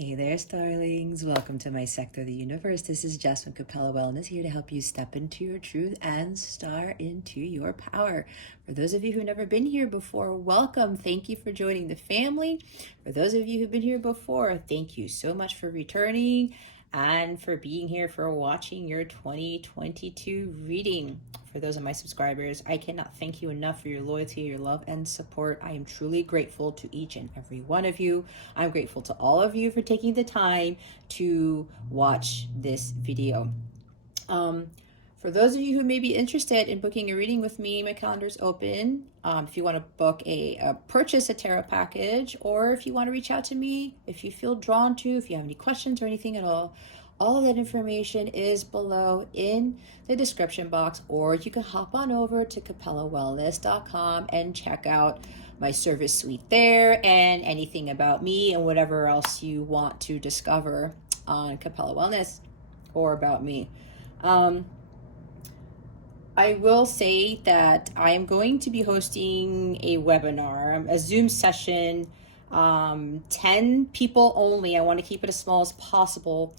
Hey there, starlings. Welcome to my sector of the universe. This is Jasmine Capella Wellness, here to help you step into your truth and star into your power. For those of you who've never been here before, welcome. Thank you for joining the family. For those of you who've been here before, thank you so much for returning and for being here, for watching your 2022 reading. For those of my subscribers, I cannot thank you enough for your loyalty, your love, and support. I am truly grateful to each and every one of you. I'm grateful to all of you for taking the time to watch this video. For those of you who may be interested in booking a reading with me, my calendar's open. If you want to book purchase a tarot package, or if you want to reach out to me, if you feel drawn to, if you have any questions or anything at all that information is below in the description box, or you can hop on over to capellawellness.com and check out my service suite there and anything about me and whatever else you want to discover on Capella Wellness or about me. I will say that I am going to be hosting a webinar, a Zoom session, 10 people only. I want to keep it as small as possible,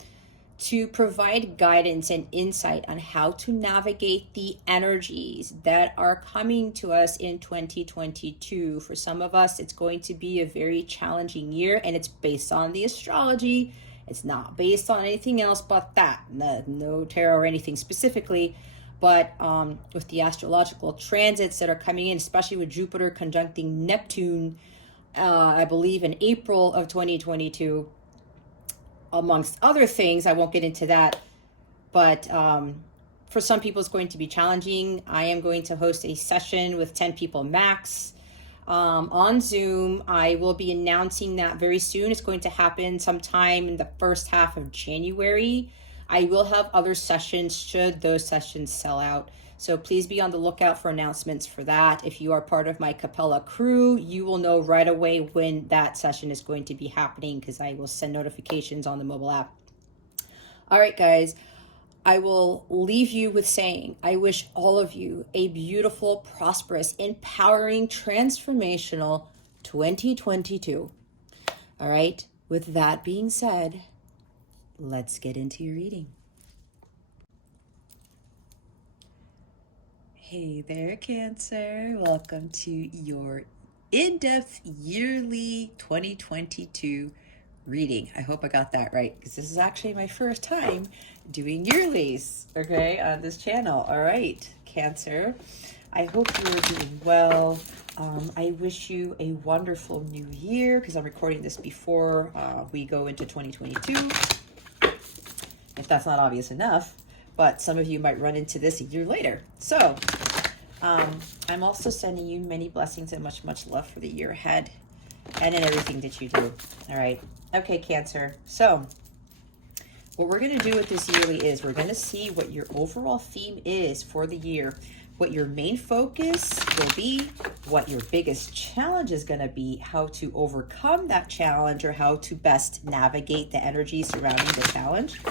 to provide guidance and insight on how to navigate the energies that are coming to us in 2022. For some of us, it's going to be a very challenging year, and it's based on the astrology. It's not based on anything else but that. No tarot or anything specifically. But with the astrological transits that are coming in, especially with Jupiter conjuncting Neptune, I believe in April of 2022, amongst other things, I won't get into that, but for some people it's going to be challenging. I am going to host a session with 10 people max on Zoom. I will be announcing that very soon. It's going to happen sometime in the first half of January. I will have other sessions should those sessions sell out. So please be on the lookout for announcements for that. If you are part of my Capella crew, you will know right away when that session is going to be happening, because I will send notifications on the mobile app. All right, guys, I will leave you with saying, I wish all of you a beautiful, prosperous, empowering, transformational 2022. All right, with that being said, let's get into your reading. Hey there, Cancer. Welcome to your in-depth yearly 2022 reading. I hope I got that right, because this is actually my first time doing yearlies, okay, on this channel. All right, Cancer, I hope you're doing well. I wish you a wonderful new year, because I'm recording this before we go into 2022, if that's not obvious enough. But some of you might run into this a year later. So I'm also sending you many blessings and much, much love for the year ahead and in everything that you do. All right. Okay, Cancer. So what we're going to do with this yearly is we're going to see what your overall theme is for the year, what your main focus will be, what your biggest challenge is going to be, how to overcome that challenge, or how to best navigate the energy surrounding the challenge.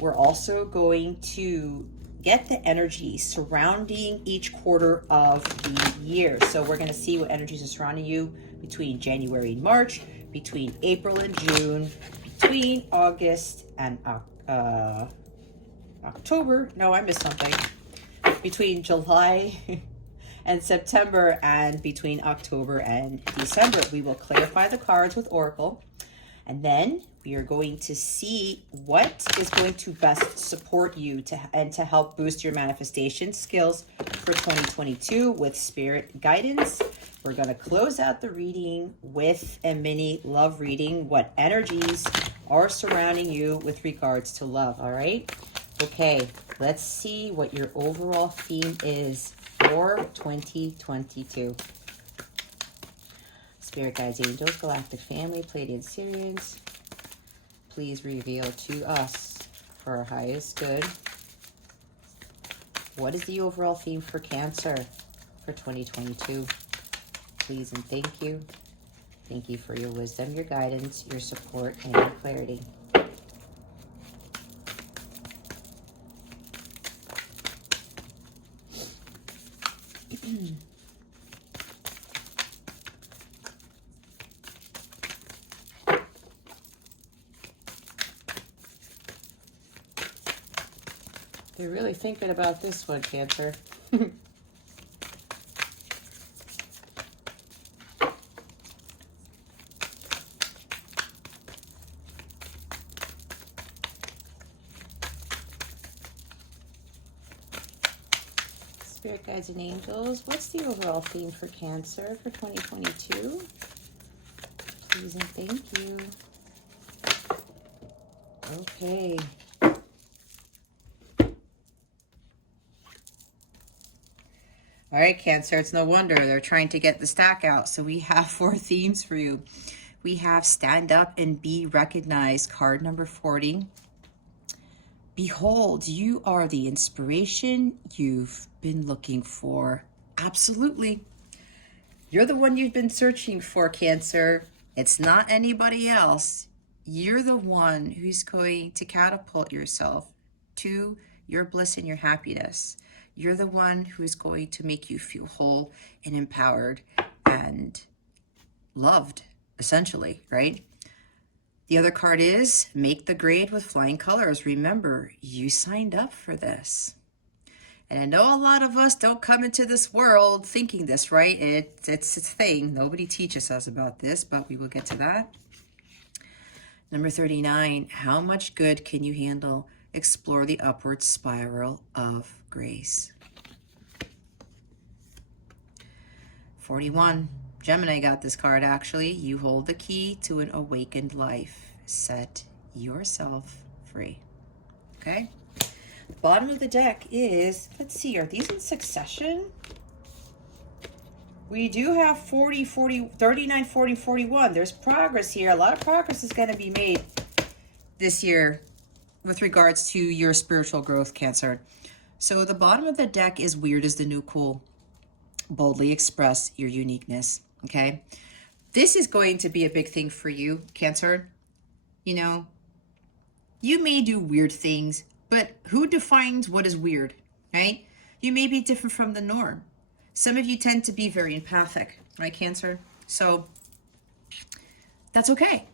We're also going to get the energy surrounding each quarter of the year. So we're going to see what energies are surrounding you between January and March, between April and June, between August and October. No, I missed something. Between July and September, and between October and December. We will clarify the cards with Oracle. And then we are going to see what is going to best support you to help boost your manifestation skills for 2022 with spirit guidance. We're going to close out the reading with a mini love reading, what energies are surrounding you with regards to love. All right. Okay, let's see what your overall theme is for 2022. Spirit guides, angels, galactic family, Pleiadian Sirians, please reveal to us for our highest good, what is the overall theme for Cancer for 2022? Please and thank you. Thank you for your wisdom, your guidance, your support, and your clarity. You're really thinking about this one, Cancer. Spirit guides and angels, what's the overall theme for Cancer for 2022? Please and thank you. Okay. All right, Cancer, it's no wonder they're trying to get the stack out. So we have 4 themes for you. We have Stand Up and Be Recognized, card number 40. Behold, you are the inspiration you've been looking for. Absolutely. You're the one you've been searching for, Cancer. It's not anybody else. You're the one who's going to catapult yourself to your bliss and your happiness. You're the one who's going to make you feel whole and empowered and loved, essentially, right? The other card is Make the Grade with Flying Colors. Remember, you signed up for this. And I know a lot of us don't come into this world thinking this, right? It's a thing. Nobody teaches us about this, but we will get to that. Number 39, how much good can you handle? Explore the upward spiral of grace. 41, Gemini got this card actually. You hold the key to an awakened life. Set yourself free. Okay? The bottom of the deck is, let's see, are these in succession? We do have 40, 40, 39, 40, 41. There's progress here. A lot of progress is going to be made this year with regards to your spiritual growth, Cancer. So the bottom of the deck is Weird is the New Cool. Boldly express your uniqueness, okay? This is going to be a big thing for you, Cancer. You know, you may do weird things, but who defines what is weird, right? You may be different from the norm. Some of you tend to be very empathic, right, Cancer? So that's okay.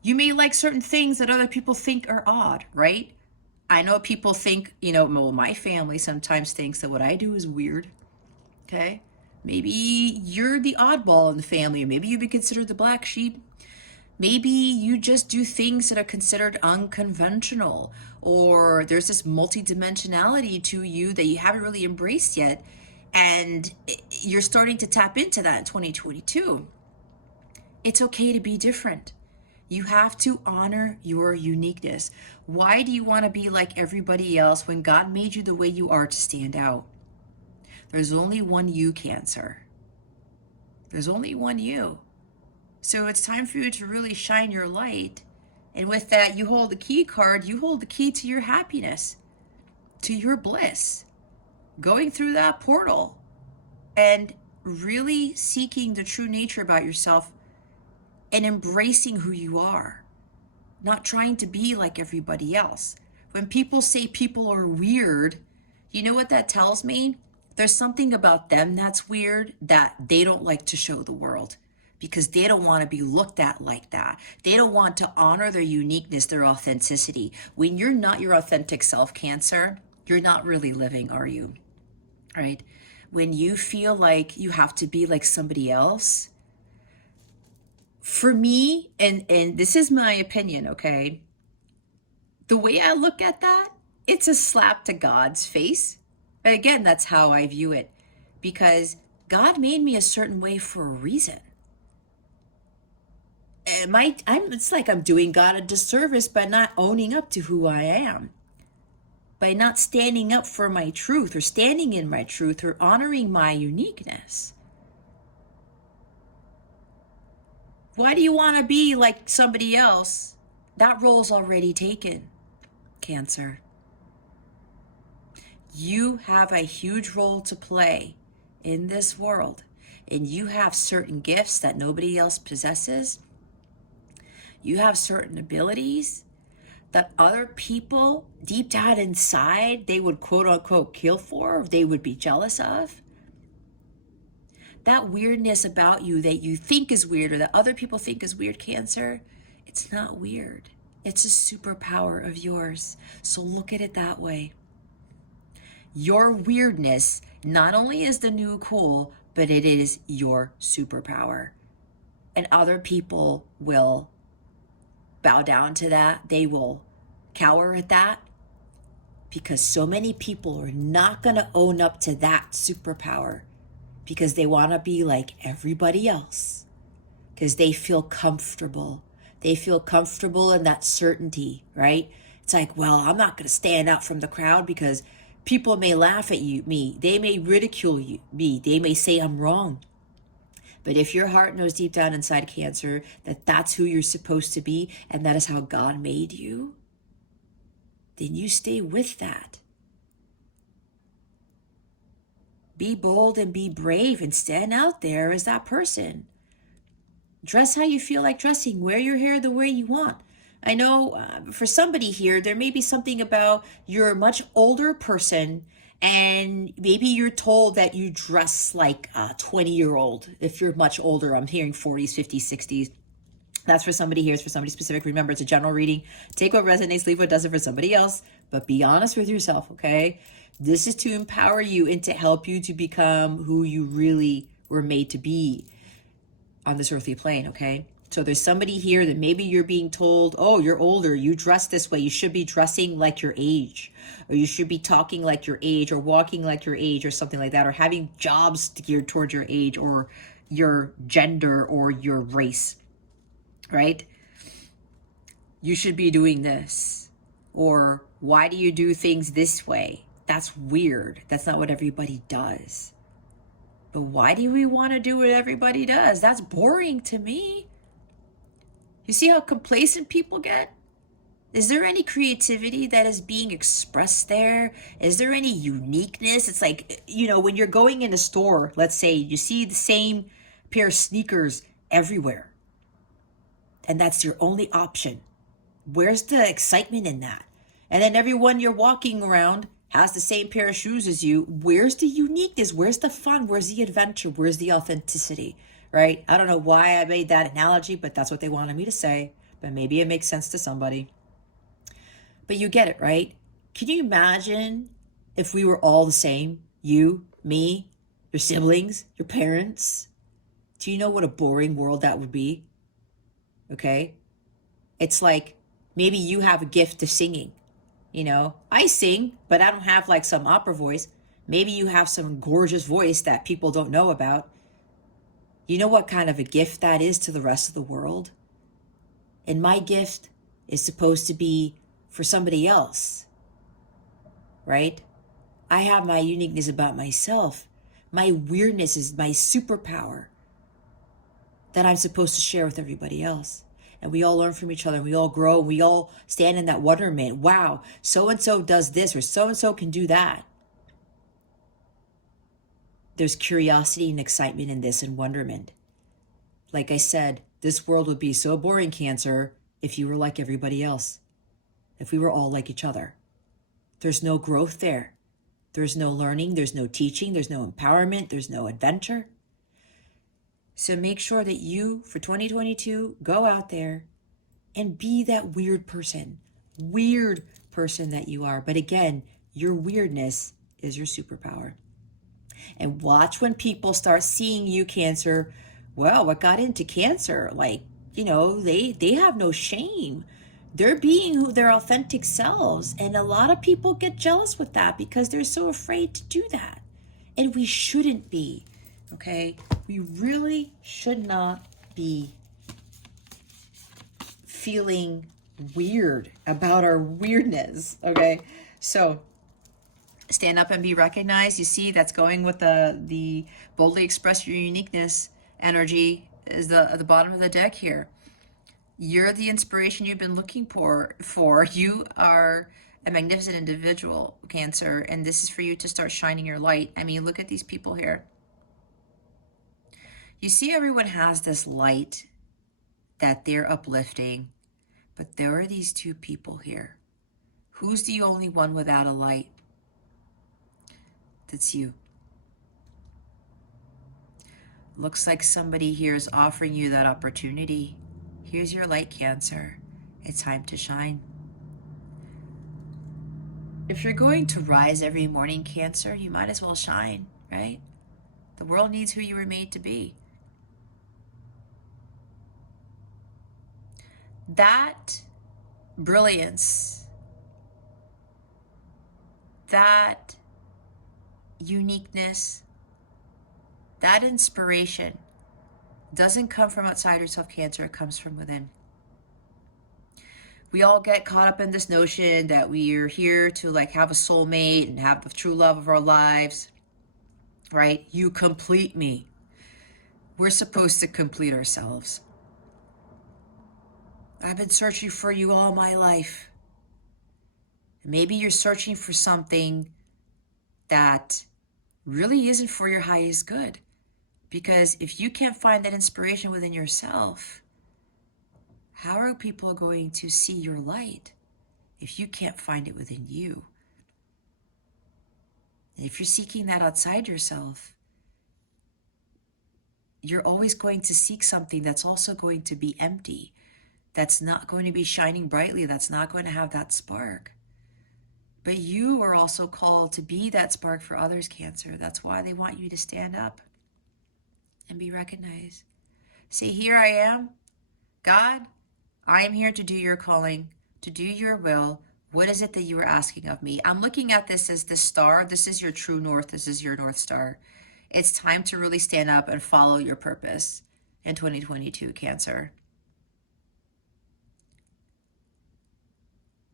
You may like certain things that other people think are odd, right? I know people think, you know, well, my family sometimes thinks that what I do is weird, okay? Maybe you're the oddball in the family, or maybe you'd be considered the black sheep. Maybe you just do things that are considered unconventional, or there's this multidimensionality to you that you haven't really embraced yet, and you're starting to tap into that in 2022. It's okay to be different. You have to honor your uniqueness. Why do you want to be like everybody else when God made you the way you are to stand out? There's only one you, Cancer. There's only one you. So it's time for you to really shine your light. And with that, you hold the key card. You hold the key to your happiness, to your bliss. Going through that portal and really seeking the true nature about yourself and embracing who you are. Not trying to be like everybody else. When people say people are weird, you know what that tells me? There's something about them that's weird that they don't like to show the world, because they don't want to be looked at like that. They don't want to honor their uniqueness, their authenticity. When you're not your authentic self, Cancer, you're not really living, are you? Right? When you feel like you have to be like somebody else, for me, and this is my opinion, okay? The way I look at that, it's a slap to God's face. But again, that's how I view it, because God made me a certain way for a reason. And it's like I'm doing God a disservice by not owning up to who I am, by not standing up for my truth, or standing in my truth, or honoring my uniqueness. Why do you want to be like somebody else? That role's already taken, Cancer. You have a huge role to play in this world, and you have certain gifts that nobody else possesses. You have certain abilities that other people deep down inside, they would quote unquote kill for, or they would be jealous of. That weirdness about you that you think is weird, or that other people think is weird, Cancer, it's not weird. It's a superpower of yours. So look at it that way. Your weirdness not only is the new cool, but it is your superpower. And other people will bow down to that. They will cower at that because so many people are not going to own up to that superpower because they want to be like everybody else, because they feel comfortable. They feel comfortable in that certainty, right? It's like, well, I'm not going to stand out from the crowd because people may laugh at me. They may ridicule me. They may say I'm wrong. But if your heart knows deep down inside, Cancer, that that's who you're supposed to be and that is how God made you, then you stay with that. Be bold and be brave and stand out there as that person. Dress how you feel like dressing. Wear your hair the way you want. I know for somebody here, there may be something about you're a much older person and maybe you're told that you dress like a 20-year-old. If you're much older, I'm hearing 40s, 50s, 60s. That's for somebody here. It's for somebody specific. Remember, it's a general reading. Take what resonates, leave what doesn't for somebody else. But be honest with yourself, okay? This is to empower you and to help you to become who you really were made to be on this earthly plane, okay? So there's somebody here that maybe you're being told, oh, you're older, you dress this way, you should be dressing like your age, or you should be talking like your age, or walking like your age, or something like that, or having jobs geared towards your age, or your gender, or your race, right? You should be doing this. Or why do you do things this way? That's weird. That's not what everybody does. But why do we want to do what everybody does? That's boring to me. You see how complacent people get? Is there any creativity that is being expressed there? Is there any uniqueness? It's like, you know, when you're going in a store, let's say you see the same pair of sneakers everywhere, and that's your only option. Where's the excitement in that? And then everyone you're walking around has the same pair of shoes as you. Where's the uniqueness? Where's the fun? Where's the adventure? Where's the authenticity, right? I don't know why I made that analogy, but that's what they wanted me to say. But maybe it makes sense to somebody. But you get it, right? Can you imagine if we were all the same? You, me, your siblings, your parents? Do you know what a boring world that would be? Okay? It's like maybe you have a gift of singing. You know, I sing, but I don't have like some opera voice. Maybe you have some gorgeous voice that people don't know about. You know what kind of a gift that is to the rest of the world? And my gift is supposed to be for somebody else, right? I have my uniqueness about myself. My weirdness is my superpower that I'm supposed to share with everybody else. And we all learn from each other. We all grow. We all stand in that wonderment. Wow, so-and-so does this or so-and-so can do that. There's curiosity and excitement in this and wonderment. Like I said, this world would be so boring, Cancer, if you were like everybody else. If we were all like each other. There's no growth there. There's no learning. There's no teaching. There's no empowerment. There's no adventure. So make sure that you, for 2022, go out there and be that weird person that you are. But again, your weirdness is your superpower. And watch when people start seeing you, Cancer. Well, what got into Cancer? Like, you know, they have no shame. They're being who their authentic selves. And a lot of people get jealous with that because they're so afraid to do that. And we shouldn't be. Okay, we really should not be feeling weird about our weirdness. Okay, so stand up and be recognized. You see, that's going with the boldly express your uniqueness energy is at the bottom of the deck here. You're the inspiration you've been looking for. You are a magnificent individual, Cancer, and this is for you to start shining your light. I mean, look at these people here. You see, everyone has this light that they're uplifting, but there are these two people here. Who's the only one without a light? That's you. Looks like somebody here is offering you that opportunity. Here's your light, Cancer. It's time to shine. If you're going to rise every morning, Cancer, you might as well shine, right? The world needs who you were made to be. That brilliance, that uniqueness, that inspiration doesn't come from outside yourself, Cancer. It comes from within. We all get caught up in this notion that we are here to like have a soulmate and have the true love of our lives, right? You complete me. We're supposed to complete ourselves. I've been searching for you all my life. Maybe you're searching for something that really isn't for your highest good. Because if you can't find that inspiration within yourself, how are people going to see your light if you can't find it within you? And if you're seeking that outside yourself, you're always going to seek something that's also going to be empty, that's not going to be shining brightly, that's not going to have that spark. But you are also called to be that spark for others, Cancer. That's why they want you to stand up and be recognized. See, here I am. God, I am here to do your calling, to do your will. What is it that you are asking of me? I'm looking at this as the star. This is your true north. This is your North Star. It's time to really stand up and follow your purpose in 2022, Cancer.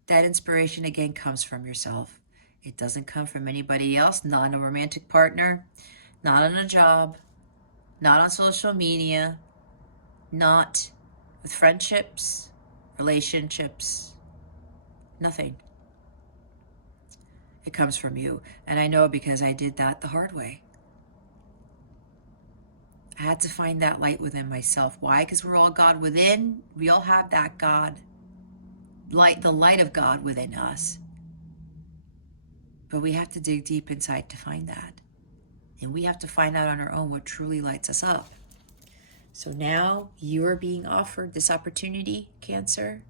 That inspiration again comes from yourself. It doesn't come from anybody else, not in a romantic partner, not on a job, not on social media, not with friendships, relationships, nothing. It comes from you. And I know because I did that the hard way. I had to find that light within myself. Why? Because we're all God within. We all have that God, light, the light of God within us. But we have to dig deep inside to find that. And we have to find out on our own what truly lights us up. So now you are being offered this opportunity, Cancer,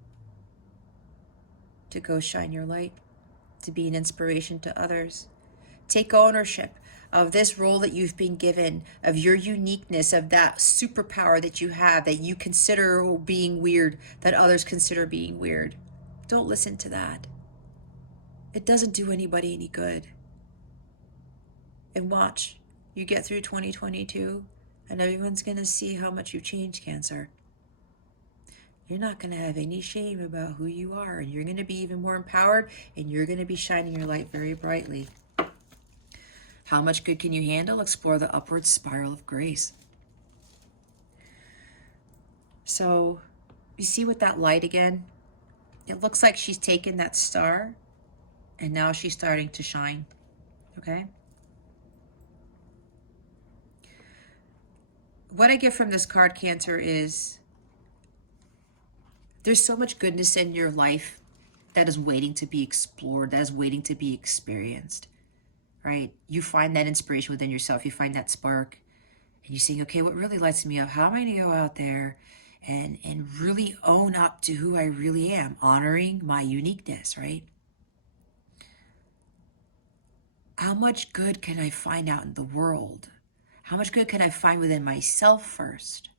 to go shine your light, to be an inspiration to others. Take ownership of this role that you've been given, of your uniqueness, of that superpower that you have that you consider being weird, that others consider being weird. Don't listen to that. It doesn't do anybody any good. And watch, you get through 2022 and everyone's going to see how much you've changed, Cancer. You're not going to have any shame about who you are, and you're going to be even more empowered, and you're going to be shining your light very brightly. How much good can you handle? Explore the upward spiral of grace. So you see with that light again, it looks like she's taken that star and now she's starting to shine, okay? What I get from this card, Cancer, is there's so much goodness in your life that is waiting to be explored, that is waiting to be experienced, right? You find that inspiration within yourself. You find that spark and you're saying, okay, what really lights me up? How am I going to go out there and really own up to who I really am, honoring my uniqueness, right? How much good can I find out in the world? How much good can I find within myself first?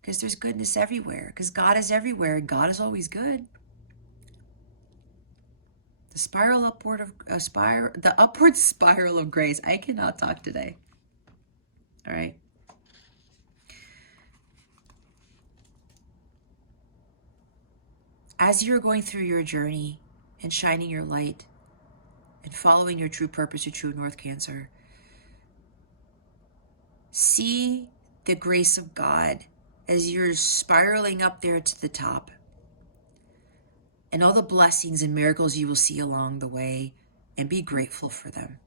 Because there's goodness everywhere, because God is everywhere and God is always good. The upward spiral of grace. I cannot talk today. All right. As you're going through your journey and shining your light and following your true purpose, your true north, Cancer, see the grace of God as you're spiraling up there to the top, and all the blessings and miracles you will see along the way, and be grateful for them.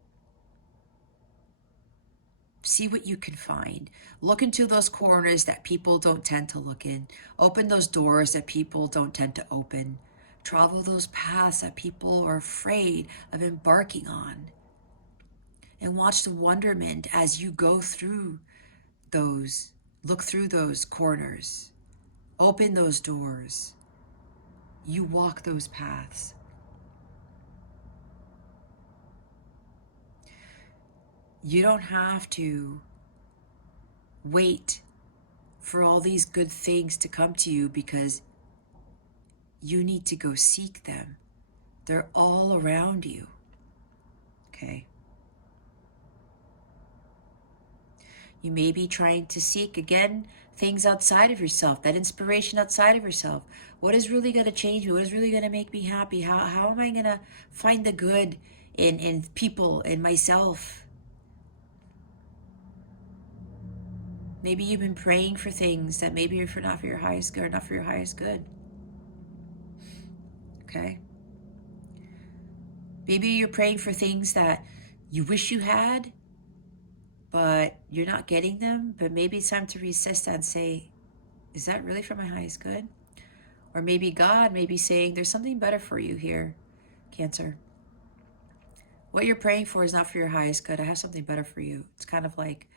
See what you can find. Look into those corners that people don't tend to look in. Open those doors that people don't tend to open. Travel those paths that people are afraid of embarking on. And watch the wonderment as you go through those, look through those corners, open those doors. You walk those paths. You don't have to wait for all these good things to come to you, because you need to go seek them. They're all around you. Okay? You may be trying to seek, again, things outside of yourself, that inspiration outside of yourself. What is really going to change me? What is really going to make me happy? How am I going to find the good in people, in myself? Maybe you've been praying for things that maybe are not for your highest good, or not for your highest good. Okay? Maybe you're praying for things that you wish you had, but you're not getting them. But maybe it's time to resist that and say, is that really for my highest good? Or maybe God may be saying, there's something better for you here, Cancer. What you're praying for is not for your highest good. I have something better for you. It's kind of like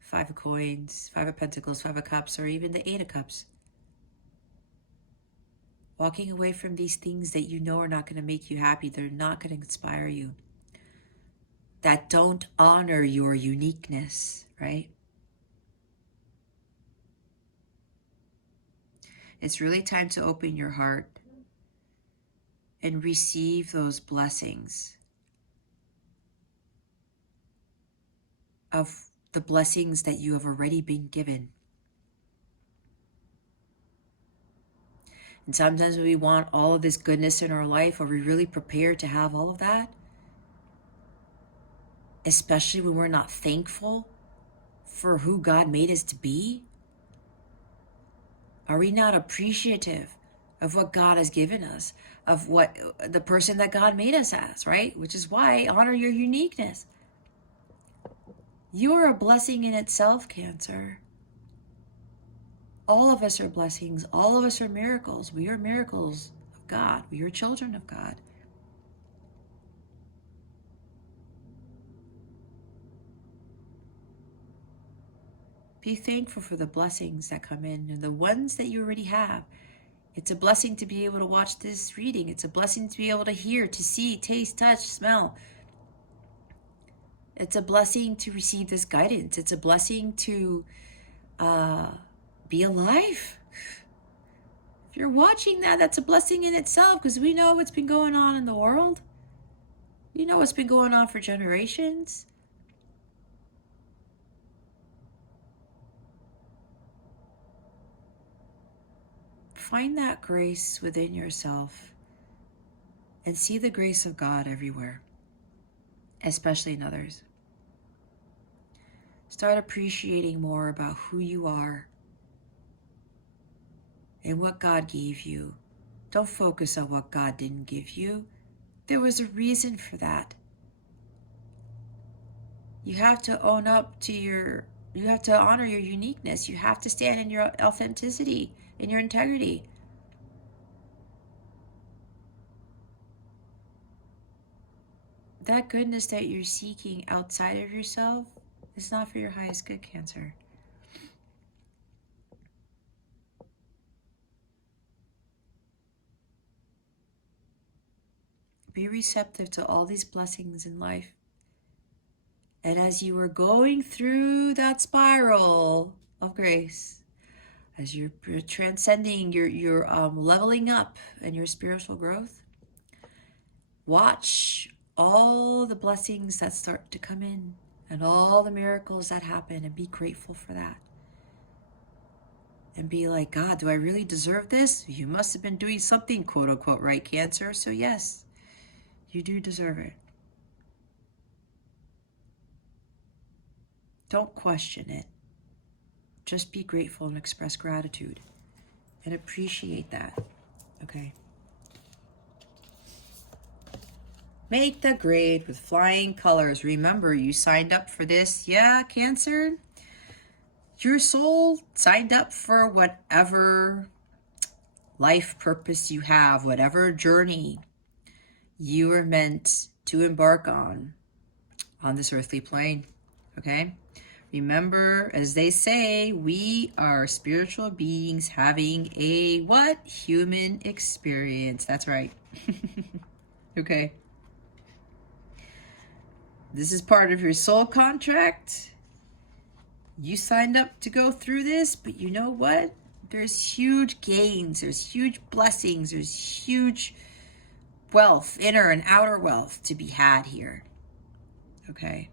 5 of coins, 5 of pentacles, 5 of cups, or even the 8 of cups. Walking away from these things that you know are not going to make you happy. They're not going to inspire you. That don't honor your uniqueness, right? It's really time to open your heart and receive those blessings of the blessings that you have already been given. And sometimes we want all of this goodness in our life. Are we really prepared to have all of that? Especially when we're not thankful for who God made us to be? Are we not appreciative of what God has given us, of what the person that God made us as, right? Which is why honor your uniqueness. You are a blessing in itself, Cancer. All of us are blessings. All of us are miracles. We are miracles of God. We are children of God. Be thankful for the blessings that come in and the ones that you already have. It's a blessing to be able to watch this reading. It's a blessing to be able to hear, to see, taste, touch, smell. It's a blessing to receive this guidance. It's a blessing to be alive. If you're watching that, that's a blessing in itself, because we know what's been going on in the world. You know what's been going on for generations. Find that grace within yourself and see the grace of God everywhere, especially in others. Start appreciating more about who you are and what God gave you. Don't focus on what God didn't give you. There was a reason for that. You have to own up to you have to honor your uniqueness. You have to stand in your authenticity, in your integrity. That goodness that you're seeking outside of yourself is not for your highest good, Cancer. Be receptive to all these blessings in life. And as you are going through that spiral of grace, as you're transcending, you're leveling up in your spiritual growth, watch all the blessings that start to come in and all the miracles that happen, and be grateful for that. And be like, God, do I really deserve this? You must have been doing something, quote unquote, right, Cancer? So yes, you do deserve it. Don't question it. Just be grateful and express gratitude and appreciate that. Okay. Make the grade with flying colors. Remember, you signed up for this. Yeah, Cancer. Your soul signed up for whatever life purpose you have, whatever journey you are meant to embark on this earthly plane. Okay? Remember, as they say, we are spiritual beings having a what? Human experience. That's right. Okay. This is part of your soul contract. You signed up to go through this, but you know what? There's huge gains, there's huge blessings, there's huge wealth, inner and outer wealth to be had here. Okay?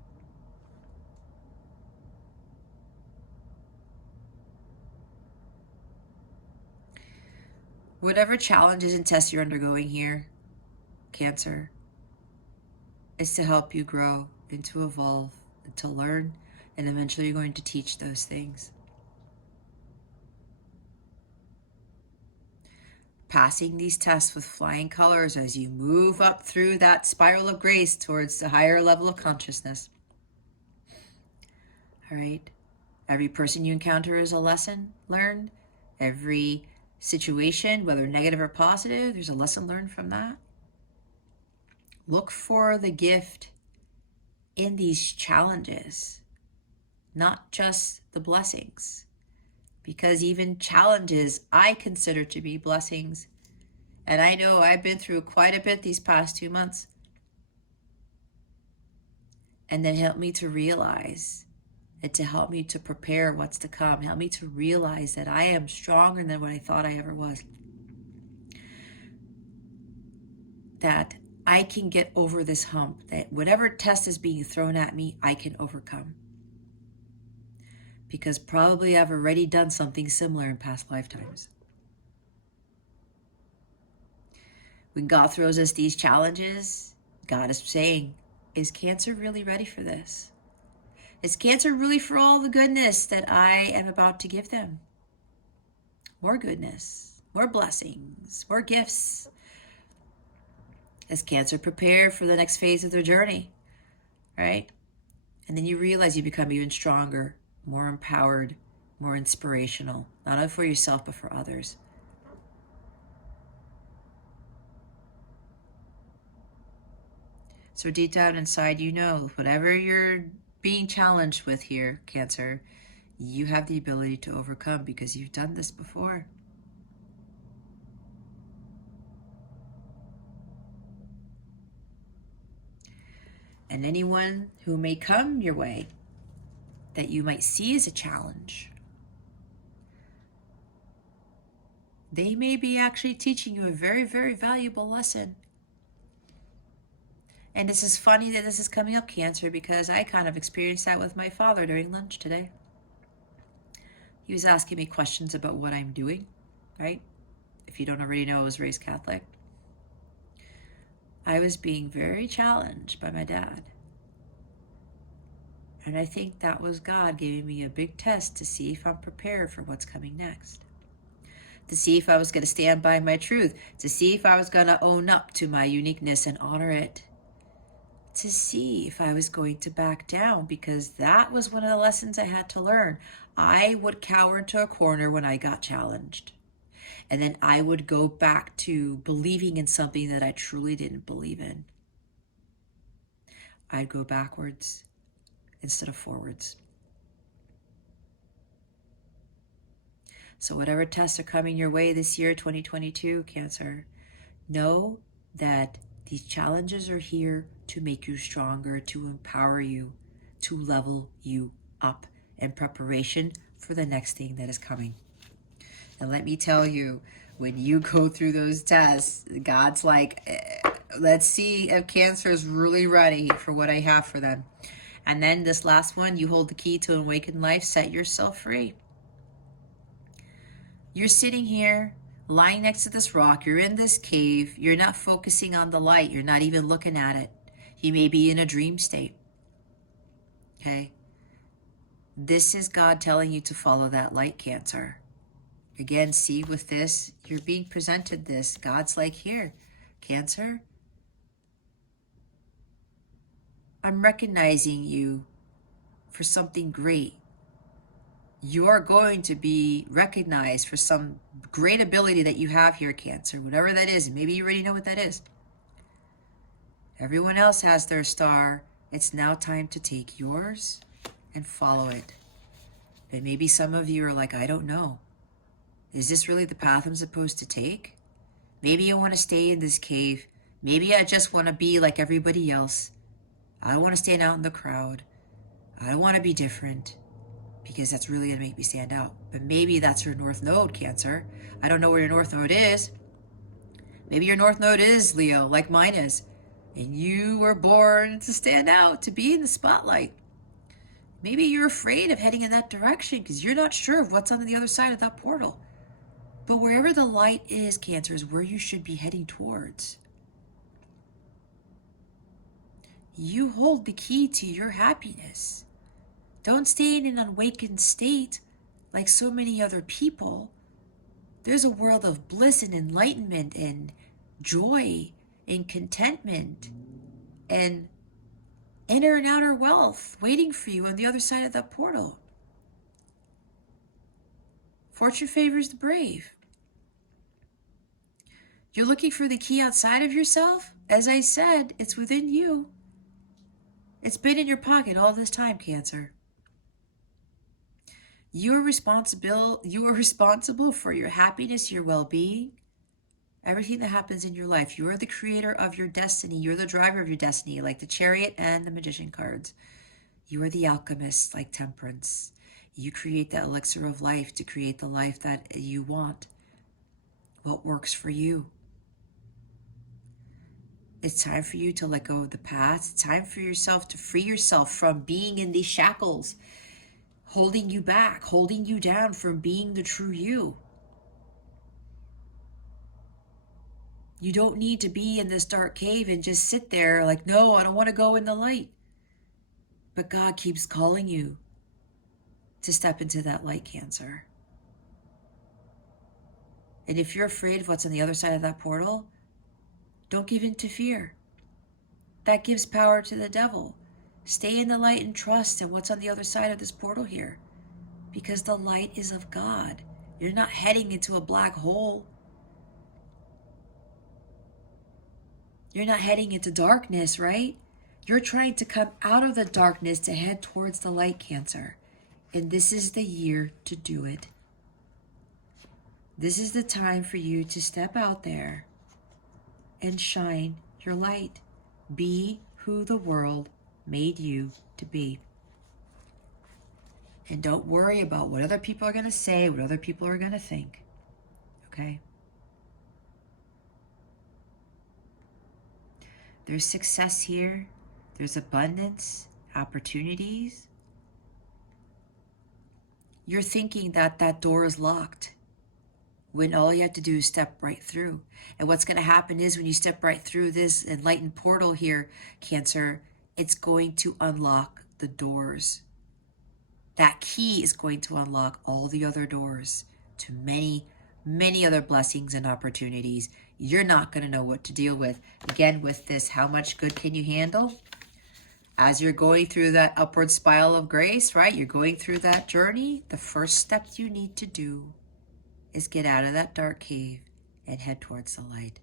Whatever challenges and tests you're undergoing here, Cancer, is to help you grow and to evolve and to learn, and eventually you're going to teach those things. Passing these tests with flying colors as you move up through that spiral of grace towards the higher level of consciousness. All right? Every person you encounter is a lesson learned. Every situation, whether negative or positive, there's a lesson learned from that. Look for the gift in these challenges, not just the blessings. Because even challenges I consider to be blessings. And I know I've been through quite a bit these past 2 months. And then help me to realize and to help me to prepare what's to come. Help me to realize that I am stronger than what I thought I ever was. That I can get over this hump. That whatever test is being thrown at me, I can overcome. Because probably I've already done something similar in past lifetimes. When God throws us these challenges, God is saying, is Cancer really ready for this? Is Cancer really for all the goodness that I am about to give them? More goodness, more blessings, more gifts. Is Cancer prepared for the next phase of their journey? Right? And then you realize you become even stronger, more empowered, more inspirational, not only for yourself, but for others. So deep down inside, you know, whatever you're being challenged with here, Cancer, you have the ability to overcome because you've done this before. And anyone who may come your way that you might see as a challenge, they may be actually teaching you a very, very valuable lesson. And this is funny that this is coming up, Cancer, because I kind of experienced that with my father during lunch today. He was asking me questions about what I'm doing, right? If you don't already know, I was raised Catholic. I was being very challenged by my dad. And I think that was God giving me a big test to see if I'm prepared for what's coming next. To see if I was going to stand by my truth. To see if I was going to own up to my uniqueness and honor it. To see if I was going to back down, because that was one of the lessons I had to learn. I would cower into a corner when I got challenged. And then I would go back to believing in something that I truly didn't believe in. I'd go backwards instead of forwards. So whatever tests are coming your way this year, 2022, Cancer, know that these challenges are here to make you stronger, to empower you, to level you up in preparation for the next thing that is coming. And let me tell you, when you go through those tests, God's like, let's see if Cancer is really ready for what I have for them. And then this last one, you hold the key to awakened life, set yourself free. You're sitting here, lying next to this rock. You're in this cave. You're not focusing on the light. You're not even looking at it. You may be in a dream state. Okay? This is God telling you to follow that light, Cancer. Again, see with this, you're being presented this. God's like, here, Cancer, I'm recognizing you for something great. You are going to be recognized for some great ability that you have here, Cancer, whatever that is. Maybe you already know what that is. Everyone else has their star. It's now time to take yours and follow it. And maybe some of you are like, I don't know. Is this really the path I'm supposed to take? Maybe I want to stay in this cave. Maybe I just want to be like everybody else. I don't want to stand out in the crowd. I don't want to be different because that's really going to make me stand out. But maybe that's your North Node, Cancer. I don't know where your North Node is. Maybe your North Node is Leo, like mine is. And you were born to stand out, to be in the spotlight. Maybe you're afraid of heading in that direction because you're not sure of what's on the other side of that portal. But wherever the light is, Cancer, is where you should be heading towards. You hold the key to your happiness. Don't stay in an awakened state like so many other people. There's a world of bliss and enlightenment and joy and contentment and inner and outer wealth waiting for you on the other side of that portal. Fortune favors the brave. You're looking for the key outside of yourself? As I said, it's within you. It's been in your pocket all this time, Cancer. You are responsible for your happiness, your well-being, everything that happens in your life. You are the creator of your destiny. You're the driver of your destiny, like the Chariot and the Magician cards. You are the alchemist, like Temperance. You create that elixir of life to create the life that you want. What works for you? It's time for you to let go of the past. It's time for yourself to free yourself from being in these shackles, holding you back, holding you down from being the true you. You don't need to be in this dark cave and just sit there like, no, I don't want to go in the light. But God keeps calling you to step into that light, Cancer. And if you're afraid of what's on the other side of that portal, don't give in to fear. That gives power to the devil. Stay in the light and trust in what's on the other side of this portal here. Because the light is of God. You're not heading into a black hole. You're not heading into darkness, right? You're trying to come out of the darkness to head towards the light, Cancer. And this is the year to do it. This is the time for you to step out there and shine your light. Be who the world made you to be. And don't worry about what other people are going to say, what other people are going to think. Okay? There's success here. There's abundance, opportunities. You're thinking that that door is locked when all you have to do is step right through. And what's going to happen is when you step right through this enlightened portal here, Cancer, it's going to unlock the doors. That key is going to unlock all the other doors to many, many other blessings and opportunities. You're not going to know what to deal with. Again, with this, how much good can you handle? As you're going through that upward spiral of grace, right? You're going through that journey. The first step you need to do is get out of that dark cave and head towards the light.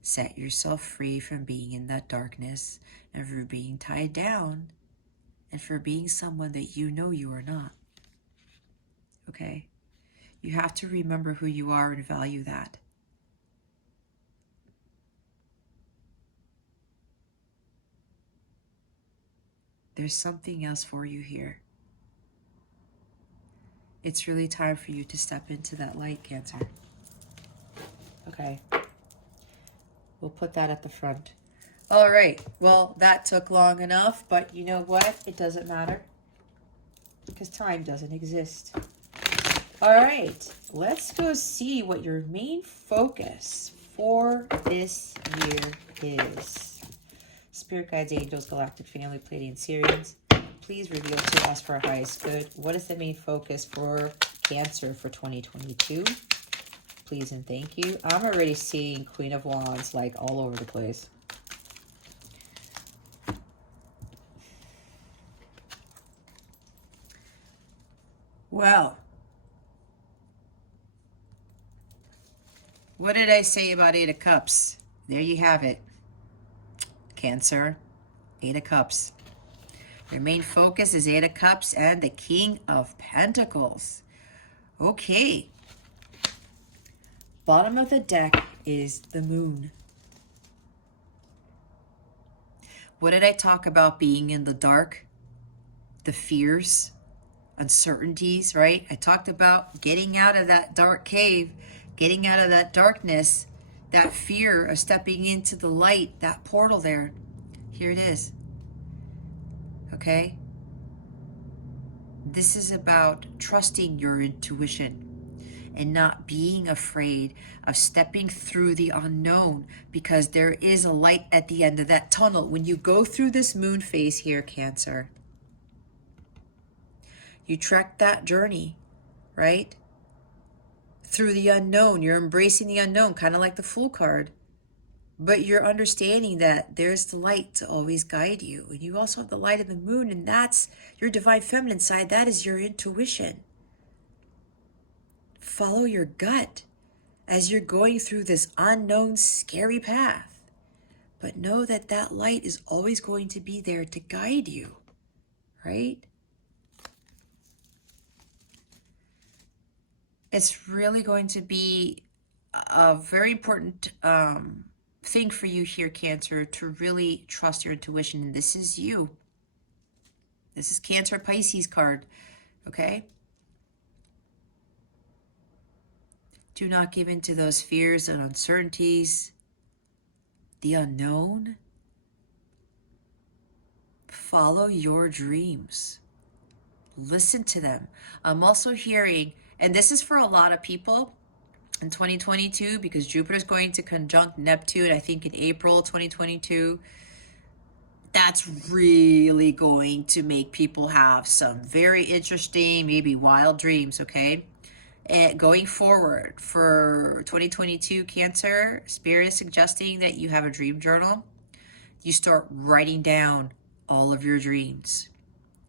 Set yourself free from being in that darkness and for being tied down and for being someone that you know you are not. Okay? You have to remember who you are and value that. There's something else for you here. It's really time for you to step into that light, Cancer. Okay. We'll put that at the front. All right. Well, that took long enough, but you know what? It doesn't matter because time doesn't exist. All right. Let's go see what your main focus for this year is. Spirit guides, angels, galactic family, Pleiadian Sirians, please reveal to us for our highest good. What is the main focus for Cancer for 2022? Please and thank you. I'm already seeing Queen of Wands like all over the place. Well, what did I say about Eight of Cups? There you have it. Cancer, Eight of Cups. Your main focus is Eight of Cups and the King of Pentacles. Okay. Bottom of the deck is the Moon. What did I talk about being in the dark? The fears, uncertainties, right? I talked about getting out of that dark cave, getting out of that darkness, that fear of stepping into the light, that portal there. Here it is. Okay? This is about trusting your intuition and not being afraid of stepping through the unknown, because there is a light at the end of that tunnel. When you go through this moon phase here, Cancer, you trek that journey, right? Through the unknown. You're embracing the unknown, kind of like the Fool card. But you're understanding that there's the light to always guide you. And you also have the light of the moon, and that's your divine feminine side. That is your intuition. Follow your gut as you're going through this unknown, scary path. But know that that light is always going to be there to guide you, right? It's really going to be a very important thing for you here, Cancer, to really trust your intuition. And this is you. This is Cancer Pisces card, okay? Do not give in to those fears and uncertainties, the unknown. Follow your dreams. Listen to them. I'm also hearing, and this is for a lot of people in 2022, because Jupiter is going to conjunct Neptune, I think in April 2022. That's really going to make people have some very interesting, maybe wild dreams, okay? And going forward for 2022, Cancer, Spirit is suggesting that you have a dream journal. You start writing down all of your dreams,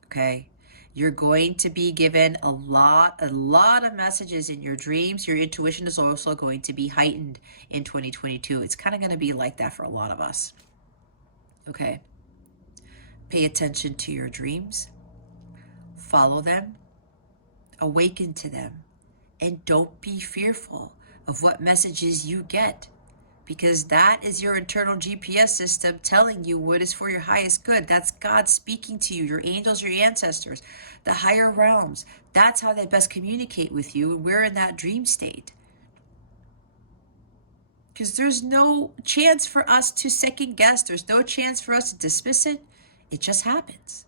okay? You're going to be given a lot of messages in your dreams. Your intuition is also going to be heightened in 2022. It's kind of going to be like that for a lot of us, okay? Pay attention to your dreams. Follow them. Awaken to them. And don't be fearful of what messages you get, because that is your internal GPS system telling you what is for your highest good. That's God speaking to you, your angels, your ancestors, the higher realms. That's how they best communicate with you, and we're in that dream state. Because there's no chance for us to second guess. There's no chance for us to dismiss it. It just happens.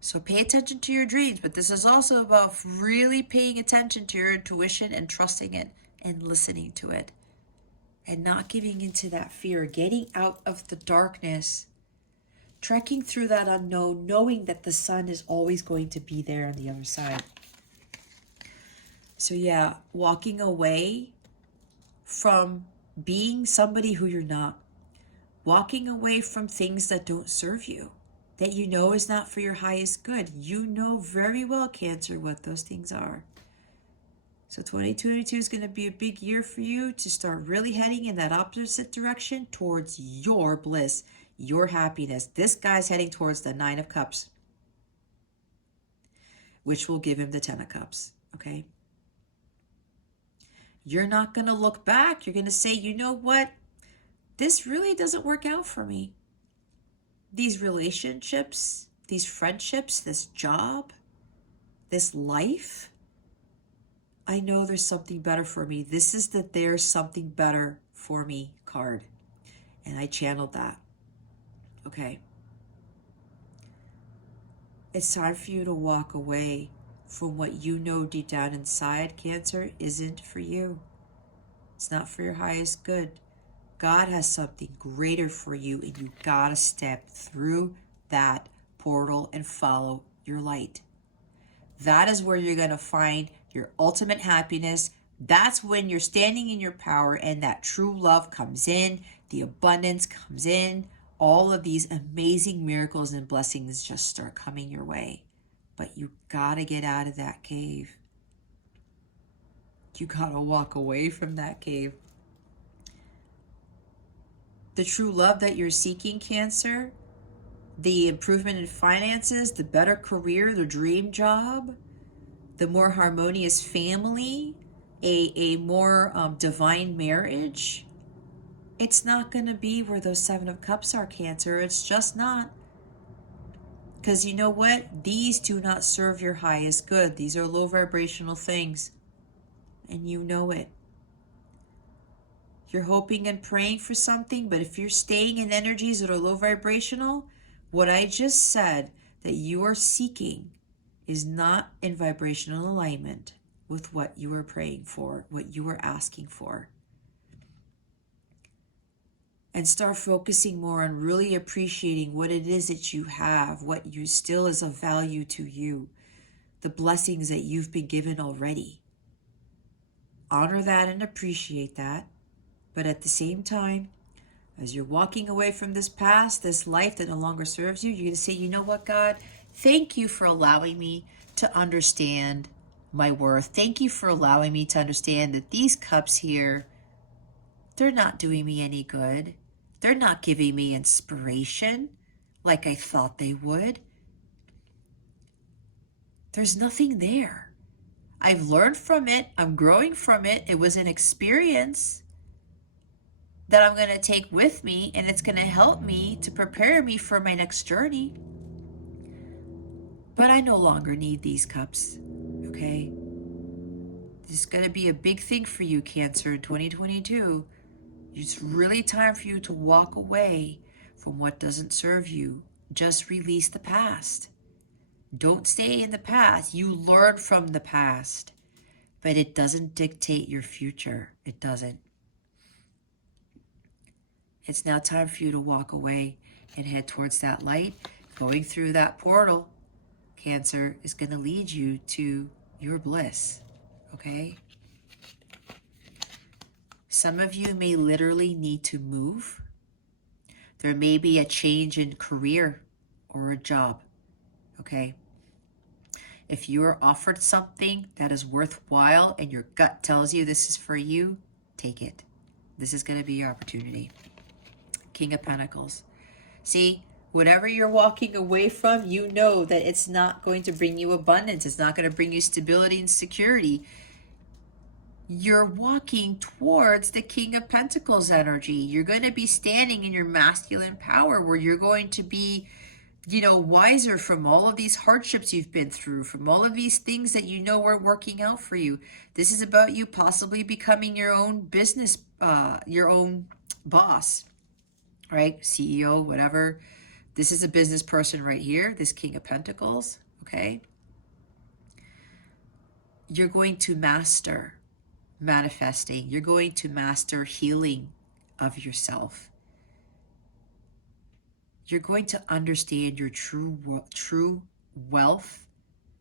So pay attention to your dreams, but this is also about really paying attention to your intuition and trusting it and listening to it and not giving into that fear, getting out of the darkness, trekking through that unknown, knowing that the sun is always going to be there on the other side. So yeah, walking away from being somebody who you're not, walking away from things that don't serve you, that you know is not for your highest good. You know very well, Cancer, what those things are. So 2022 is going to be a big year for you to start really heading in that opposite direction towards your bliss, your happiness. This guy's heading towards the 9 of Cups, which will give him the 10 of Cups, okay? You're not going to look back. You're going to say, you know what? This really doesn't work out for me. These relationships, these friendships, this job, this life, I know there's something better for me. This is the there's something better for me card. And I channeled that. Okay. It's time for you to walk away from what you know deep down inside, Cancer, isn't for you. It's not for your highest good. God has something greater for you, and you gotta step through that portal and follow your light. That is where you're gonna find your ultimate happiness. That's when you're standing in your power and that true love comes in, the abundance comes in, all of these amazing miracles and blessings just start coming your way. But you gotta get out of that cave. You gotta walk away from that cave. The true love that you're seeking, Cancer, the improvement in finances, the better career, the dream job, the more harmonious family, a more divine marriage, It's not going to be where those Seven of Cups are, Cancer. It's just not. Because you know what? These do not serve your highest good. These are low vibrational things. And you know it. You're hoping and praying for something, but if you're staying in energies that are low vibrational, what I just said that you are seeking is not in vibrational alignment with what you are praying for, what you are asking for. And start focusing more on really appreciating what it is that you have, what you still is of value to you, the blessings that you've been given already. Honor that and appreciate that. But at the same time, as you're walking away from this past, this life that no longer serves you, you're going to say, you know what, God? Thank you for allowing me to understand my worth. Thank you for allowing me to understand that these cups here, they're not doing me any good. They're not giving me inspiration like I thought they would. There's nothing there. I've learned from it. I'm growing from it. It was an experience that I'm going to take with me, and it's going to help me to prepare me for my next journey. But I no longer need these cups, okay? This is going to be a big thing for you, Cancer, in 2022. It's really time for you to walk away from what doesn't serve you. Just release the past. Don't stay in the past. You learn from the past, but it doesn't dictate your future. It doesn't. It's now time for you to walk away and head towards that light. Going through that portal, Cancer, is going to lead you to your bliss, okay? Some of you may literally need to move. There may be a change in career or a job, okay? If you are offered something that is worthwhile and your gut tells you this is for you, take it. This is going to be your opportunity. King of Pentacles. See, whatever you're walking away from, you know that it's not going to bring you abundance. It's not going to bring you stability and security. You're walking towards the King of Pentacles energy. You're going to be standing in your masculine power where you're going to be, you know, wiser from all of these hardships you've been through, from all of these things that you know are working out for you. This is about you possibly becoming your own business, your own boss, right? CEO, whatever. This is a business person right here, this King of Pentacles, okay? You're going to master manifesting. You're going to master healing of yourself. You're going to understand your true wealth,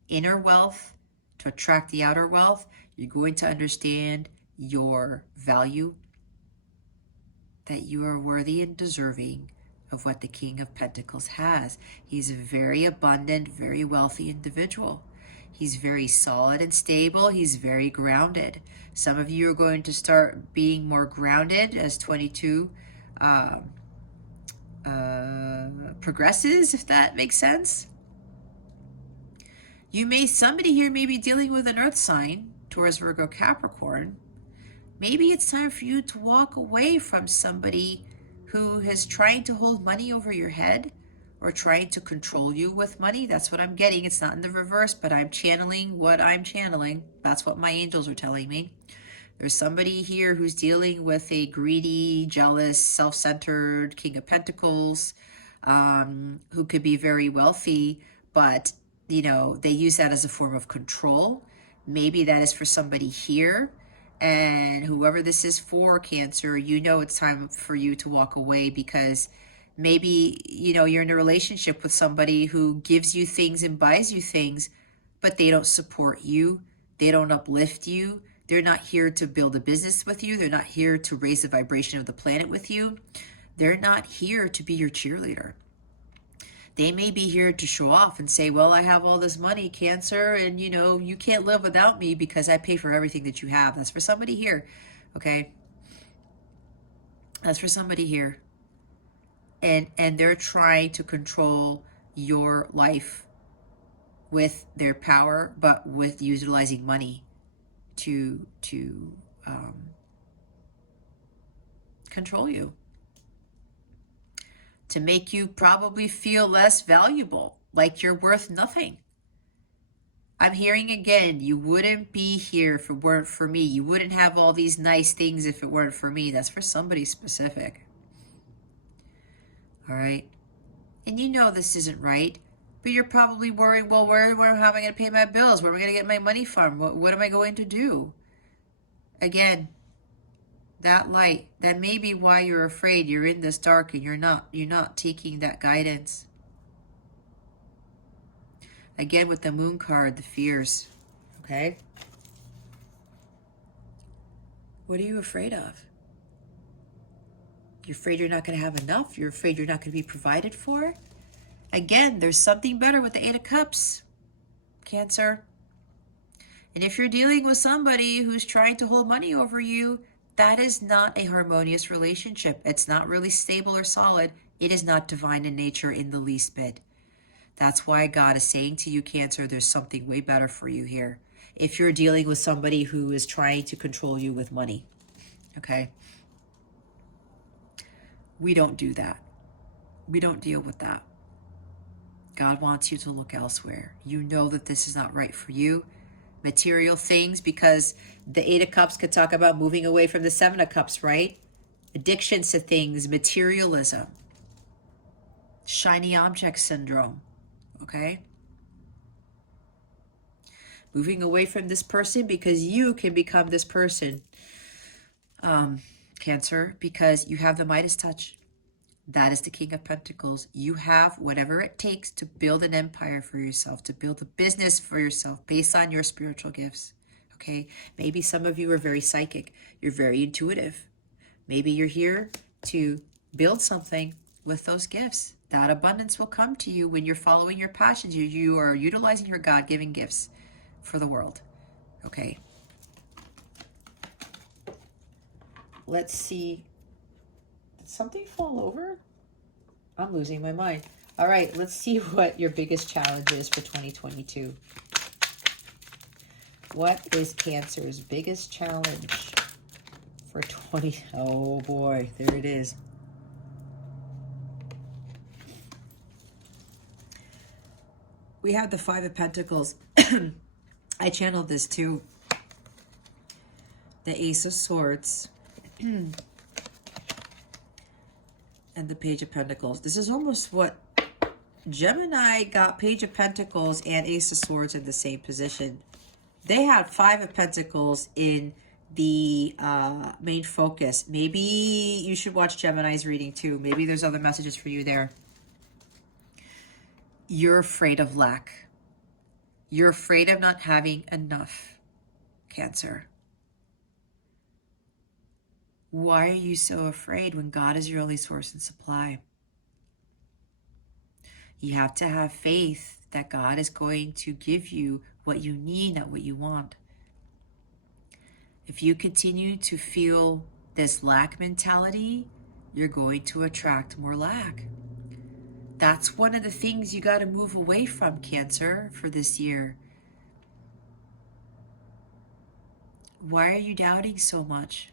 inner wealth, to attract the outer wealth. You're going to understand your value, that you are worthy and deserving of what the King of Pentacles has. He's a very abundant, very wealthy individual. He's very solid and stable. He's very grounded. Some of you are going to start being more grounded as 22 progresses, if that makes sense. Somebody here may be dealing with an earth sign, Taurus, Virgo, Capricorn. Maybe it's time for you to walk away from somebody who is trying to hold money over your head or trying to control you with money. That's what I'm getting. It's not in the reverse, but I'm channeling what I'm channeling. That's what my angels are telling me. There's somebody here who's dealing with a greedy, jealous, self-centered King of Pentacles, who could be very wealthy, but, you know, they use that as a form of control. Maybe that is for somebody here. And whoever this is for, Cancer, you know it's time for you to walk away, because maybe, you know, you're in a relationship with somebody who gives you things and buys you things, but they don't support you. They don't uplift you. They're not here to build a business with you. They're not here to raise the vibration of the planet with you. They're not here to be your cheerleader. They may be here to show off and say, well, I have all this money, Cancer, and, you know, you can't live without me because I pay for everything that you have. That's for somebody here, okay? That's for somebody here. And they're trying to control your life with their power, but with utilizing money to control you, to make you probably feel less valuable, like you're worth nothing. I'm hearing again, you wouldn't be here if it weren't for me. You wouldn't have all these nice things if it weren't for me. That's for somebody specific. All right? And you know this isn't right, but you're probably worried, well, how am I going to pay my bills? Where am I going to get my money from? What am I going to do? Again, that light, that may be why you're afraid. You're in this dark and you're not taking that guidance. Again, with the moon card, the fears, okay? What are you afraid of? You're afraid you're not going to have enough? You're afraid you're not going to be provided for? Again, there's something better with the Eight of Cups, Cancer. And if you're dealing with somebody who's trying to hold money over you, that is not a harmonious relationship. It's not really stable or solid. It is not divine in nature in the least bit. That's why God is saying to you, Cancer, there's something way better for you here. If you're dealing with somebody who is trying to control you with money, okay? We don't do that. We don't deal with that. God wants you to look elsewhere. You know that this is not right for you. Material things, because the Eight of Cups could talk about moving away from the Seven of Cups, right? Addictions to things, materialism, shiny object syndrome, okay? Moving away from this person because you can become this person, Cancer, because you have the Midas touch. That is the King of Pentacles. You have whatever it takes to build an empire for yourself, to build a business for yourself based on your spiritual gifts, okay? Maybe some of you are very psychic. You're very intuitive. Maybe you're here to build something with those gifts. That abundance will come to you when you're following your passions. You are utilizing your God-given gifts for the world, okay? Let's see. Did something fall over? I'm losing my mind. All right, let's see what your biggest challenge is for 2022. What is Cancer's biggest challenge for 20? Oh boy, there it is. We have the Five of Pentacles. I channeled this too. The Ace of Swords. And the Page of Pentacles. This is almost what Gemini got. Page of Pentacles and Ace of Swords in the same position. They had Five of Pentacles in the main focus. Maybe you should watch Gemini's reading too. Maybe there's other messages for you there. You're afraid of lack. You're afraid of not having enough, Cancer. Why are you so afraid when God is your only source and supply? You have to have faith that God is going to give you what you need, not what you want. If you continue to feel this lack mentality, you're going to attract more lack. That's one of the things you got to move away from, Cancer, for this year. Why are you doubting so much?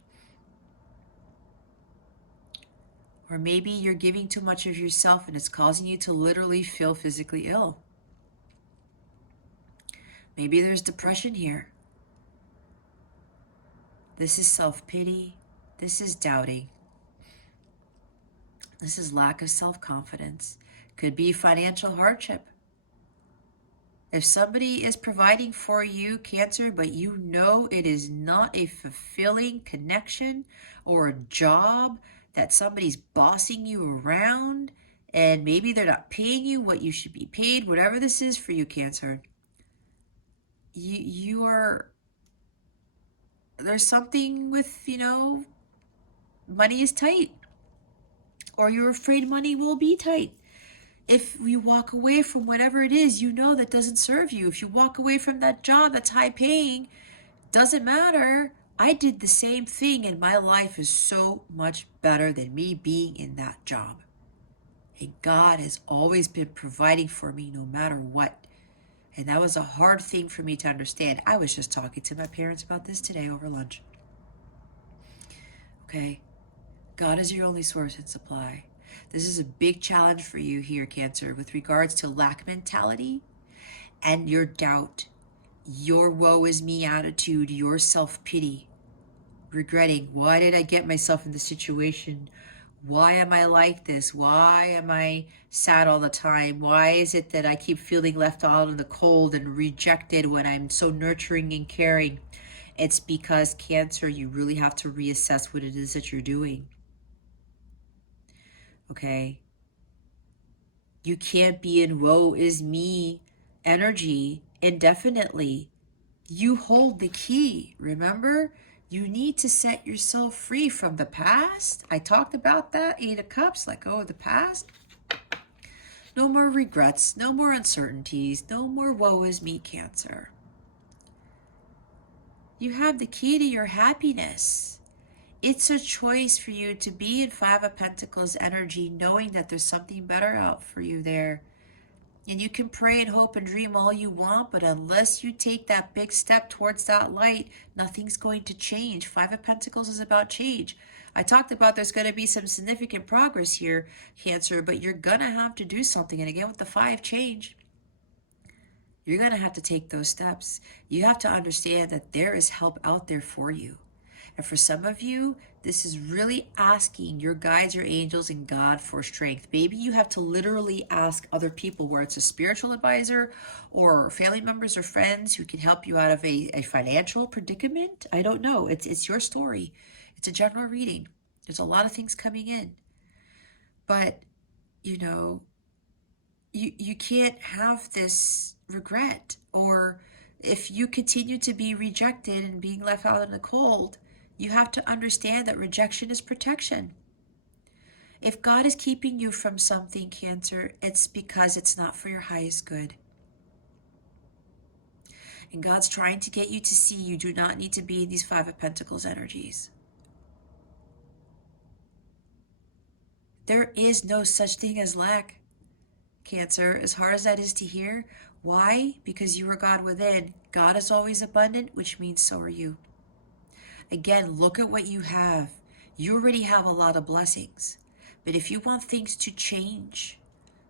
Or maybe you're giving too much of yourself and it's causing you to literally feel physically ill. Maybe there's depression here. This is self-pity. This is doubting. This is lack of self-confidence. Could be financial hardship. If somebody is providing for you, Cancer, but you know it is not a fulfilling connection or a job, that somebody's bossing you around and maybe they're not paying you what you should be paid, whatever this is for you, Cancer, you are, there's something with, money is tight, or you're afraid money will be tight. If you walk away from whatever it is, that doesn't serve you. If you walk away from that job that's high paying, doesn't matter. I did the same thing and my life is so much better than me being in that job. And God has always been providing for me no matter what. And that was a hard thing for me to understand. I was just talking to my parents about this today over lunch. Okay. God is your only source and supply. This is a big challenge for you here, Cancer, with regards to lack mentality and your doubt, your woe is me attitude, your self-pity, regretting, why did I get myself in this situation? Why am I like this? Why am I sad all the time? Why is it that I keep feeling left out in the cold and rejected when I'm so nurturing and caring? It's because, Cancer, you really have to reassess what it is that you're doing. Okay? You can't be in woe is me energy indefinitely. You hold the key, remember? You need to set yourself free from the past. I talked about that, 8 of Cups, let go of the past. No more regrets, no more uncertainties, no more woe is me, Cancer. You have the key to your happiness. It's a choice for you to be in 5 of Pentacles energy, knowing that there's something better out for you there. And you can pray and hope and dream all you want, but unless you take that big step towards that light, nothing's going to change. 5 of Pentacles is about change. I talked about there's going to be some significant progress here, Cancer, but you're going to have to do something. And again, with the 5 change, you're going to have to take those steps. You have to understand that there is help out there for you. And for some of you, this is really asking your guides, your angels, and God for strength. Maybe you have to literally ask other people, where it's a spiritual advisor or family members or friends who can help you out of a financial predicament. I don't know. It's your story. It's a general reading. There's a lot of things coming in. But, you know, you can't have this regret. Or if you continue to be rejected and being left out in the cold, you have to understand that rejection is protection. If God is keeping you from something, Cancer, it's because it's not for your highest good. And God's trying to get you to see you do not need to be in these 5 of Pentacles energies. There is no such thing as lack, Cancer, as hard as that is to hear. Why? Because you are God within. God is always abundant, which means so are you. Again, look at what you have. You already have a lot of blessings. But if you want things to change,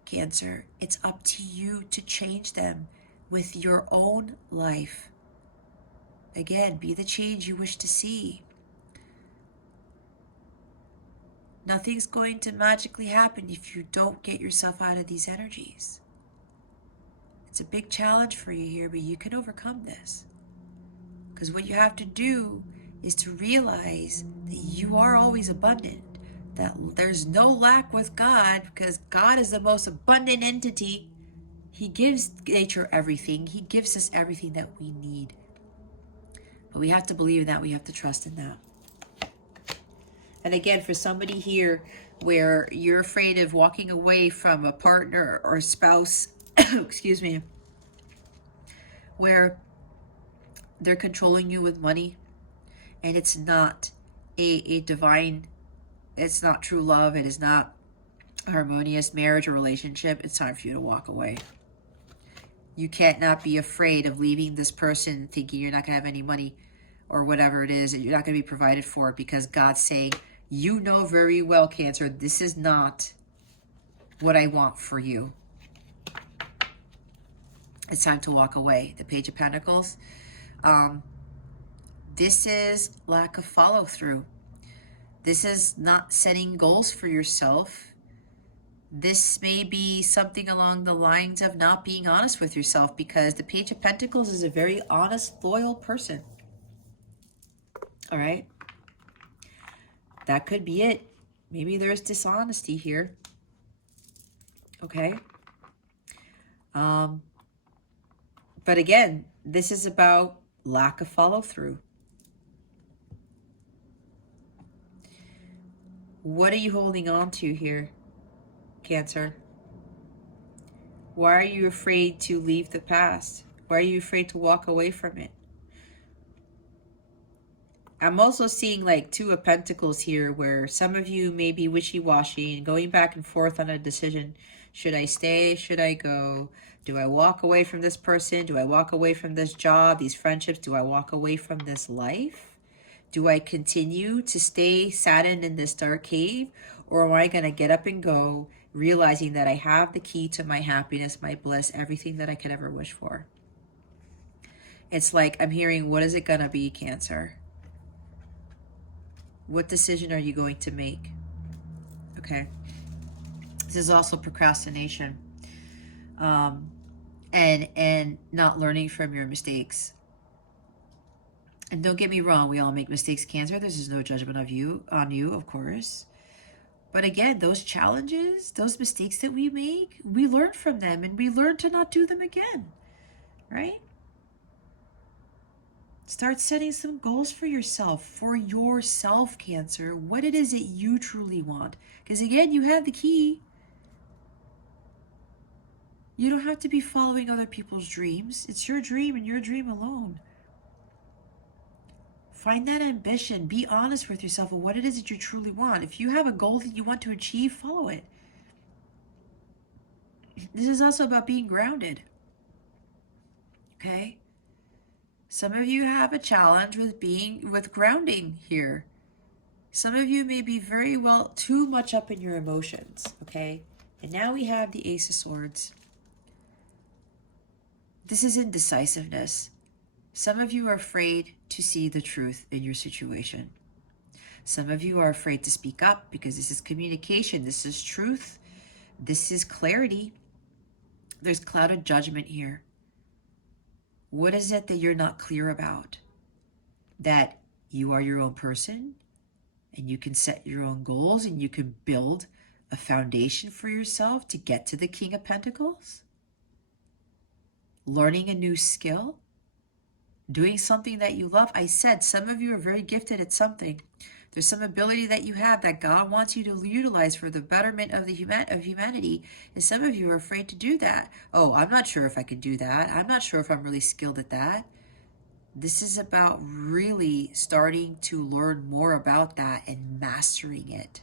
Cancer, it's up to you to change them with your own life. Again, be the change you wish to see. Nothing's going to magically happen if you don't get yourself out of these energies. It's a big challenge for you here, but you can overcome this. Because what you have to do is to realize that you are always abundant, that there's no lack with God, because God is the most abundant entity. He gives nature everything. He gives us everything that we need. But we have to believe in that. We have to trust in that. And again, for somebody here where you're afraid of walking away from a partner or a spouse, excuse me, where they're controlling you with money, and it's not a divine, it's not true love, it is not a harmonious marriage or relationship, it's time for you to walk away. You can't not be afraid of leaving this person thinking you're not going to have any money or whatever it is, and you're not going to be provided for, because God's saying, you know very well, Cancer, this is not what I want for you. It's time to walk away. The Page of Pentacles. This is lack of follow-through. This is not setting goals for yourself. This may be something along the lines of not being honest with yourself, because the Page of Pentacles is a very honest, loyal person. All right? That could be it. Maybe there's dishonesty here. Okay? But again, this is about lack of follow-through. What are you holding on to here, Cancer? Why are you afraid to leave the past? Why are you afraid to walk away from it? I'm also seeing like 2 of Pentacles here, where some of you may be wishy-washy and going back and forth on a decision. Should I stay? Should I go? Do I walk away from this person? Do I walk away from this job, these friendships? Do I walk away from this life? Do I continue to stay saddened in this dark cave, or am I going to get up and go, realizing that I have the key to my happiness, my bliss, everything that I could ever wish for? It's like I'm hearing, what is it going to be, Cancer? What decision are you going to make? Okay. This is also procrastination. And not learning from your mistakes. And don't get me wrong, we all make mistakes, Cancer. This is no judgment on you, of course. But again, those challenges, those mistakes that we make, we learn from them and we learn to not do them again, right? Start setting some goals for yourself, Cancer. What it is that you truly want. Because again, you have the key. You don't have to be following other people's dreams. It's your dream and your dream alone. Find that ambition. Be honest with yourself of what it is that you truly want. If you have a goal that you want to achieve, follow it. This is also about being grounded. Okay? Some of you have a challenge with grounding here. Some of you may be very well too much up in your emotions. Okay? And now we have the Ace of Swords. This is indecisiveness. Some of you are afraid to see the truth in your situation. Some of you are afraid to speak up because this is communication. This is truth. This is clarity. There's clouded judgment here. What is it that you're not clear about? That you are your own person and you can set your own goals and you can build a foundation for yourself to get to the King of Pentacles? Learning a new skill? Doing something that you love? I said some of you are very gifted at something. There's some ability that you have that God wants you to utilize for the betterment of humanity. And some of you are afraid to do that. Oh, I'm not sure if I can do that. I'm not sure if I'm really skilled at that. This is about really starting to learn more about that and mastering it.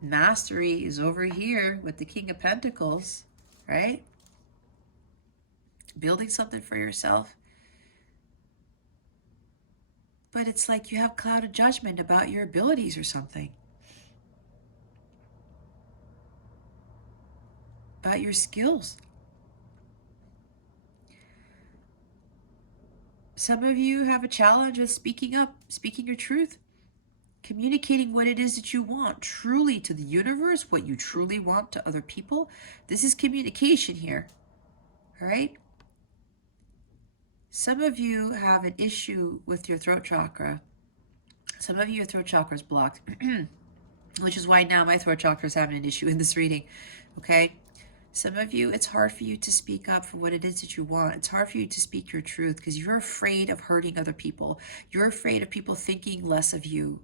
Mastery is over here with the King of Pentacles, right? Building something for yourself. But it's like you have clouded judgment about your abilities or something. About your skills. Some of you have a challenge with speaking up, speaking your truth, communicating what it is that you want truly to the universe, what you truly want to other people. This is communication here, all right? Some of you have an issue with your throat chakra. Some of you, your throat chakra is blocked, which is why now my throat chakra is having an issue in this reading, okay? Some of you, it's hard for you to speak up for what it is that you want. It's hard for you to speak your truth because you're afraid of hurting other people. You're afraid of people thinking less of you.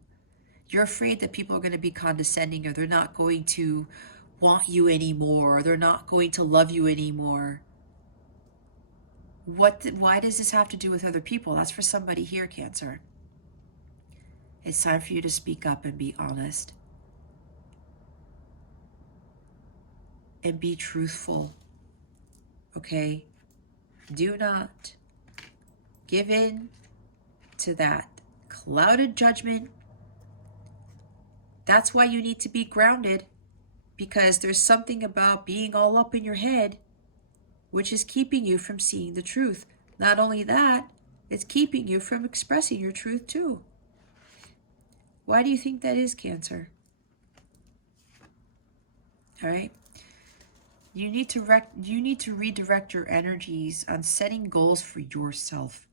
You're afraid that people are going to be condescending, or they're not going to want you anymore, or they're not going to love you anymore. Why does this have to do with other people? That's for somebody here, Cancer. It's time for you to speak up and be honest. And be truthful. Okay? Do not give in to that clouded judgment. That's why you need to be grounded, because there's something about being all up in your head which is keeping you from seeing the truth. Not only that, it's keeping you from expressing your truth too. Why do you think that is, Cancer? All right? You need to redirect your energies on setting goals for yourself.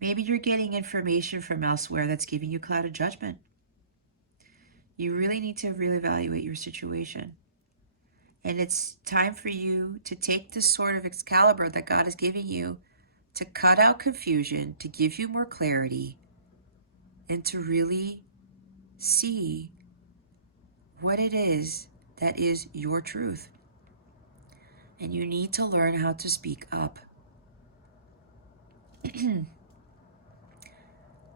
Maybe you're getting information from elsewhere that's giving you clouded judgment. You really need to reevaluate your situation. And it's time for you to take this sword of Excalibur that God is giving you to cut out confusion, to give you more clarity, and to really see what it is that is your truth. And you need to learn how to speak up.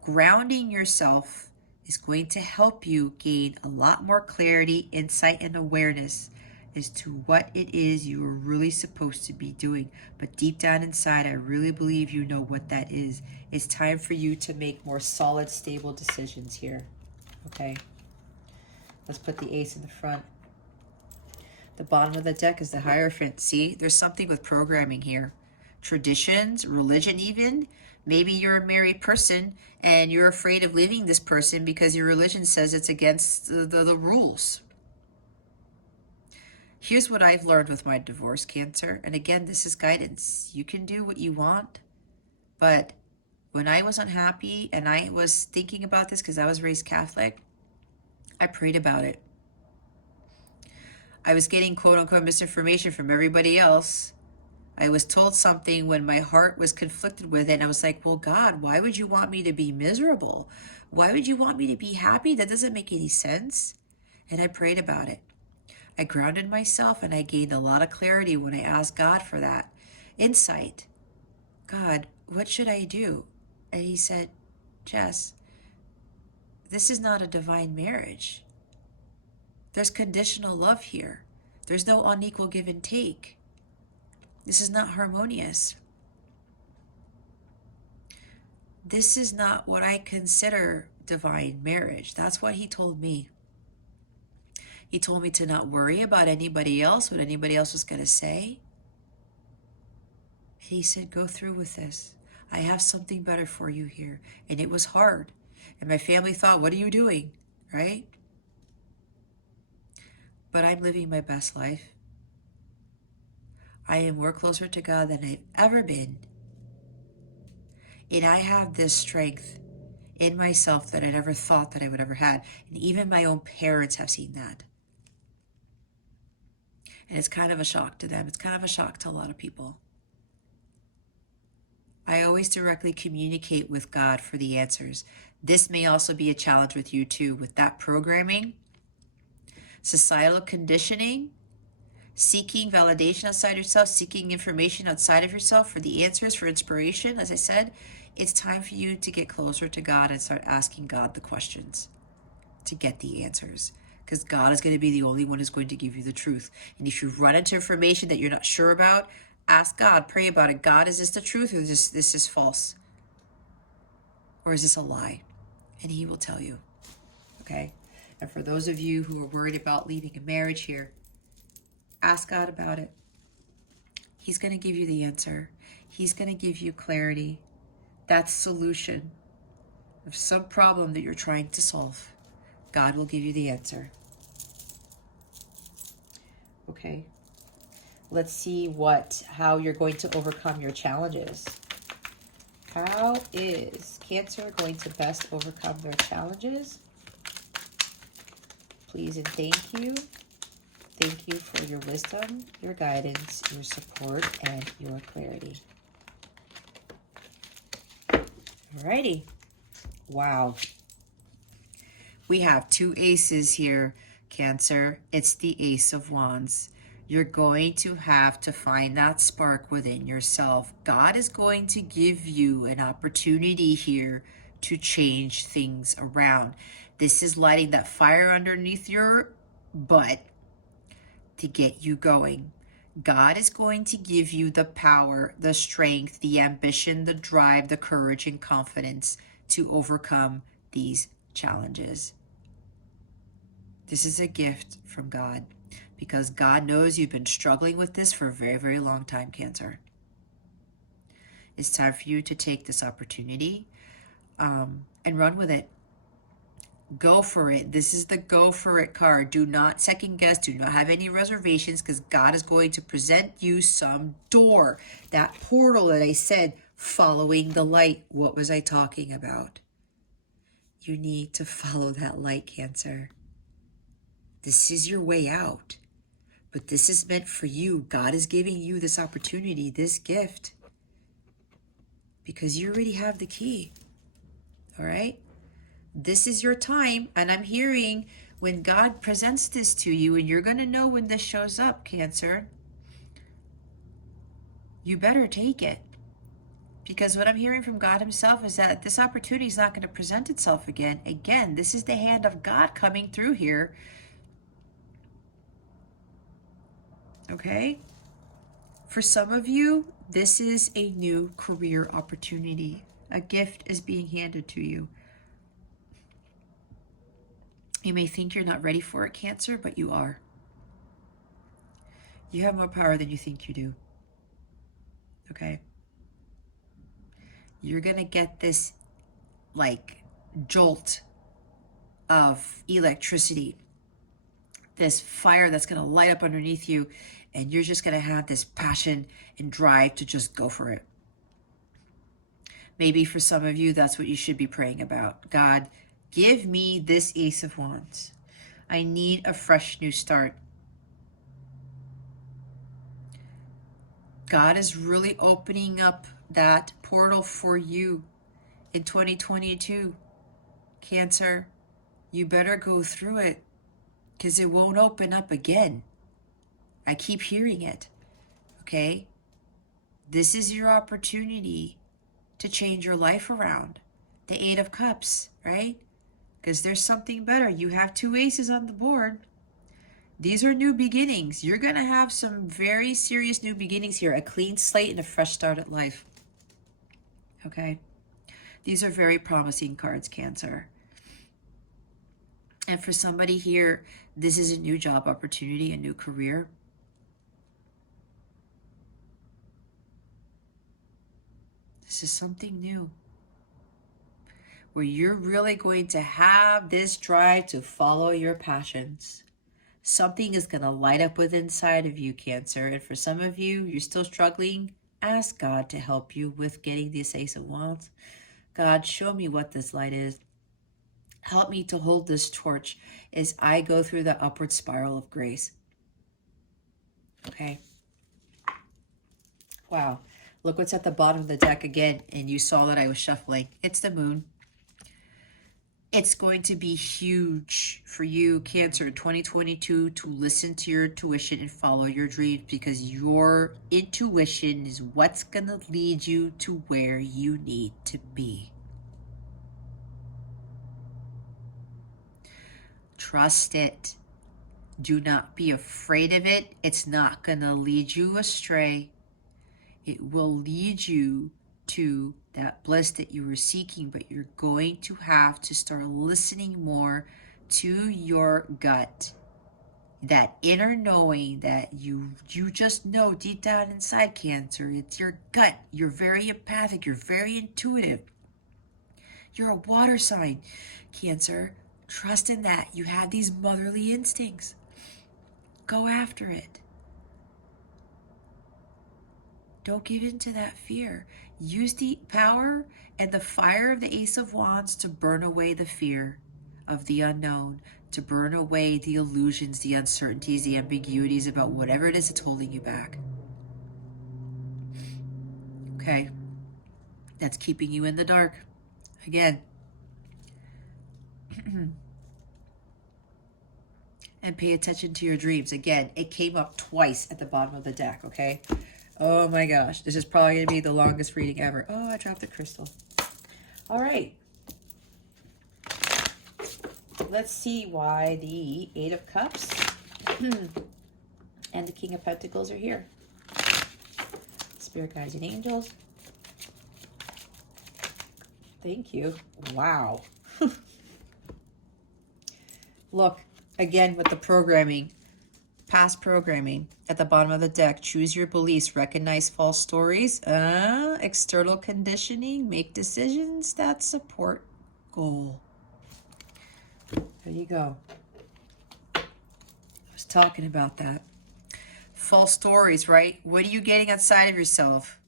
Grounding yourself is going to help you gain a lot more clarity, insight, and awareness as to what it is you are really supposed to be doing. But deep down inside, I really believe you know what that is. It's time for you to make more solid, stable decisions here. Okay? Let's put the ace in the front. The bottom of the deck is the Hierophant. See, there's something with programming here. Traditions, religion even. Maybe you're a married person and you're afraid of leaving this person because your religion says it's against the rules. Here's what I've learned with my divorce, Cancer. And again, this is guidance. You can do what you want. But when I was unhappy and I was thinking about this because I was raised Catholic, I prayed about it. I was getting quote unquote misinformation from everybody else. I was told something when my heart was conflicted with it. And I was like, well, God, why would you want me to be miserable? Why would you want me to be happy? That doesn't make any sense. And I prayed about it. I grounded myself and I gained a lot of clarity when I asked God for that insight. God, what should I do? And he said, Jess, this is not a divine marriage. There's conditional love here. There's no unequal give and take. This is not harmonious. This is not what I consider divine marriage. That's what he told me. He told me to not worry about anybody else, what anybody else was going to say. He said, go through with this. I have something better for you here. And it was hard. And my family thought, what are you doing? Right? But I'm living my best life. I am more closer to God than I've ever been. And I have this strength in myself that I never thought that I would ever have. And even my own parents have seen that. And it's kind of a shock to them. It's kind of a shock to a lot of people. I always directly communicate with God for the answers. This may also be a challenge with you too, with that programming, societal conditioning, seeking validation outside yourself, seeking information outside of yourself for the answers, for inspiration. As I said, it's time for you to get closer to God and start asking God the questions to get the answers. Because God is going to be the only one who's going to give you the truth. And if you run into information that you're not sure about, ask God, pray about it. God, is this the truth or is this is false? Or is this a lie? And he will tell you. Okay? And for those of you who are worried about leaving a marriage here, ask God about it. He's going to give you the answer. He's going to give you clarity. That solution of some problem that you're trying to solve. God will give you the answer. Okay. Let's see how you're going to overcome your challenges. How is Cancer going to best overcome their challenges? Please and thank you. Thank you for your wisdom, your guidance, your support, and your clarity. Alrighty. Wow. We have two aces here, Cancer. It's the Ace of Wands. You're going to have to find that spark within yourself. God is going to give you an opportunity here to change things around. This is lighting that fire underneath your butt to get you going. God is going to give you the power, the strength, the ambition, the drive, the courage, and confidence to overcome these challenges. This is a gift from God because God knows you've been struggling with this for a very, very long time, Cancer. It's time for you to take this opportunity and run with it. Go for it. This is the go for it card. Do not second guess. Do not have any reservations because God is going to present you some door. That portal that I said, following the light. What was I talking about? You need to follow that light, Cancer. This is your way out. But this is meant for you. God is giving you this opportunity, this gift. Because you already have the key. All right? This is your time, and I'm hearing when God presents this to you, and you're going to know when this shows up, Cancer, you better take it. Because what I'm hearing from God himself is that this opportunity is not going to present itself again. Again, this is the hand of God coming through here. Okay? For some of you, this is a new career opportunity. A gift is being handed to you. You may think you're not ready for it, Cancer, but you are. You have more power than you think you do. Okay? You're going to get this, like, jolt of electricity, this fire that's going to light up underneath you, and you're just going to have this passion and drive to just go for it. Maybe for some of you, that's what you should be praying about. God, give me this Ace of Wands. I need a fresh new start. God is really opening up that portal for you in 2022. Cancer, you better go through it because it won't open up again. I keep hearing it. Okay? This is your opportunity to change your life around. The Eight of Cups, right? Because there's something better. You have two aces on the board. These are new beginnings. You're going to have some very serious new beginnings here. A clean slate and a fresh start at life. Okay? These are very promising cards, Cancer. And for somebody here, this is a new job opportunity, a new career. This is something new, where you're really going to have this drive to follow your passions. Something is going to light up within inside of you, Cancer. And for some of you, you're still struggling. Ask God to help you with getting this Ace of Wands. God, show me what this light is. Help me to hold this torch as I go through the upward spiral of grace. Okay. Wow. Look what's at the bottom of the deck again. And you saw that I was shuffling. It's the moon. It's going to be huge for you, Cancer, 2022, to listen to your intuition and follow your dreams, because your intuition is what's going to lead you to where you need to be. Trust it. Do not be afraid of it. It's not going to lead you astray. It will lead you to that bliss that you were seeking, but you're going to have to start listening more to your gut. That inner knowing that you just know deep down inside, Cancer. It's your gut. You're very empathic. You're very intuitive. You're a water sign, Cancer. Trust in that. You have these motherly instincts. Go after it. Don't give in to that fear. Use the power and the fire of the Ace of Wands to burn away the fear of the unknown, to burn away the illusions, the uncertainties, the ambiguities about whatever it is that's holding you back. Okay? That's keeping you in the dark. Again. And pay attention to your dreams. Again, it came up twice at the bottom of the deck, okay? Oh my gosh, this is probably going to be the longest reading ever. Oh, I dropped the crystal. All right. Let's see why the Eight of Cups and the King of Pentacles are here. Spirit guides and angels. Thank you. Wow. Look, again with the programming. Past programming at the bottom of the deck. Choose your beliefs. Recognize false stories. External conditioning. Make decisions that support goal. There you go. I was talking about that. False stories, right? What are you getting outside of yourself?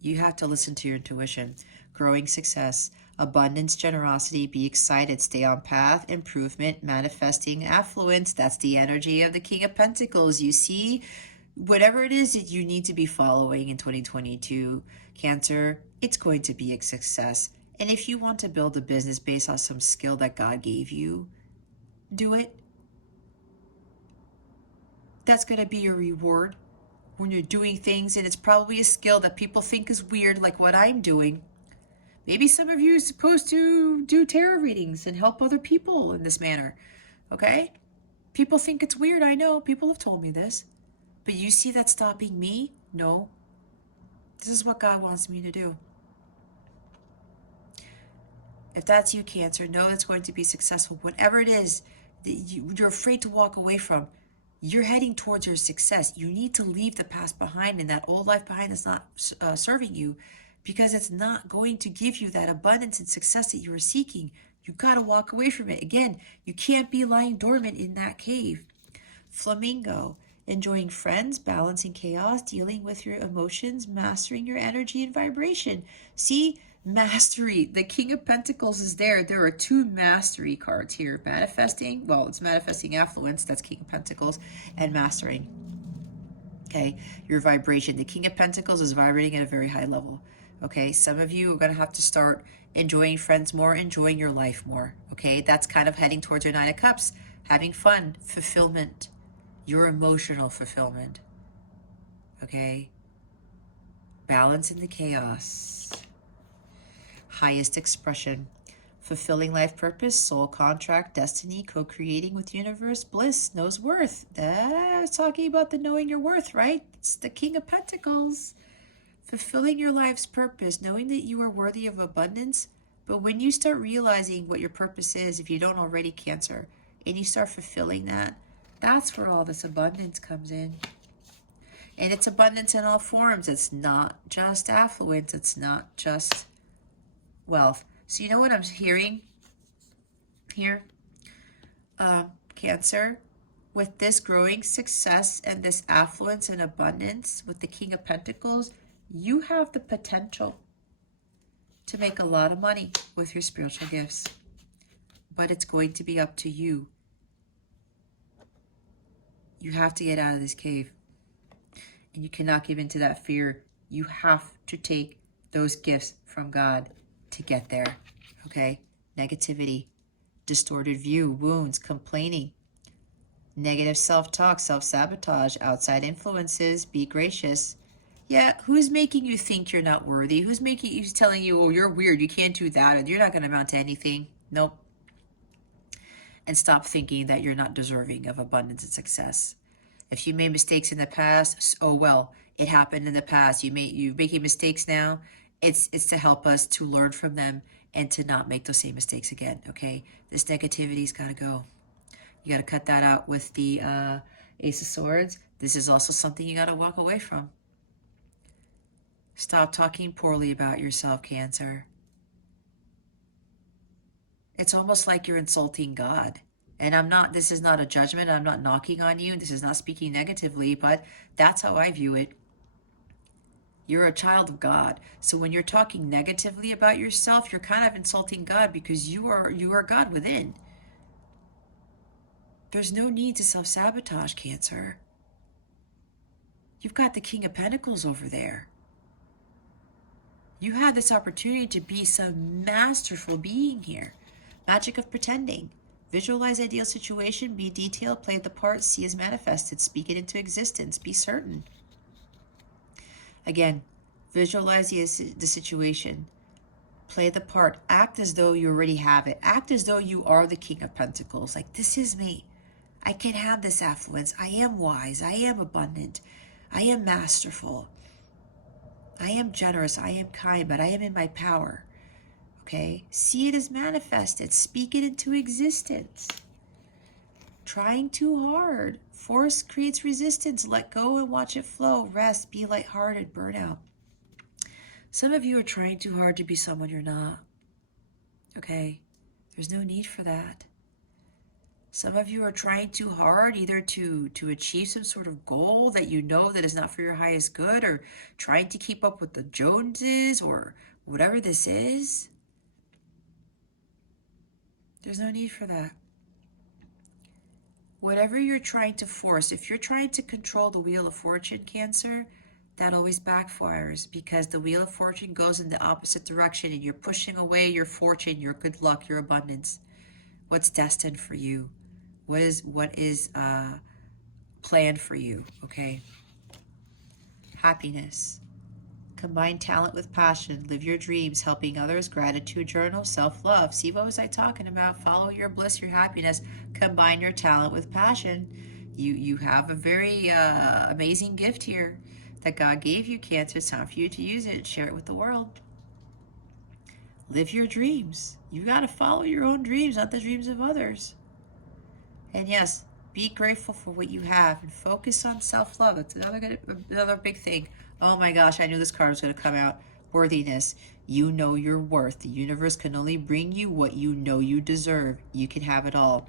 You have to listen to your intuition. Growing success. Abundance, generosity, be excited, stay on path, improvement, manifesting affluence. That's the energy of the King of Pentacles. You see, whatever it is that you need to be following in 2022, Cancer, it's going to be a success. And if you want to build a business based on some skill that God gave you, do it. That's going to be your reward when you're doing things, and it's probably a skill that people think is weird, like what I'm doing. Maybe some of you are supposed to do tarot readings and help other people in this manner, okay? People think it's weird. I know. People have told me this. But you see that stopping me? No. This is what God wants me to do. If that's you, Cancer, know it's going to be successful. Whatever it is that you're afraid to walk away from, you're heading towards your success. You need to leave the past behind and that old life behind that's not serving you, because it's not going to give you that abundance and success that you are seeking. You got to walk away from it. Again, you can't be lying dormant in that cave. Flamingo, enjoying friends, balancing chaos, dealing with your emotions, mastering your energy and vibration. See, mastery. The King of Pentacles is there. There are two mastery cards here. Manifesting, well, it's manifesting affluence. That's King of Pentacles. And mastering. Okay, your vibration. The King of Pentacles is vibrating at a very high level. Okay, some of you are going to have to start enjoying friends more, enjoying your life more. Okay, that's kind of heading towards your Nine of Cups. Having fun, fulfillment, your emotional fulfillment. Okay, balance in the chaos. Highest expression. Fulfilling life purpose, soul contract, destiny, co-creating with universe, bliss, knows worth. That's talking about the knowing your worth, right? It's the King of Pentacles. Fulfilling your life's purpose, knowing that you are worthy of abundance. But when you start realizing what your purpose is, if you don't already, Cancer, and you start fulfilling that, that's where all this abundance comes in. And it's abundance in all forms. It's not just affluence. It's not just wealth. So you know what I'm hearing here? Cancer, with this growing success and this affluence and abundance with the King of Pentacles, you have the potential to make a lot of money with your spiritual gifts. But it's going to be up to you. You have to get out of this cave. And you cannot give in to that fear. You have to take those gifts from God to get there. Okay? Negativity, distorted view, wounds, complaining, negative self-talk, self-sabotage, outside influences, be gracious. Yeah, who's making you think you're not worthy? Who's telling you, oh, you're weird, you can't do that, and you're not going to amount to anything? Nope. And stop thinking that you're not deserving of abundance and success. If you made mistakes in the past, oh well, it happened in the past. You're making mistakes now. It's to help us to learn from them and to not make those same mistakes again, okay? This negativity's got to go. You got to cut that out with the Ace of Swords. This is also something you got to walk away from. Stop talking poorly about yourself, Cancer. It's almost like you're insulting God. And this is not a judgment. I'm not knocking on you. This is not speaking negatively, but that's how I view it. You're a child of God. So when you're talking negatively about yourself, you're kind of insulting God, because you are God within. There's no need to self-sabotage, Cancer. You've got the King of Pentacles over there. You have this opportunity to be some masterful being here. Magic of pretending. Visualize ideal situation, be detailed, play the part, see as manifested, speak it into existence, be certain. Again, visualize the situation, play the part, act as though you already have it, act as though you are the King of Pentacles, like this is me. I can have this affluence, I am wise, I am abundant, I am masterful, I am generous, I am kind, but I am in my power. Okay, see it as manifested, speak it into existence. Trying too hard, force creates resistance. Let go and watch it flow. Rest, be lighthearted, burnout. Some of you are trying too hard to be someone you're not. Okay, there's no need for that. Some of you are trying too hard either to achieve some sort of goal that you know that is not for your highest good, or trying to keep up with the Joneses, or whatever this is. There's no need for that. Whatever you're trying to force, if you're trying to control the Wheel of Fortune, Cancer, that always backfires, because the Wheel of Fortune goes in the opposite direction and you're pushing away your fortune, your good luck, your abundance. What's destined for you? What is planned for you, okay? Happiness. Combine talent with passion. Live your dreams, helping others, gratitude journal, self-love. See, what was I talking about? Follow your bliss, your happiness. Combine your talent with passion. You have a very amazing gift here that God gave you, Cancer. It's time for you to use it and share it with the world. Live your dreams. You got to follow your own dreams, not the dreams of others. And yes, be grateful for what you have and focus on self-love. That's another big thing. Oh my gosh, I knew this card was going to come out. Worthiness. You know your worth. The universe can only bring you what you know you deserve. You can have it all.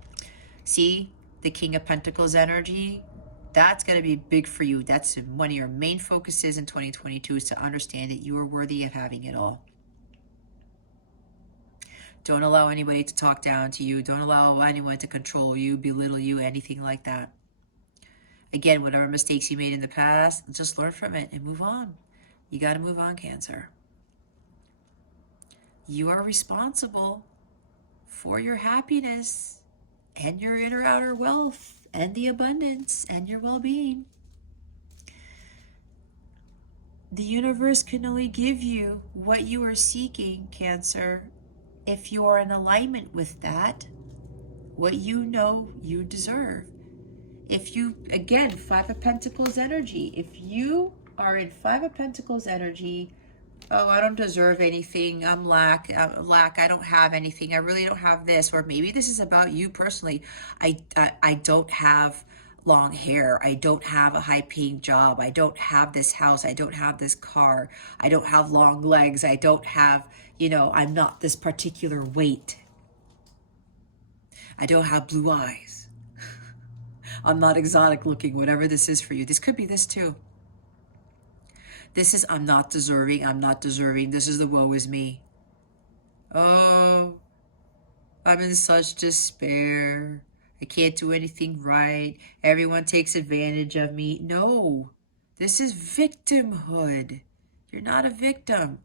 See, the King of Pentacles energy, that's going to be big for you. That's one of your main focuses in 2022, is to understand that you are worthy of having it all. Don't allow anybody to talk down to you. Don't allow anyone to control you, belittle you, anything like that. Again, whatever mistakes you made in the past, just learn from it and move on. You got to move on, Cancer. You are responsible for your happiness and your inner outer wealth and the abundance and your well-being. The universe can only give you what you are seeking, Cancer, if you are in alignment with that, what you know you deserve. If you, again, Five of Pentacles energy, if you are in Five of Pentacles energy, oh, I don't deserve anything, I'm lack, I don't have anything, I really don't have this, or maybe this is about you personally. I don't have long hair, I don't have a high-paying job, I don't have this house, I don't have this car, I don't have long legs, I don't have, I'm not this particular weight, I don't have blue eyes, I'm not exotic looking, whatever this is for you. This could be this too. This is, I'm not deserving, this is the woe is me. Oh, I'm in such despair. I can't do anything right. Everyone takes advantage of me. No, this is victimhood. You're not a victim.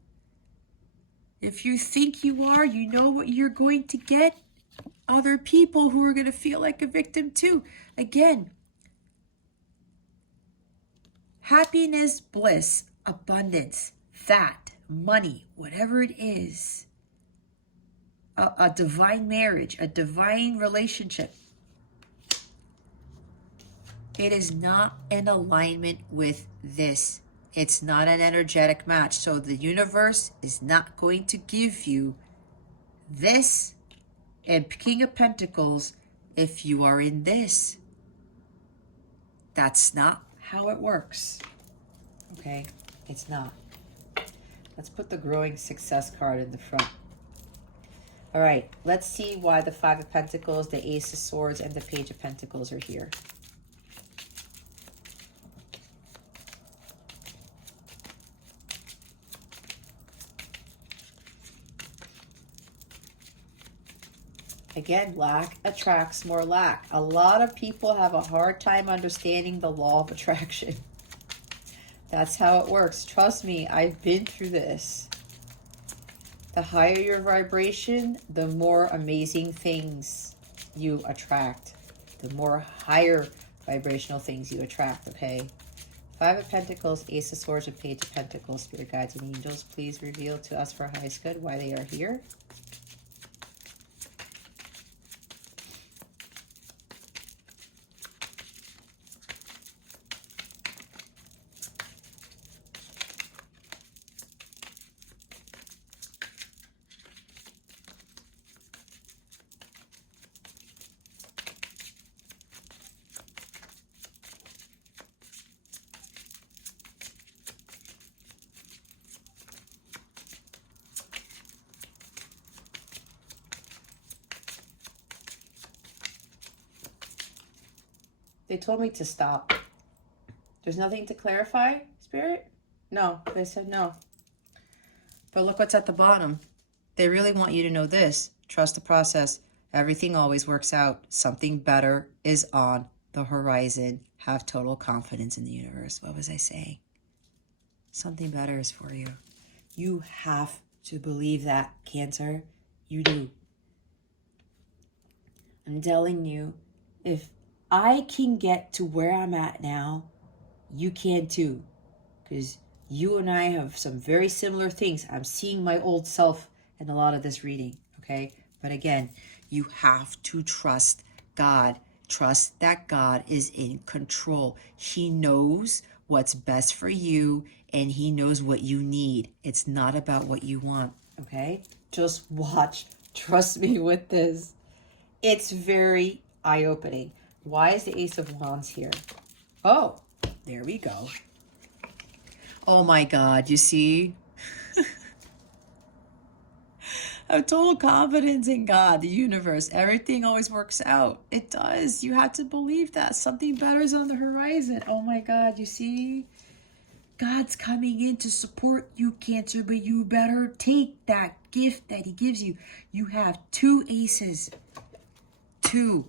If you think you are, you know what you're going to get. Other people who are going to feel like a victim too. Again, happiness, bliss, abundance, that, money, whatever it is, a divine marriage, a divine relationship, it is not in alignment with this. It's not an energetic match. So the universe is not going to give you this and King of Pentacles if you are in this. That's not how it works. Okay, it's not. Let's put the growing success card in the front. All right, let's see why the Five of Pentacles, the Ace of Swords, and the Page of Pentacles are here. Again, lack attracts more lack. A lot of people have a hard time understanding the law of attraction. That's how it works. Trust me, I've been through this. The higher your vibration, the more amazing things you attract. The more higher vibrational things you attract, okay? Five of Pentacles, Ace of Swords, and Page of Pentacles. Spirit guides and angels, please reveal to us for highest good why they are here. They told me to stop. There's nothing to clarify, Spirit? No, they said no. But look what's at the bottom. They really want you to know this. Trust the process. Everything always works out. Something better is on the horizon. Have total confidence in the universe. What was I saying? Something better is for you. You have to believe that, Cancer. You do. I'm telling you, if I can get to where I'm at now, you can too. Because You and I have some very similar things. I'm seeing my old self in a lot of this reading, okay? But again, you have to trust God. Trust that God is in control. He knows what's best for you, and he knows what you need. It's not about what you want, okay? Just watch. Trust me with this. It's very eye-opening. Why is the Ace of Wands here? Oh, there we go. Oh my God, you see? A total confidence in God, the universe. Everything always works out. It does. You have to believe that. Something better is on the horizon. Oh my God, you see? God's coming in to support you, Cancer, but you better take that gift that he gives you. You have 2 aces. 2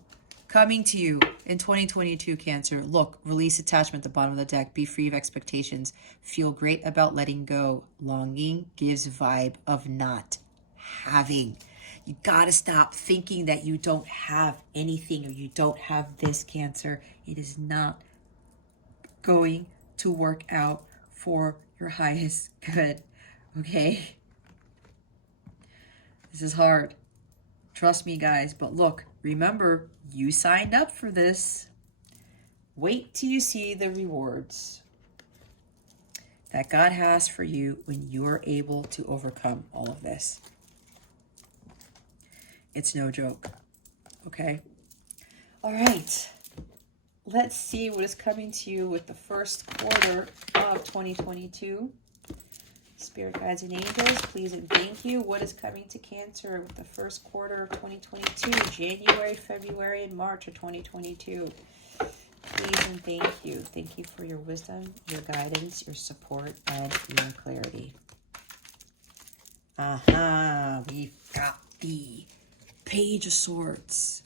coming to you in 2022, Cancer. Look, release attachment at the bottom of the deck. Be free of expectations. Feel great about letting go. Longing gives vibe of not having. You got to stop thinking that you don't have anything or you don't have this, Cancer. It is not going to work out for your highest good, okay? This is hard. Trust me, guys. But look, remember, you signed up for this. Wait till you see the rewards that God has for you when you're able to overcome all of this. It's no joke, okay? All right. Let's see what is coming to you with the first quarter of 2022. Spirit guides and angels, please and thank you. What is coming to Cancer with the first quarter of 2022, January, February, and March of 2022? Please and thank you. Thank you for your wisdom, your guidance, your support, and your clarity. We've got the Page of Swords.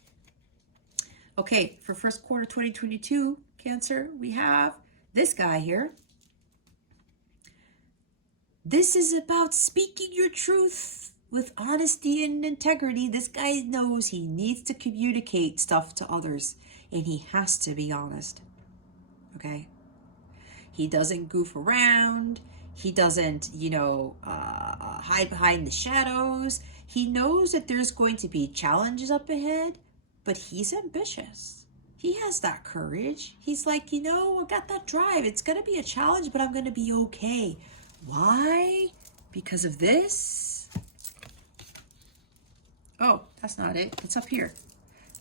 Okay, for first quarter 2022, Cancer, we have this guy here. This is about speaking your truth with honesty and integrity. This guy knows he needs to communicate stuff to others, and he has to be honest, okay? He doesn't goof around. He doesn't, hide behind the shadows. He knows that there's going to be challenges up ahead, but he's ambitious. He has that courage. He's like, I got that drive. It's going to be a challenge, but I'm going to be okay. Why? Because of this? Oh, that's not it. It's up here.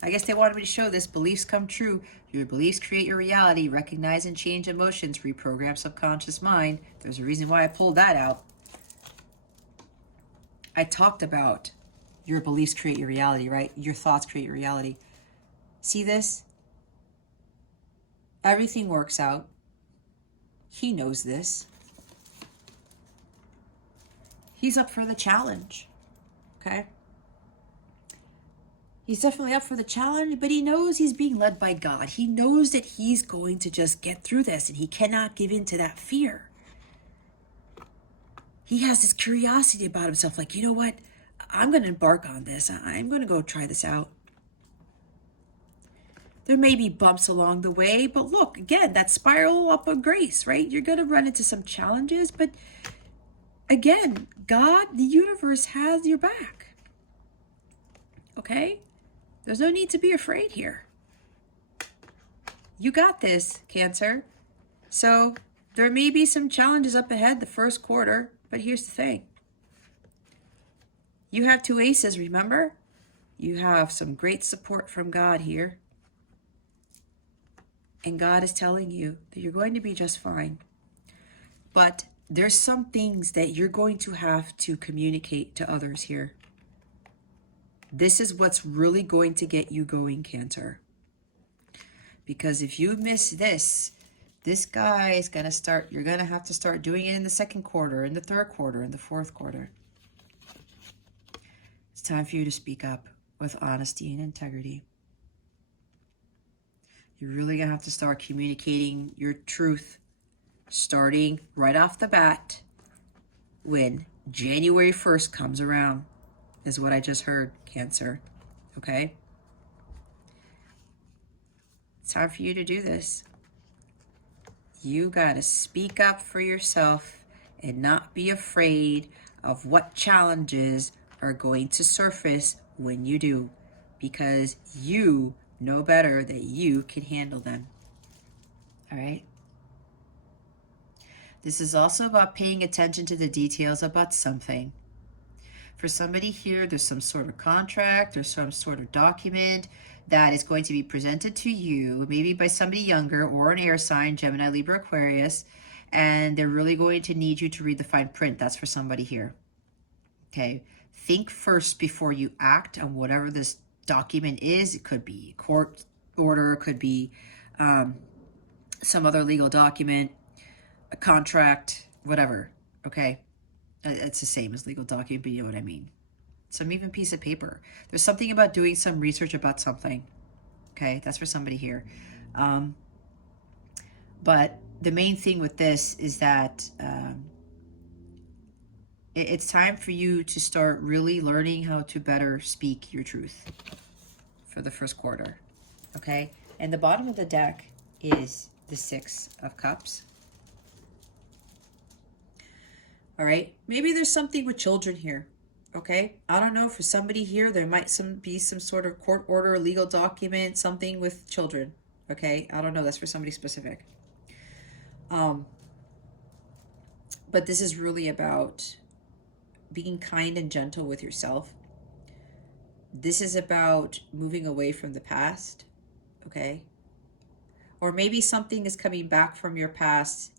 I guess they wanted me to show this. Beliefs come true. Your beliefs create your reality. Recognize and change emotions. Reprogram subconscious mind. There's a reason why I pulled that out. I talked about your beliefs create your reality, right? Your thoughts create your reality. See this? Everything works out. He knows this. He's up for the challenge, okay? He's definitely up for the challenge, but he knows he's being led by God. He knows that he's going to just get through this, and he cannot give in to that fear. He has this curiosity about himself, like, you know what? I'm going to embark on this. I'm going to go try this out. There may be bumps along the way, but look, again, that spiral up of grace, right? You're going to run into some challenges, but again, God, the universe has your back, okay? There's no need to be afraid here. You got this, Cancer. So there may be some challenges up ahead the first quarter, but here's the thing. You have 2 aces, remember? You have some great support from God here. And God is telling you that you're going to be just fine. But there's some things that you're going to have to communicate to others here. This is what's really going to get you going, Cancer. Because if you miss this, this guy is going to start, you're going to have to start doing it in the second quarter, in the third quarter, in the fourth quarter. It's time for you to speak up with honesty and integrity. You're really going to have to start communicating your truth, starting right off the bat when January 1st comes around, is what I just heard, Cancer. Okay? It's time for you to do this. You got to speak up for yourself. and not be afraid of what challenges are going to surface when you do, because you know better that you can handle them. All right? This is also about paying attention to the details about something. For somebody here, there's some sort of contract or some sort of document that is going to be presented to you, maybe by somebody younger or an air sign, Gemini, Libra, Aquarius, and they're really going to need you to read the fine print. That's for somebody here. Okay, think first before you act on whatever this document is. It could be a court order, it could be some other legal document, a contract, whatever. Okay, it's the same as legal document, but you know what I mean. Some even piece of paper. There's something about doing some research about something. Okay, that's for somebody here. But the main thing with this is that it's time for you to start really learning how to better speak your truth for the first quarter. Okay, and the bottom of the deck is the Six of Cups. All right, maybe there's something with children here. Okay, I don't know, for somebody here, there might be some sort of court order, legal document, something with children. Okay, I don't know, that's for somebody specific. But this is really about being kind and gentle with yourself. This is about moving away from the past, okay? Or maybe something is coming back from your past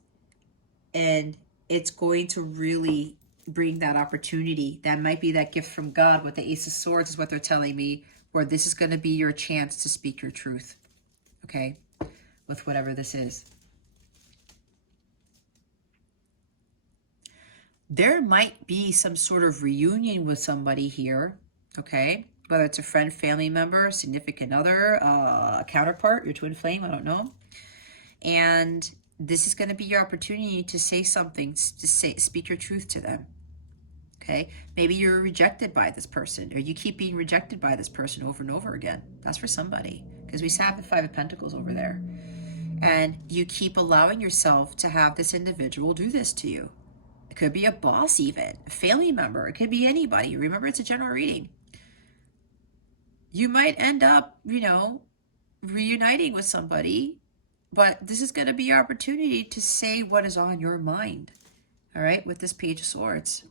and it's going to really bring that opportunity. That might be that gift from God with the Ace of Swords is what they're telling me, where this is going to be your chance to speak your truth, okay? With whatever this is. There might be some sort of reunion with somebody here, okay? Whether it's a friend, family member, significant other, a counterpart, your twin flame, I don't know. And this is going to be your opportunity to say something, to speak your truth to them, okay? Maybe you're rejected by this person, or you keep being rejected by this person over and over again. That's for somebody, because we have the Five of Pentacles over there. And you keep allowing yourself to have this individual do this to you. It could be a boss even, a family member. It could be anybody. Remember, it's a general reading. You might end up, reuniting with somebody, but this is going to be your opportunity to say what is on your mind, all right, with this Page of Swords.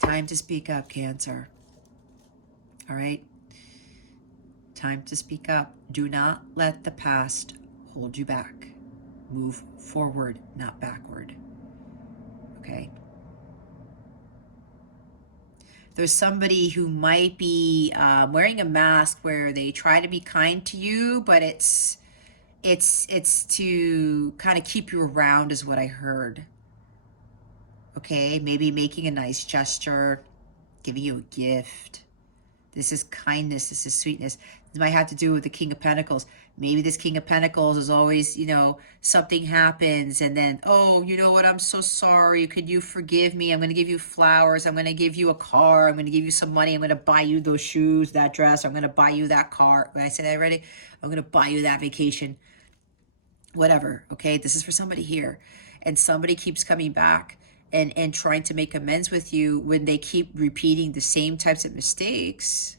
Time to speak up, Cancer, all right? Time to speak up. Do not let the past hold you back. Move forward, not backward. Okay. There's somebody who might be wearing a mask where they try to be kind to you, but it's to kind of keep you around is what I heard. Okay, maybe making a nice gesture, giving you a gift. This is kindness, this is sweetness. This might have to do with the King of Pentacles. Maybe this King of Pentacles is always, something happens and then, oh, you know what, I'm so sorry. Could you forgive me? I'm going to give you flowers. I'm going to give you a car. I'm going to give you some money. I'm going to buy you those shoes, that dress. I'm going to buy you that car. When I say that already, I'm going to buy you that vacation. Whatever, okay? This is for somebody here. And somebody keeps coming back and trying to make amends with you when they keep repeating the same types of mistakes.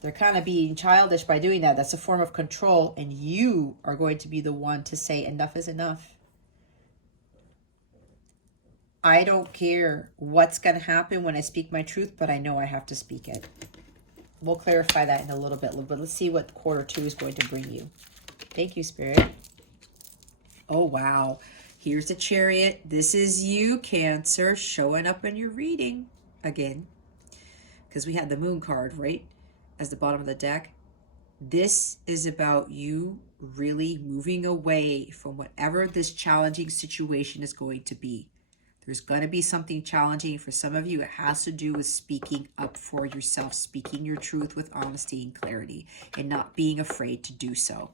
They're kind of being childish by doing that. That's a form of control, and you are going to be the one to say enough is enough. I don't care what's going to happen when I speak my truth, but I know I have to speak it. We'll clarify that in a little bit, but let's see what quarter 2 is going to bring you. Thank you, Spirit. Oh, wow. Here's the Chariot. This is you, Cancer, showing up in your reading again, because we had the Moon card, right, as the bottom of the deck. This is about you really moving away from whatever this challenging situation is going to be. There's going to be something challenging for some of you. It has to do with speaking up for yourself, speaking your truth with honesty and clarity, and not being afraid to do so.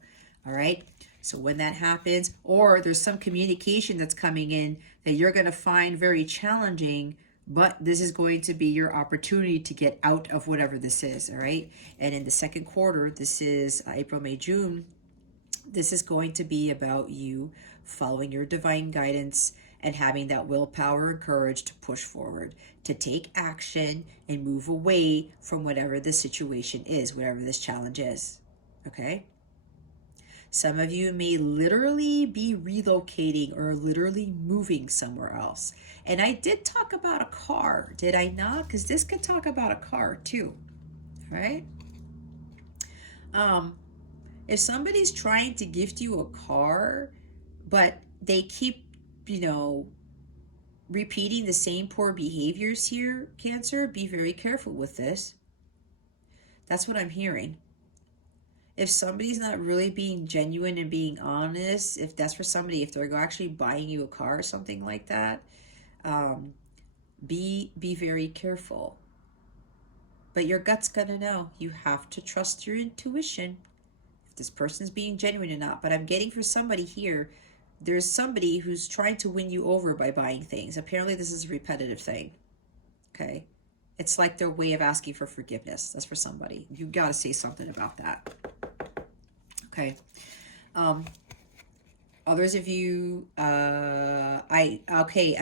All right? So when that happens, or there's some communication that's coming in that you're going to find very challenging, but this is going to be your opportunity to get out of whatever this is, all right? And in the second quarter, this is April, May, June, This is going to be about you following your divine guidance and having that willpower and courage to push forward, to take action and move away from whatever the situation is, whatever this challenge is. Okay? Some of you may literally be relocating or literally moving somewhere else. And I did talk about a car, did I not? Because this could talk about a car too, right? If somebody's trying to gift you a car, but they keep, repeating the same poor behaviors here, Cancer, be very careful with this. That's what I'm hearing. If somebody's not really being genuine and being honest, if that's for somebody, if they're actually buying you a car or something like that, be very careful. But your gut's gonna know. You have to trust your intuition if this person's being genuine or not. But I'm getting for somebody here, there's somebody who's trying to win you over by buying things. Apparently this is a repetitive thing. Okay? It's like their way of asking for forgiveness. That's for somebody. You gotta say something about that. Okay. Others of you, I'm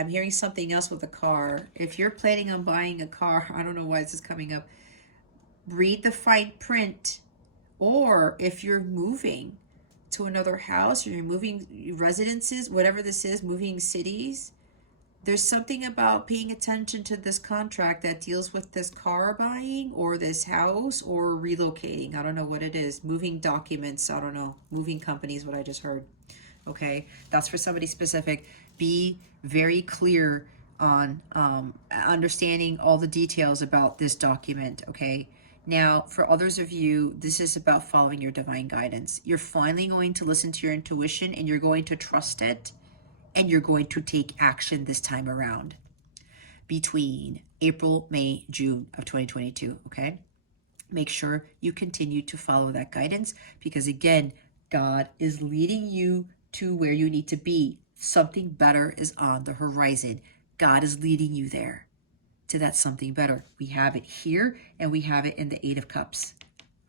hearing something else with a car. If you're planning on buying a car, I don't know why this is coming up. Read the fine print. Or if you're moving to another house, or you're moving residences, whatever this is, moving cities, there's something about paying attention to this contract that deals with this car buying or this house or relocating. I don't know what it is. Moving documents. I don't know. Moving companies, what I just heard. Okay. That's for somebody specific. Be very clear on understanding all the details about this document. Okay. Now, for others of you, this is about following your divine guidance. You're finally going to listen to your intuition and you're going to trust it. And you're going to take action this time around between April, May, June of 2022, okay? Make sure you continue to follow that guidance because, again, God is leading you to where you need to be. Something better is on the horizon. God is leading you there to that something better. We have it here and we have it in the Eight of Cups,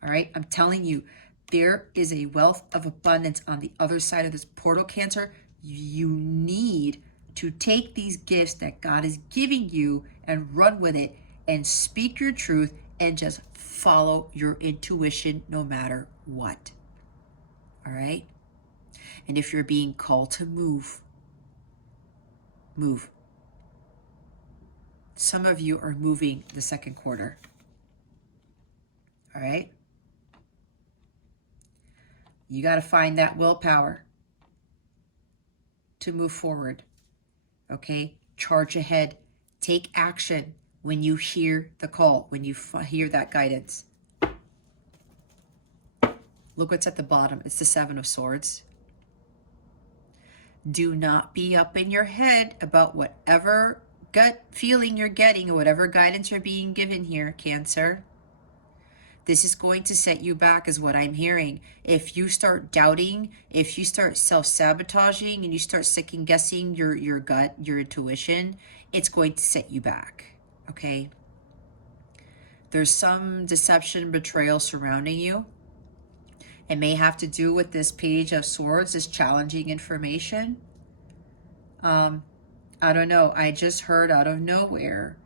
all right? I'm telling you, there is a wealth of abundance on the other side of this portal, Cancer. You need to take these gifts that God is giving you and run with it and speak your truth and just follow your intuition no matter what. All right? And if you're being called to move, move. Some of you are moving the second quarter. All right? You got to find that willpower to move forward. Okay? Charge ahead. Take action when you hear the call, when you hear that guidance. Look what's at the bottom. It's the Seven of Swords. Do not be up in your head about whatever gut feeling you're getting or whatever guidance you're being given here, Cancer. This is going to set you back is what I'm hearing. If you start doubting, if you start self-sabotaging and you start second-guessing your gut, your intuition, it's going to set you back, okay? There's some deception, betrayal surrounding you. It may have to do with this Page of Swords, this challenging information. I don't know. I just heard out of nowhere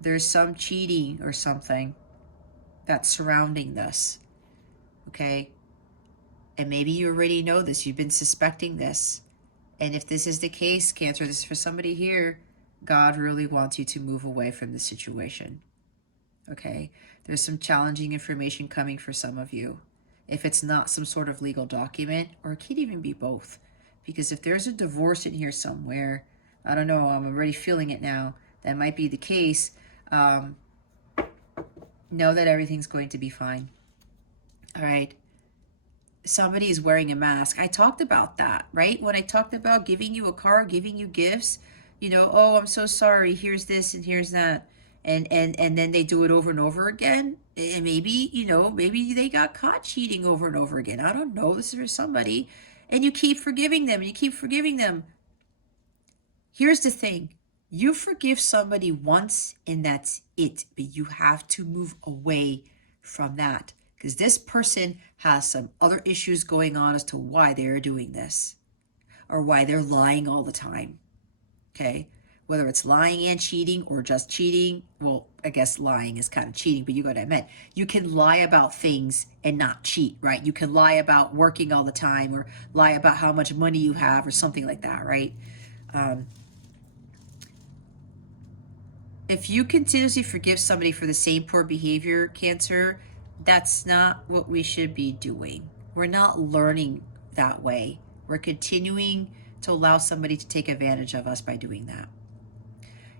there's some cheating or something that's surrounding this, okay? And maybe you already know this. You've been suspecting this. And if this is the case, Cancer, this is for somebody here, God really wants you to move away from the situation, okay? There's some challenging information coming for some of you. If it's not some sort of legal document, or it could even be both. Because if there's a divorce in here somewhere, I don't know, I'm already feeling it now, that might be the case. Know that everything's going to be fine. All right. Somebody is wearing a mask. I talked about that, right? When I talked about giving you a car, giving you gifts, oh, I'm so sorry. Here's this and here's that. And then they do it over and over again. And maybe, maybe they got caught cheating over and over again. I don't know. This is for somebody. And you keep forgiving them. And you keep forgiving them. Here's the thing. You forgive somebody once and that's it. But you have to move away from that. because this person has some other issues going on as to why they're doing this or why they're lying all the time. Okay, whether it's lying and cheating or just cheating. Well, I guess lying is kind of cheating, but you got to admit, you can lie about things and not cheat, right? You can lie about working all the time or lie about how much money you have or something like that, right? If you continuously forgive somebody for the same poor behavior, Cancer, that's not what we should be doing. We're not learning that way. We're continuing to allow somebody to take advantage of us by doing that.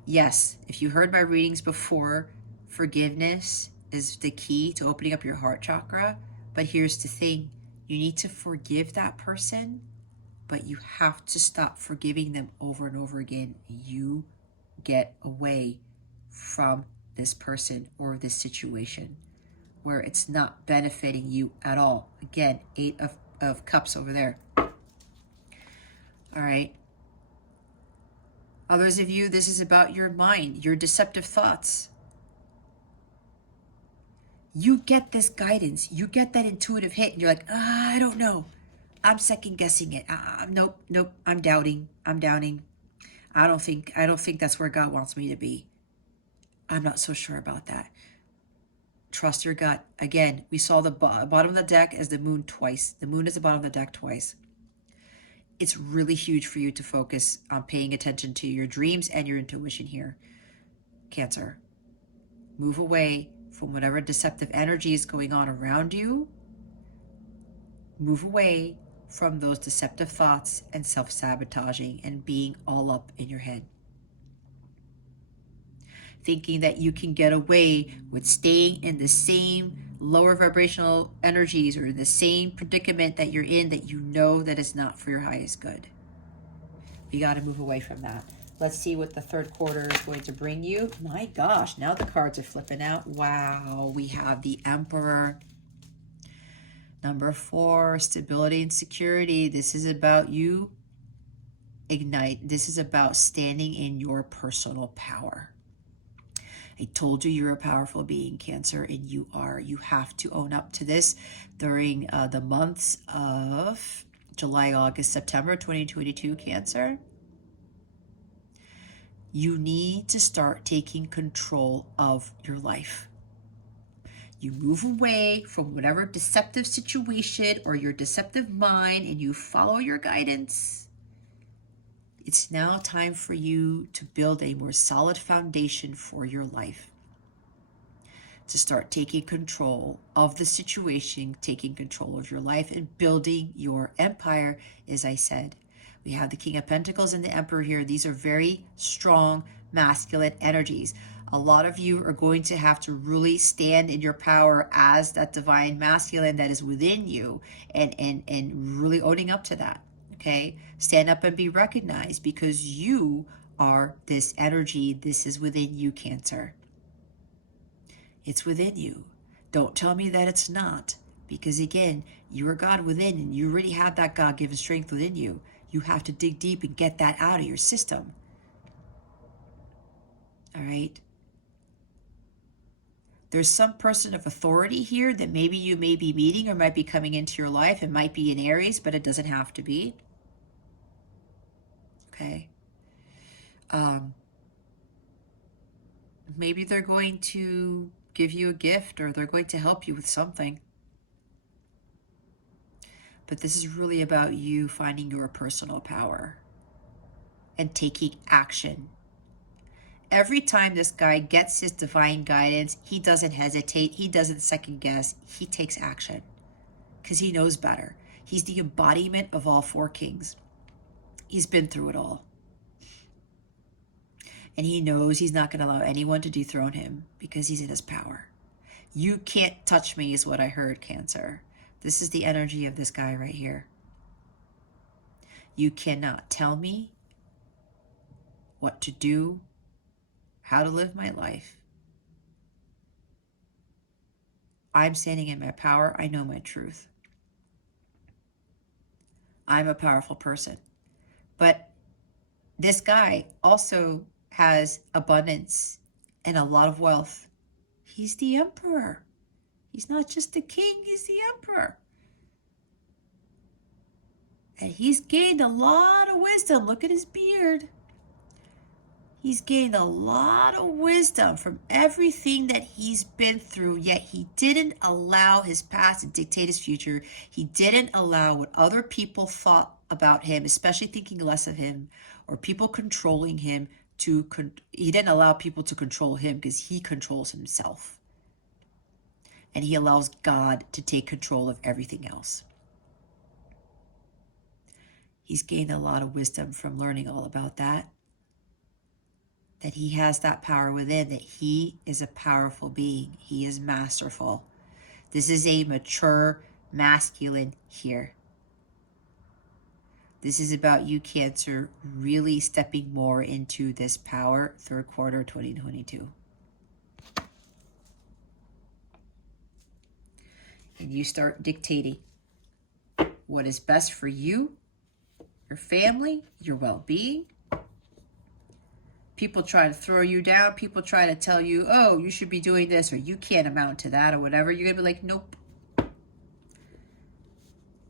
Yes, if you heard my readings before, forgiveness is the key to opening up your heart chakra. But here's the thing, you need to forgive that person, but you have to stop forgiving them over and over again. You get away from this person or this situation where it's not benefiting you at all. Again, 8 of Cups over there. All right. Others of you, this is about your mind, your deceptive thoughts. You get this guidance. You get that intuitive hit, and you're like, I don't know. I'm second guessing it. Nope. I'm doubting. I don't think that's where God wants me to be. I'm not so sure about that. Trust your gut. Again, we saw the bottom of the deck as the moon twice. The moon is the bottom of the deck twice. It's really huge for you to focus on paying attention to your dreams and your intuition here, Cancer. Move away from whatever deceptive energy is going on around you. Move away from those deceptive thoughts and self-sabotaging and being all up in your head. Thinking that you can get away with staying in the same lower vibrational energies or the same predicament that you're in, that you know that is not for your highest good. You got to move away from that. Let's see what the third quarter is going to bring you. My gosh, now the cards are flipping out. Wow, we have the Emperor. Number 4, stability and security. This is about you. Ignite. This is about standing in your personal power. I told you you're a powerful being, Cancer, and you are. You have to own up to this during the months of July, August, September 2022, Cancer. You need to start taking control of your life. You move away from whatever deceptive situation or your deceptive mind and you follow your guidance. It's now time for you to build a more solid foundation for your life. To start taking control of the situation, taking control of your life, and building your empire, as I said. We have the King of Pentacles and the Emperor here. These are very strong masculine energies. A lot of you are going to have to really stand in your power as that divine masculine that is within you and really owning up to that. Okay, stand up and be recognized because you are this energy. This is within you, Cancer. It's within you. Don't tell me that it's not, because again, you are God within and you already have that God-given strength within you. You have to dig deep and get that out of your system. All right. There's some person of authority here that maybe you may be meeting or might be coming into your life. It might be in Aries, but it doesn't have to be. Okay. Maybe they're going to give you a gift or they're going to help you with something. But this is really about you finding your personal power and taking action. Every time this guy gets his divine guidance, he doesn't hesitate. He doesn't second guess. He takes action because he knows better. He's the embodiment of all 4 kings. He's been through it all. And he knows he's not going to allow anyone to dethrone him because he's in his power. You can't touch me is what I heard, Cancer. This is the energy of this guy right here. You cannot tell me what to do, how to live my life. I'm standing in my power. I know my truth. I'm a powerful person. But this guy also has abundance and a lot of wealth. He's the Emperor. He's not just the king, he's the emperor. And he's gained a lot of wisdom. Look at his beard. He's gained a lot of wisdom from everything that he's been through, yet he didn't allow his past to dictate his future. He didn't allow what other people thought about him, especially thinking less of him, or people controlling him. He didn't allow people to control him because he controls himself. And he allows God to take control of everything else. He's gained a lot of wisdom from learning all about that. That he has that power within, that he is a powerful being. He is masterful. This is a mature masculine here. This is about you, Cancer, really stepping more into this power, third quarter 2022. And you start dictating what is best for you, your family, your well-being. People try to throw you down. People try to tell you, oh, you should be doing this, or you can't amount to that, or whatever. You're going to be like, nope.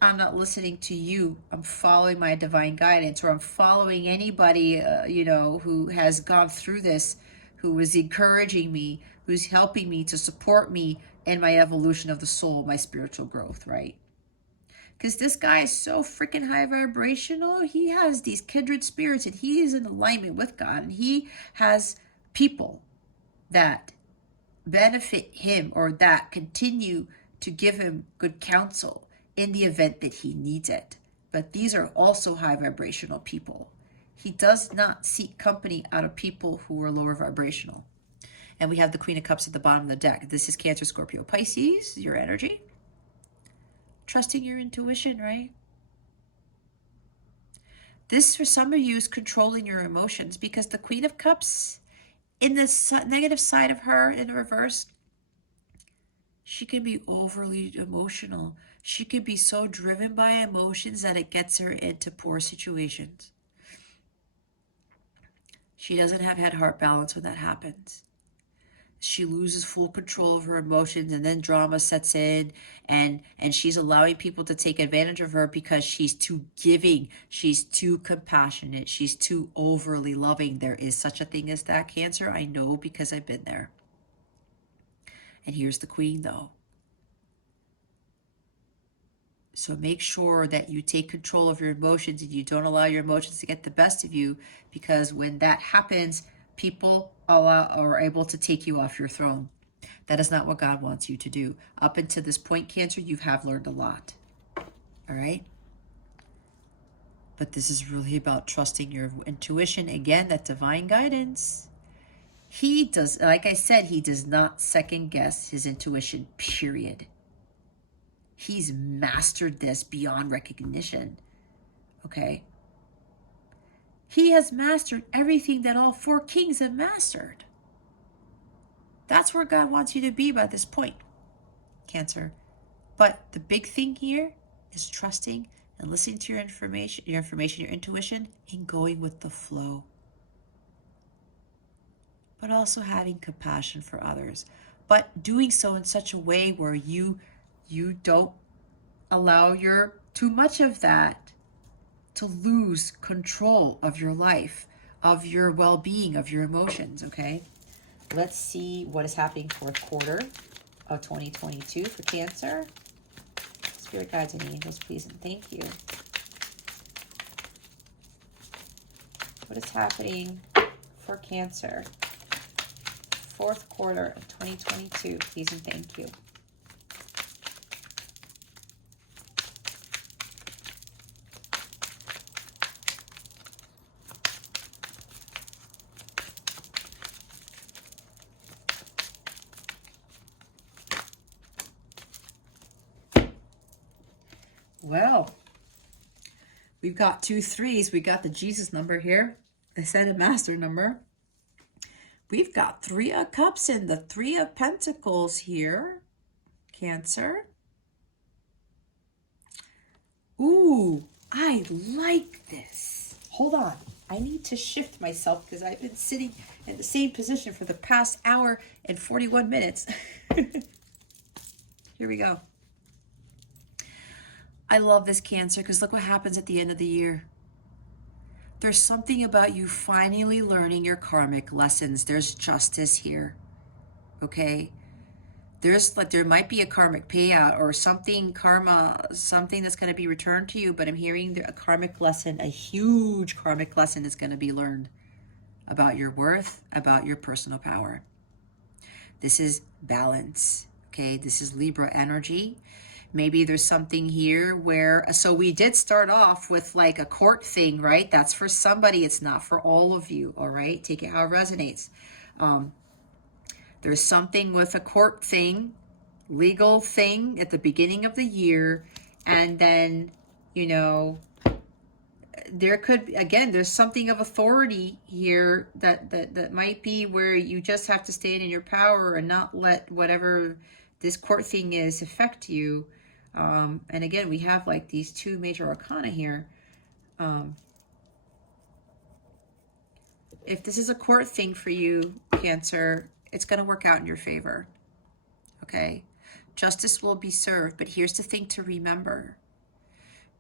I'm not listening to you. I'm following my divine guidance, or I'm following anybody, who has gone through this, who is encouraging me, who's helping me to support me in my evolution of the soul, my spiritual growth, right? Because this guy is so freaking high vibrational. He has these kindred spirits, and he is in alignment with God. And he has people that benefit him, or that continue to give him good counsel in the event that he needs it. But these are also high vibrational people. He does not seek company out of people who are lower vibrational. And we have the Queen of Cups at the bottom of the deck. This is Cancer, Scorpio, Pisces, your energy. Trusting your intuition, right? This, for some of you, is controlling your emotions, because the Queen of Cups, in the negative side of her, in reverse, she can be overly emotional. She could be so driven by emotions that it gets her into poor situations. She doesn't have head-heart balance when that happens. She loses full control of her emotions, and then drama sets in, and she's allowing people to take advantage of her because she's too giving, she's too compassionate, she's too overly loving. There is such a thing as that, Cancer. I know, because I've been there. And here's the Queen, though. So make sure that you take control of your emotions, and you don't allow your emotions to get the best of you, because when that happens, people are able to take you off your throne. That is not what God wants you to do. Up until this point, Cancer, you have learned a lot. All right? But this is really about trusting your intuition. Again, that divine guidance. He does, like I said, he does not second guess his intuition, period. He's mastered this beyond recognition. Okay? He has mastered everything that all four kings have mastered. That's where God wants you to be by this point, Cancer. But the big thing here is trusting and listening to your information, your intuition, and going with the flow. But also having compassion for others. But doing so in such a way where you don't allow too much of that to lose control of your life, of your well-being, of your emotions, okay? Let's see what is happening fourth quarter of 2022 for Cancer. Spirit guides and angels, please and thank you. What is happening for Cancer? Fourth quarter of 2022, please and thank you. Well, we've got 2 3s. We got the Jesus number here, the Ascended Master number. We've got 3 of Cups and the 3 of Pentacles here, Cancer. Ooh, I like this. Hold on. I need to shift myself because I've been sitting in the same position for the past hour and 41 minutes. here we go. I love this, Cancer, because look what happens at the end of the year. There's something about you finally learning your karmic lessons. There's justice here, okay? There might be a karmic payout or something, karma, something that's going to be returned to you, but I'm hearing a karmic lesson, a huge karmic lesson is going to be learned about your worth, about your personal power. This is balance, okay? This is Libra energy. Maybe there's something here where, so we did start off with like a court thing, right? That's for somebody. It's not for all of you, all right? Take it how it resonates. There's something with a court thing, legal thing at the beginning of the year. And then, you know, there could, again, there's something of authority here that might be where you just have to stand in your power and not let whatever this court thing is affect you. And again, we have like these two major arcana here. If this is a court thing for you, Cancer, it's going to work out in your favor. Okay? Justice will be served, but here's the thing to remember.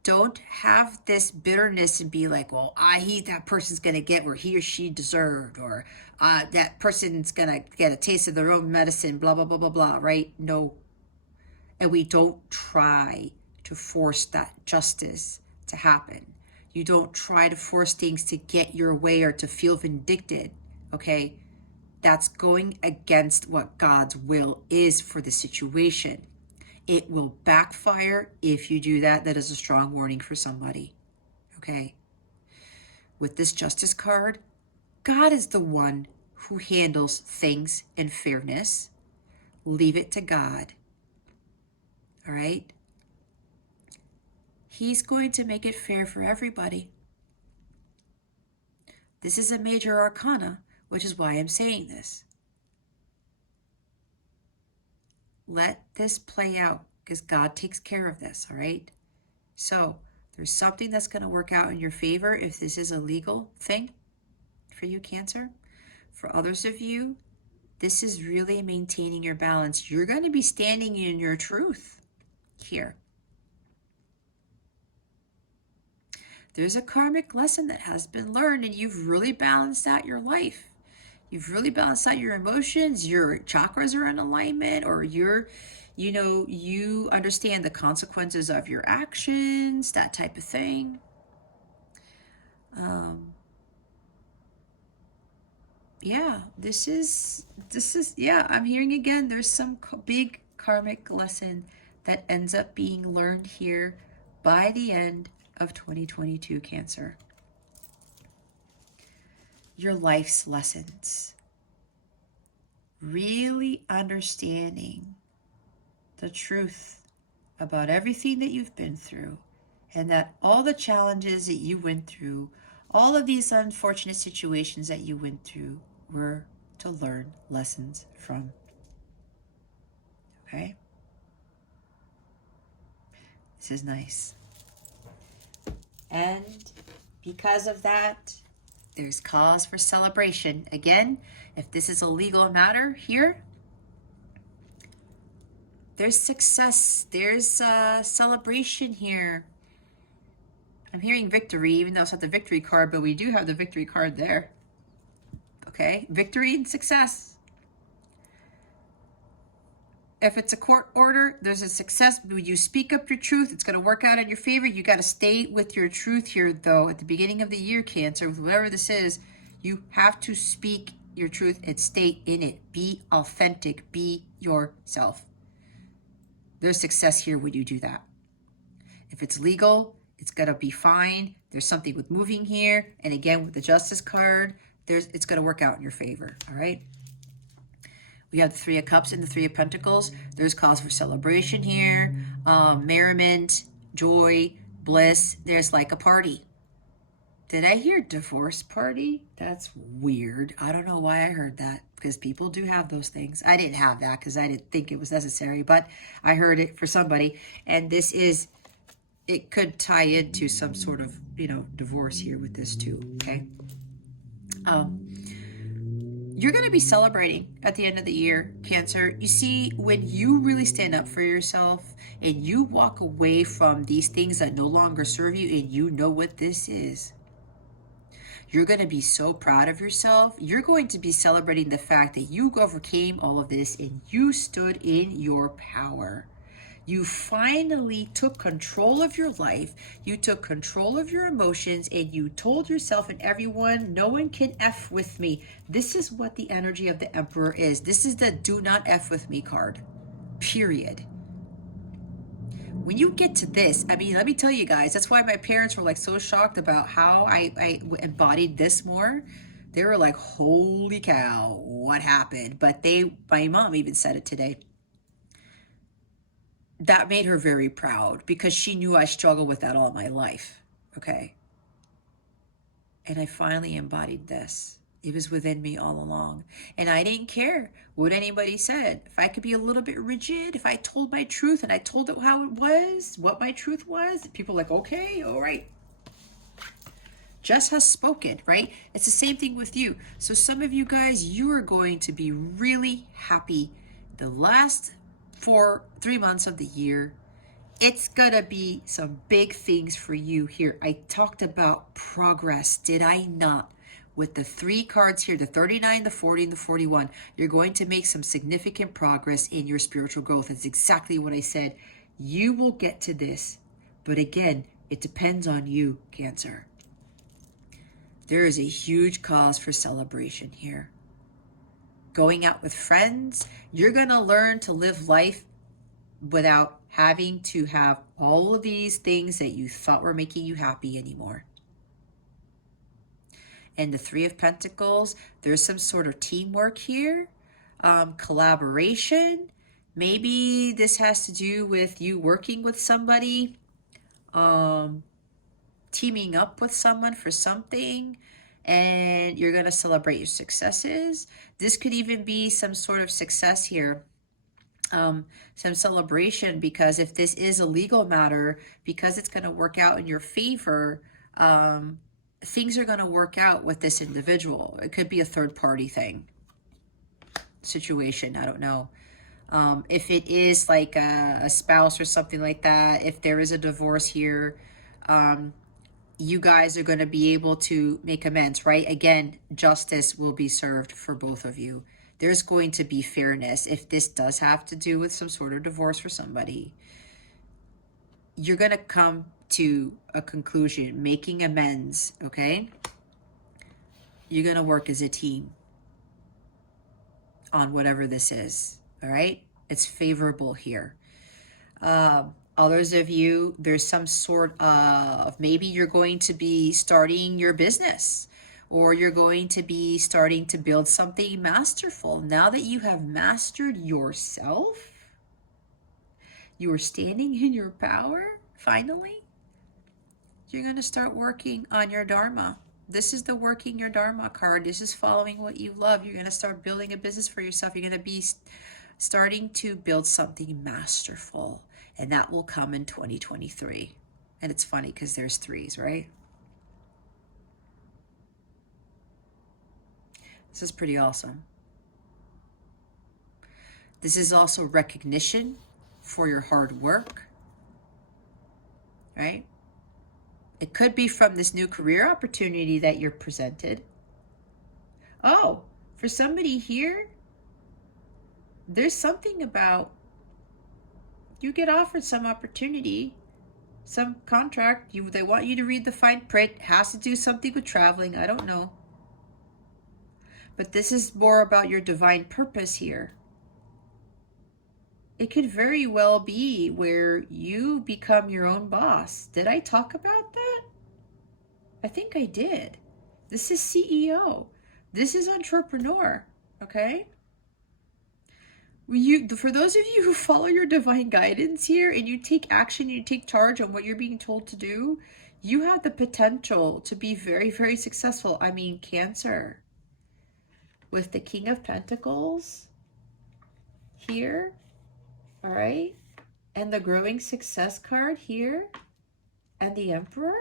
Don't have this bitterness and be like, well, that person's going to get where he or she deserved, or that person's going to get a taste of their own medicine, blah, blah, blah, blah, blah, right? No. And we don't try to force that justice to happen. You don't try to force things to get your way or to feel vindicted, okay? That's going against what God's will is for the situation. It will backfire if you do that. That is a strong warning for somebody, okay? With this Justice card, God is the one who handles things in fairness. Leave it to God. All right? He's going to make it fair for everybody. This is a major arcana, which is why I'm saying this. Let this play out because God takes care of this, all right? So there's something that's going to work out in your favor if this is a legal thing for you, Cancer. For others of you, this is really maintaining your balance. You're going to be standing in your truth here. There's a karmic lesson that has been learned, and you've really balanced out your life. You've really balanced out your emotions. Your chakras are in alignment, or you understand the consequences of your actions, that type of thing. I'm hearing again, there's some big karmic lesson that ends up being learned here by the end of 2022, Cancer. Your life's lessons. Really understanding the truth about everything that you've been through, and that all the challenges that you went through, all of these unfortunate situations that you went through were to learn lessons from. Okay? This is nice. And because of that, there's cause for celebration. Again, if this is a legal matter here, there's success. There's celebration here. I'm hearing victory, even though it's not the victory card, but we do have the victory card there. Okay, victory and success. If it's a court order, there's a success. When you speak up your truth, it's going to work out in your favor. You got to stay with your truth here, though. At the beginning of the year, Cancer, whatever this is, you have to speak your truth and stay in it. Be authentic. Be yourself. There's success here when you do that. If it's legal, it's going to be fine. There's something with moving here. And again, with the Justice card, it's going to work out in your favor. All right? We have the Three of Cups and the Three of Pentacles. There's cause for celebration here. Merriment, joy, bliss. There's like a party. Did I hear divorce party? That's weird. I don't know why I heard that, because people do have those things. I didn't have that because I didn't think it was necessary, but I heard it for somebody. And it could tie into some sort you're going to be celebrating at the end of the year, Cancer. You see, when you really stand up for yourself and you walk away from these things that no longer serve you, and you know what this is, you're going to be so proud of yourself. You're going to be celebrating the fact that you overcame all of this and you stood in your power. You finally took control of your life. You took control of your emotions, and you told yourself and everyone, no one can F with me. This is what the energy of the Emperor is. This is the do not F with me card, period. When you get to this, I mean, let me tell you guys, that's why my parents were like so shocked about how I embodied this more. They were like, holy cow, what happened? But my mom even said it today. That made her very proud because she knew I struggled with that all my life. Okay. And I finally embodied this. It was within me all along. And I didn't care what anybody said. If I could be a little bit rigid, if I told my truth and I told it how it was, what my truth was, people were like, okay, all right. Just has spoken, right? It's the same thing with you. So some of you guys, you are going to be really happy the last 3 months of the year. It's gonna be some big things for you here. I talked about progress, did I not? With the 3 cards here, the 39, the 40, and the 41, you're going to make some significant progress in your spiritual growth. It's exactly what I said. You will get to this. But again, it depends on you, Cancer. There is a huge cause for celebration here. Going out with friends, you're going to learn to live life without having to have all of these things that you thought were making you happy anymore. And the 3 of Pentacles, there's some sort of teamwork here, collaboration. Maybe this has to do with you working with somebody, teaming up with someone for something, and you're going to celebrate your successes. This could even be some sort of success here. Some celebration, because if this is a legal matter, because it's going to work out in your favor, things are going to work out with this individual. It could be a third party thing, situation, I don't know. If it is like a spouse or something like that, if there is a divorce here, you guys are going to be able to make amends, right? Again, justice will be served for both of you. There's going to be fairness. If this does have to do with some sort of divorce for somebody, you're going to come to a conclusion, making amends, okay? You're going to work as a team on whatever this is, all right? It's favorable here. Others of you, there's some sort of, maybe you're going to be starting your business, or you're going to be starting to build something masterful. Now that you have mastered yourself, you are standing in your power, finally, you're going to start working on your Dharma. This is the working your Dharma card. This is following what you love. You're going to start building a business for yourself. You're going to be starting to build something masterful. And that will come in 2023. And it's funny because there's 3s, right? This is pretty awesome. This is also recognition for your hard work, right? It could be from this new career opportunity that you're presented. Oh, for somebody here, there's something about you get offered some opportunity, some contract. They want you to read the fine print. It has to do something with traveling. I don't know. But this is more about your divine purpose here. It could very well be where you become your own boss. Did I talk about that? I think I did. This is CEO. This is entrepreneur, okay? For those of you who follow your divine guidance here and you take action, you take charge on what you're being told to do, you have the potential to be very, very successful. I mean, Cancer, with the King of Pentacles here, all right, and the growing success card here, and the Emperor.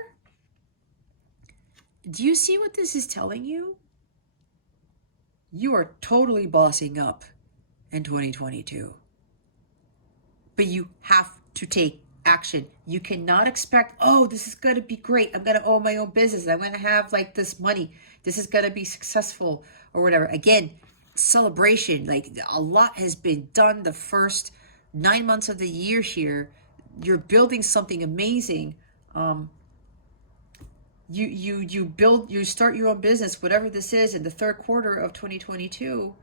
Do you see what this is telling you? You are totally bossing up in 2022. But you have to take action. You cannot expect, oh, this is going to be great. I'm going to own my own business. I'm going to have like this money. This is going to be successful or whatever. Again, celebration. Like a lot has been done the first 9 months of the year here. You're building something amazing. You start your own business, whatever this is, in the third quarter of 2022.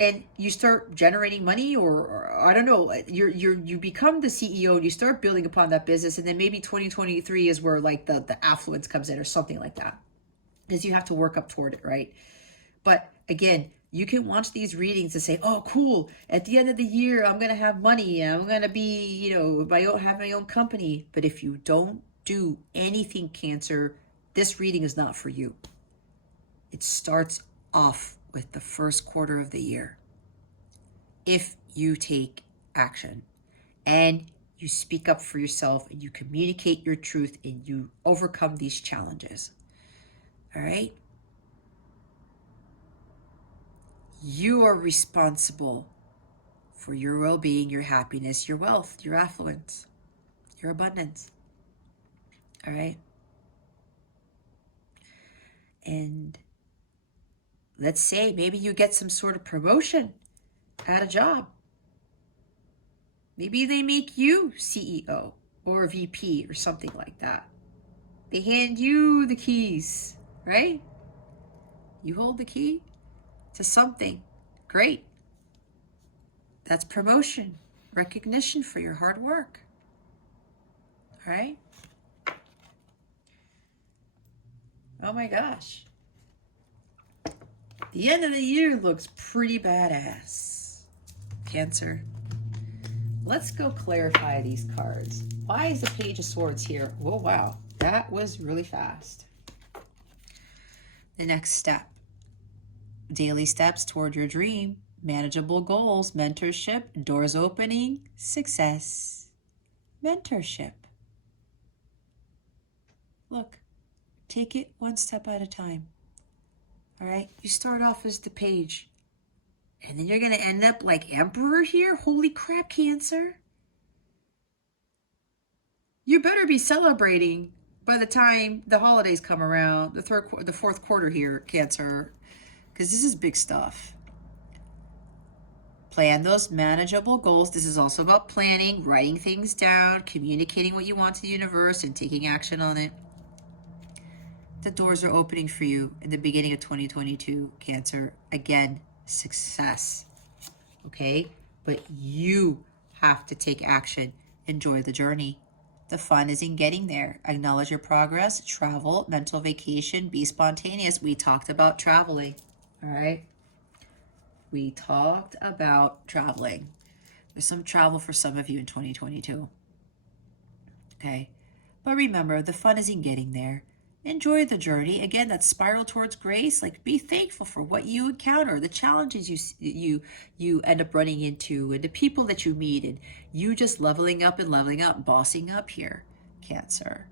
And you start generating money, or I don't know, you become the CEO and you start building upon that business, and then maybe 2023 is where like the affluence comes in or something like that, because you have to work up toward it, right? But again, you can watch these readings and say, oh, cool, at the end of the year I'm gonna have money, I'm gonna be, have my own company. But if you don't do anything, Cancer, this reading is not for you. It starts off with the first quarter of the year. If you take action and you speak up for yourself and you communicate your truth and you overcome these challenges, all right? You are responsible for your well-being, your happiness, your wealth, your affluence, your abundance, all right? And let's say maybe you get some sort of promotion at a job. Maybe they make you CEO or VP or something like that. They hand you the keys, right? You hold the key to something great. That's promotion, recognition for your hard work. All right? Oh my gosh. The end of the year looks pretty badass, Cancer. Let's go clarify these cards. Why is the Page of Swords here? Oh, wow. That was really fast. The next step. Daily steps toward your dream. Manageable goals. Mentorship. Doors opening. Success. Mentorship. Look. Take it one step at a time. All right? You start off as the Page. And then you're going to end up like Emperor here? Holy crap, Cancer. You better be celebrating by the time the holidays come around, the fourth quarter here, Cancer, because this is big stuff. Plan those manageable goals. This is also about planning, writing things down, communicating what you want to the universe, and taking action on it. The doors are opening for you in the beginning of 2022, Cancer. Again, success. Okay? But you have to take action. Enjoy the journey. The fun is in getting there. Acknowledge your progress, travel, mental vacation, be spontaneous. We talked about traveling, all right? We talked about traveling. There's some travel for some of you in 2022, okay? But remember, the fun is in getting there. Enjoy the journey. Again, that spiral towards grace. Like, be thankful for what you encounter, the challenges you end up running into, and the people that you meet, and you just leveling up, bossing up here, Cancer.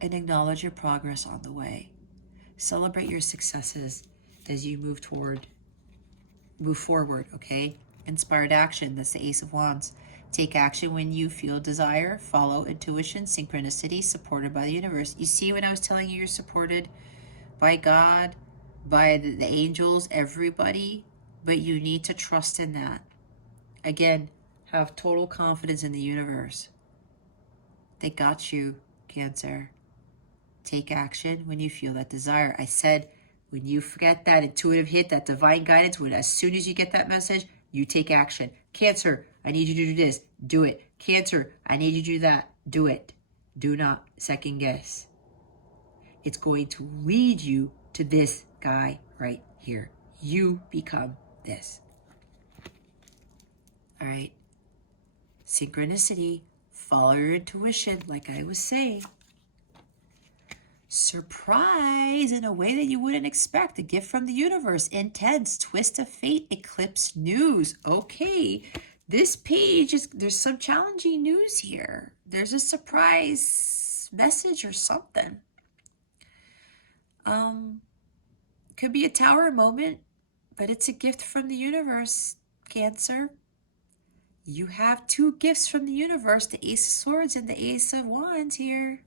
And acknowledge your progress on the way. Celebrate your successes as you move forward, okay? Inspired action. That's the Ace of Wands. Take action when you feel desire. Follow intuition, synchronicity, supported by the universe. You see, when I was telling you you're supported by God, by the angels, everybody, but you need to trust in that. Again, have total confidence in the universe. They got you, Cancer. Take action when you feel that desire. I said, when you forget that intuitive hit, that divine guidance, when as soon as you get that message, you take action. Cancer, I need you to do this. Do it. Cancer, I need you to do that. Do it. Do not second guess. It's going to lead you to this guy right here. You become this. All right. Synchronicity. Follow your intuition, like I was saying. Surprise in a way that you wouldn't expect. A gift from the universe. Intense. Twist of fate. Eclipse news. Okay. This page there's some challenging news here. There's a surprise message or something. Could be a Tower moment, but it's a gift from the universe, Cancer. You have two gifts from the universe, the Ace of Swords and the Ace of Wands here.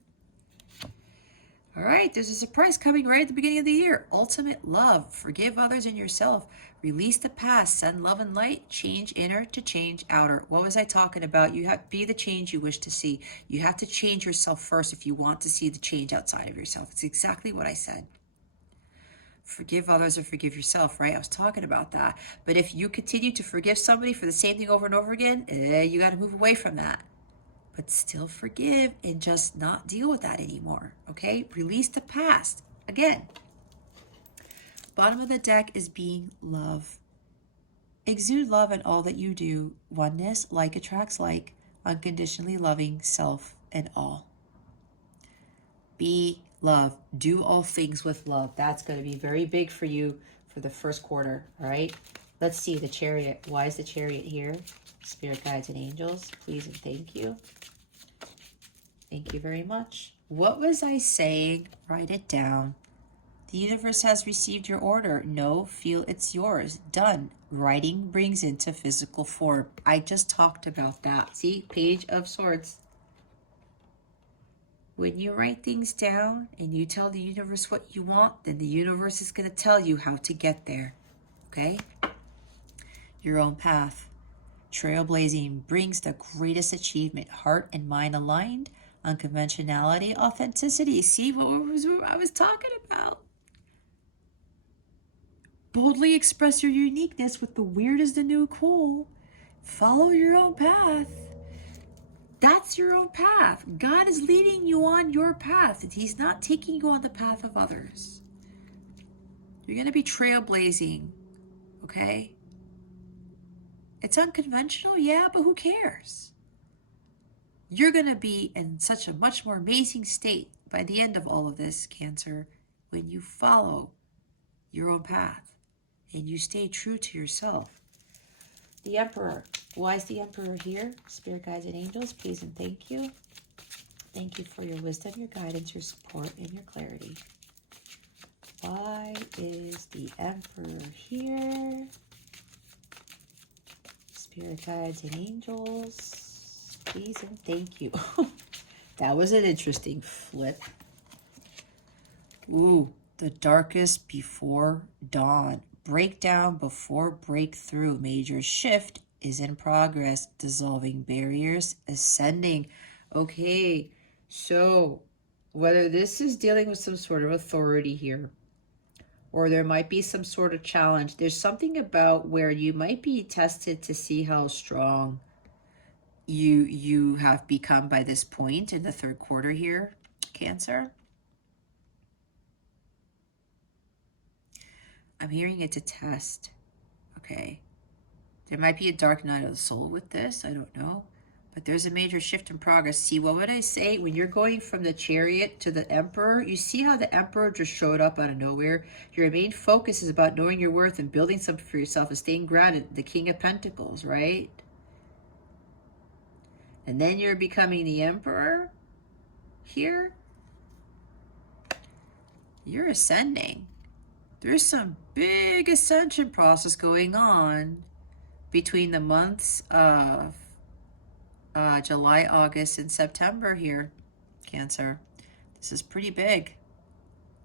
All right, there's a surprise coming right at the beginning of the year. Ultimate love. Forgive others and yourself. Release the past. Send love and light. Change inner to change outer. What was I talking about? You have to be the change you wish to see. You have to change yourself first if you want to see the change outside of yourself. It's exactly what I said. Forgive others or forgive yourself, right? I was talking about that. But if you continue to forgive somebody for the same thing over and over again, you got to move away from that. But still forgive and just not deal with that anymore, okay? Release the past. Again, bottom of the deck is being love. Exude love in all that you do. Oneness, like attracts like, unconditionally loving self and all. Be love. Do all things with love. That's going to be very big for you for the first quarter, all right? Let's see the Chariot. Why is the Chariot here? Spirit guides and angels, please and thank you. Thank you very much. What was I saying? Write it down. The universe has received your order. Know, feel it's yours. Done. Writing brings into physical form. I just talked about that. See, Page of Swords. When you write things down and you tell the universe what you want, then the universe is going to tell you how to get there. Okay? Your own path. Trailblazing brings the greatest achievement. Heart and mind aligned. Unconventionality, authenticity. See what I was talking about. Boldly express your uniqueness with the weird is the new cool. Follow your own path. That's your own path. God is leading you on your path. He's not taking you on the path of others. You're going to be trailblazing, okay? It's unconventional, yeah, but who cares? You're going to be in such a much more amazing state by the end of all of this, Cancer, when you follow your own path and you stay true to yourself. The Emperor. Why is the Emperor here? Spirit guides and angels, please and thank you. Thank you for your wisdom, your guidance, your support, and your clarity. Why is the Emperor here? Spirit guides and angels, please and thank you. That was an interesting flip. Ooh, the darkest before dawn. Breakdown before breakthrough. Major shift is in progress. Dissolving barriers, ascending. Okay, so whether this is dealing with some sort of authority here, or there might be some sort of challenge, there's something about where you might be tested to see how strong you have become by this point in the third quarter here, Cancer. I'm hearing it's a test, okay? There might be a dark night of the soul with this, I don't know. But there's a major shift in progress. See, what would I say? When you're going from the Chariot to the Emperor, you see how the Emperor just showed up out of nowhere? Your main focus is about knowing your worth and building something for yourself and staying grounded. The King of Pentacles, right? And then you're becoming the Emperor here. You're ascending. There's some big ascension process going on between the months of July, August, and September here, Cancer. This is pretty big.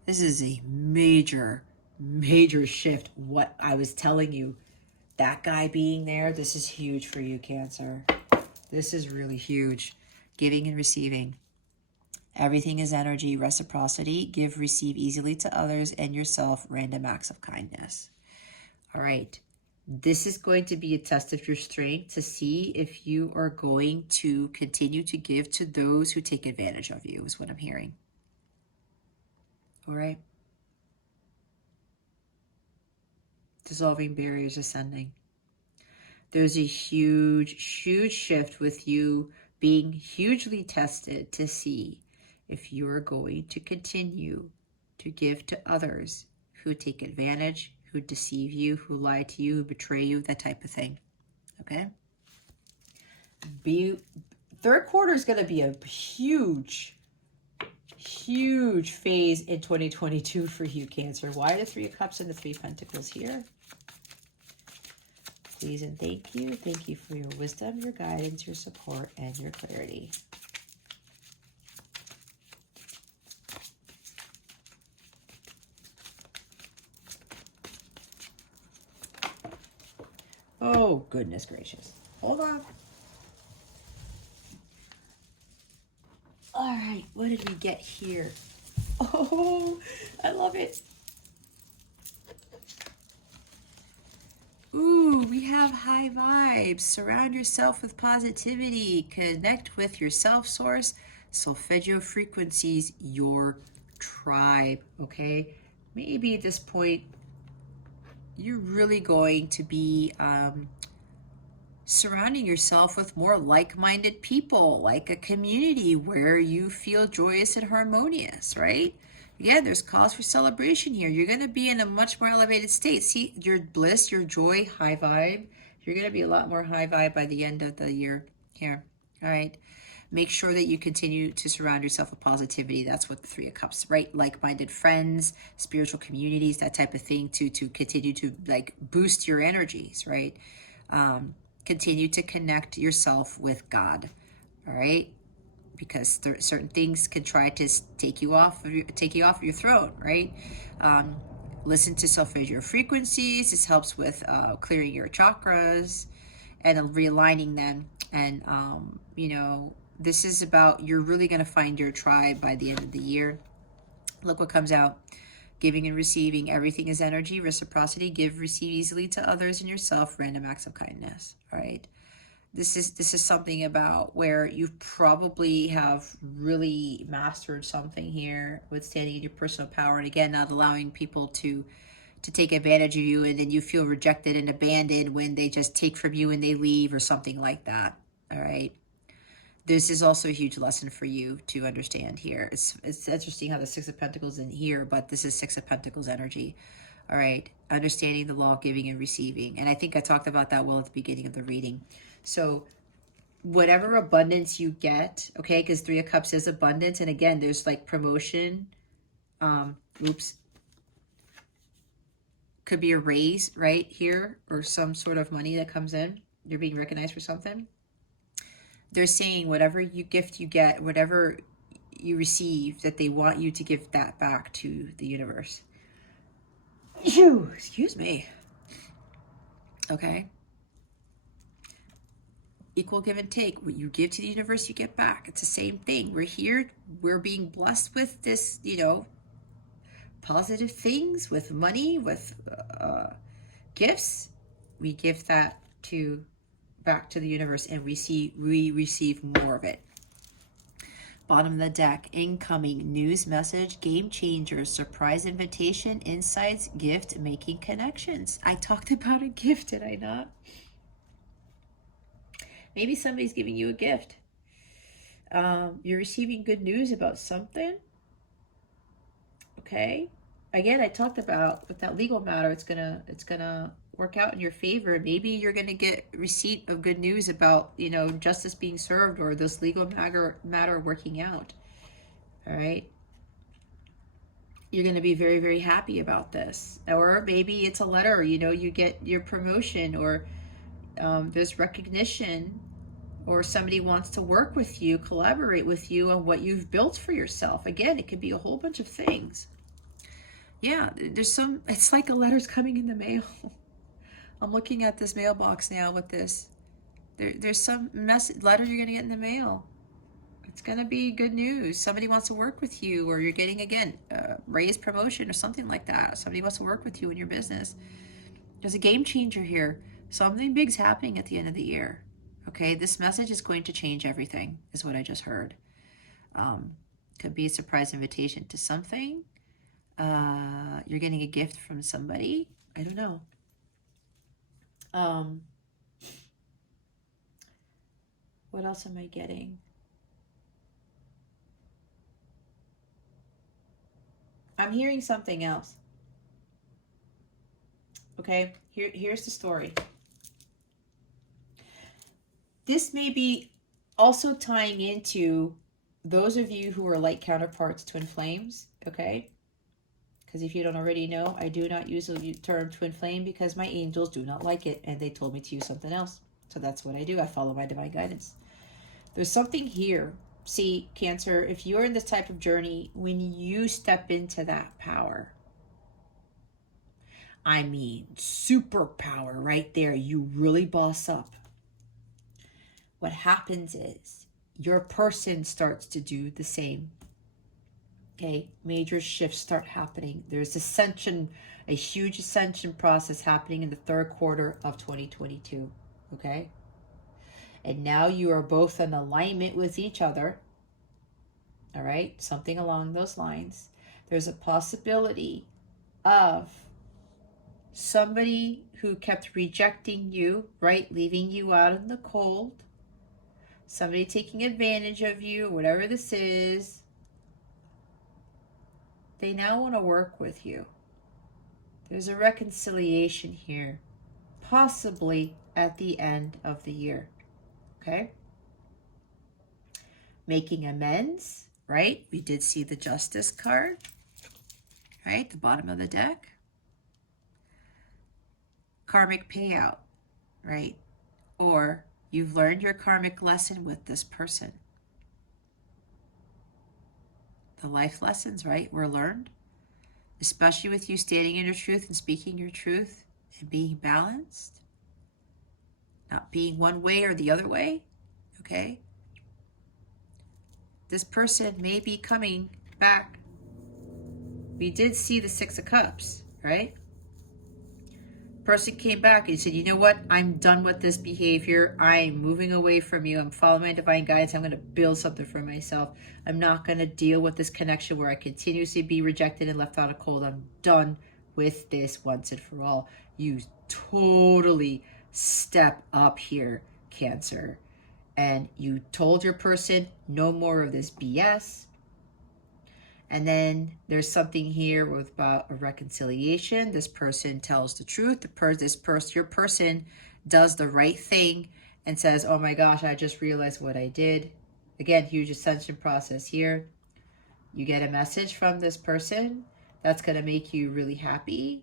This is a major, major shift. What I was telling you, that guy being there, this is huge for you, Cancer. This is really huge. Giving and receiving. Everything is energy, reciprocity, give, receive easily to others and yourself, random acts of kindness. All right. This is going to be a test of your strength to see if you are going to continue to give to those who take advantage of you, is what I'm hearing. All right. Dissolving barriers, ascending. There's a huge, huge shift with you being hugely tested to see if you are going to continue to give to others who take advantage, who deceive you, who lie to you, who betray you, that type of thing. Okay? Third quarter is going to be a huge, huge phase in 2022 for you, Cancer. Why the Three of Cups and the Three of Pentacles here? Please and thank you. Thank you for your wisdom, your guidance, your support, and your clarity. Oh, goodness gracious. Hold on. All right, what did we get here? Oh, I love it. Ooh, we have high vibes. Surround yourself with positivity. Connect with your self-source, solfeggio frequencies, your tribe, okay? Maybe at this point, you're really going to be surrounding yourself with more like-minded people, like a community where you feel joyous and harmonious, right? Yeah, there's cause for celebration here. You're going to be in a much more elevated state. See, your bliss, your joy, high vibe. You're going to be a lot more high vibe by the end of the year here. All right. Make sure that you continue to surround yourself with positivity. That's what the Three of Cups, right? Like-minded friends, spiritual communities, that type of thing to continue to like boost your energies, right? Continue to connect yourself with God, all right? Because certain things can try to take you off your throne, right? Listen to solfeggio frequencies. This helps with clearing your chakras and realigning them. And you know, this is about, you're really going to find your tribe by the end of the year. Look what comes out. Giving and receiving. Everything is energy, reciprocity. Give, receive easily to others and yourself. Random acts of kindness. All right. This is something about where you probably have really mastered something here with standing in your personal power, and again, not allowing people to take advantage of you, and then you feel rejected and abandoned when they just take from you and they leave or something like that. All right. This is also a huge lesson for you to understand here. It's interesting how the Six of Pentacles in here, but this is Six of Pentacles energy. All right. Understanding the law of giving and receiving. And I think I talked about that well at the beginning of the reading. So whatever abundance you get, okay, because Three of Cups is abundance. And again, there's like promotion. Could be a raise right here or some sort of money that comes in. You're being recognized for something. They're saying whatever you gift you get, whatever you receive, that they want you to give that back to the universe. Excuse me. Okay. Equal give and take. What you give to the universe, you get back. It's the same thing. We're here. We're being blessed with this, you know, positive things, with money, with gifts. We give that back to the universe, and we receive more of it. Bottom of the deck, incoming news message, game changer, surprise invitation, insights, gift, making connections. I talked about a gift, did I not? Maybe somebody's giving you a gift. You're receiving good news about something. Okay. Again, I talked about with that legal matter, it's gonna work out in your favor. Maybe you're gonna get receipt of good news about, you know, justice being served or this legal matter working out. All right. You're going to be very, very happy about this. Or maybe it's a letter, you know, you get your promotion, or there's recognition, or somebody wants to work with you, collaborate with you on what you've built for yourself. Again, it could be a whole bunch of things. Yeah, it's like a letter's coming in the mail. I'm looking at this mailbox now with this. There's some letter you're going to get in the mail. It's going to be good news. Somebody wants to work with you, or you're getting, again, raised promotion or something like that. Somebody wants to work with you in your business. There's a game changer here. Something big's happening at the end of the year. Okay, this message is going to change everything, is what I just heard. Could be a surprise invitation to something. You're getting a gift from somebody. I don't know. What else am I getting? I'm hearing something else. Okay, here's the story. This may be also tying into those of you who are light counterparts, twin flames, okay? Because if you don't already know, I do not use the term twin flame because my angels do not like it, and they told me to use something else. So that's what I do. I follow my divine guidance. There's something here. See, Cancer, if you're in this type of journey, when you step into that power, I mean, superpower right there, you really boss up. What happens is your person starts to do the same. Okay, major shifts start happening. There's ascension, a huge ascension process happening in the third quarter of 2022. Okay, and now you are both in alignment with each other. All right, something along those lines. There's a possibility of somebody who kept rejecting you, right, leaving you out in the cold, somebody taking advantage of you, whatever this is. They now want to work with you. There's a reconciliation here, possibly at the end of the year, okay? Making amends, right? We did see the Justice card, right? The bottom of the deck. Karmic payout, right? Or you've learned your karmic lesson with this person. The life lessons, right, were learned, especially with you standing in your truth and speaking your truth and being balanced, not being one way or the other way, okay? This person may be coming back. We did see the Six of Cups, right? Person came back and said, you know what? I'm done with this behavior. I'm moving away from you. I'm following my divine guidance. I'm going to build something for myself. I'm not going to deal with this connection where I continuously be rejected and left out of cold. I'm done with this once and for all. You totally step up here, Cancer. And you told your person, no more of this BS. And then there's something here with about a reconciliation. This person tells the truth. Your person does the right thing and says, oh my gosh, I just realized what I did. Again, huge ascension process here. You get a message from this person that's going to make you really happy.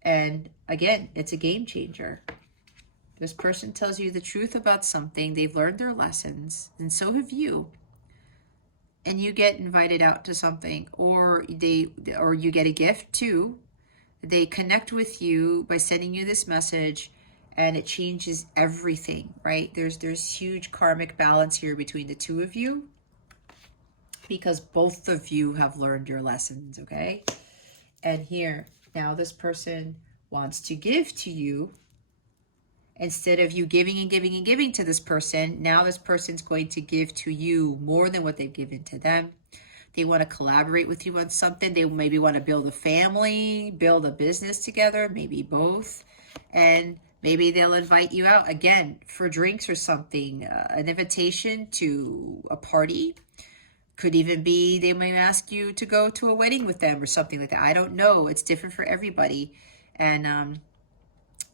And again, it's a game changer. This person tells you the truth about something. They've learned their lessons, and so have you. And you get invited out to something, or you get a gift too. They connect with you by sending you this message, and it changes everything, right? There's huge karmic balance here between the two of you because both of you have learned your lessons, okay? And here, now this person wants to give to you. Instead of you giving and giving and giving to this person, now this person's going to give to you more than what they've given to them. They want to collaborate with you on something. They maybe want to build a family, build a business together, maybe both. And maybe they'll invite you out again for drinks or something, an invitation to a party. Could even be they may ask you to go to a wedding with them or something like that. I don't know. It's different for everybody. And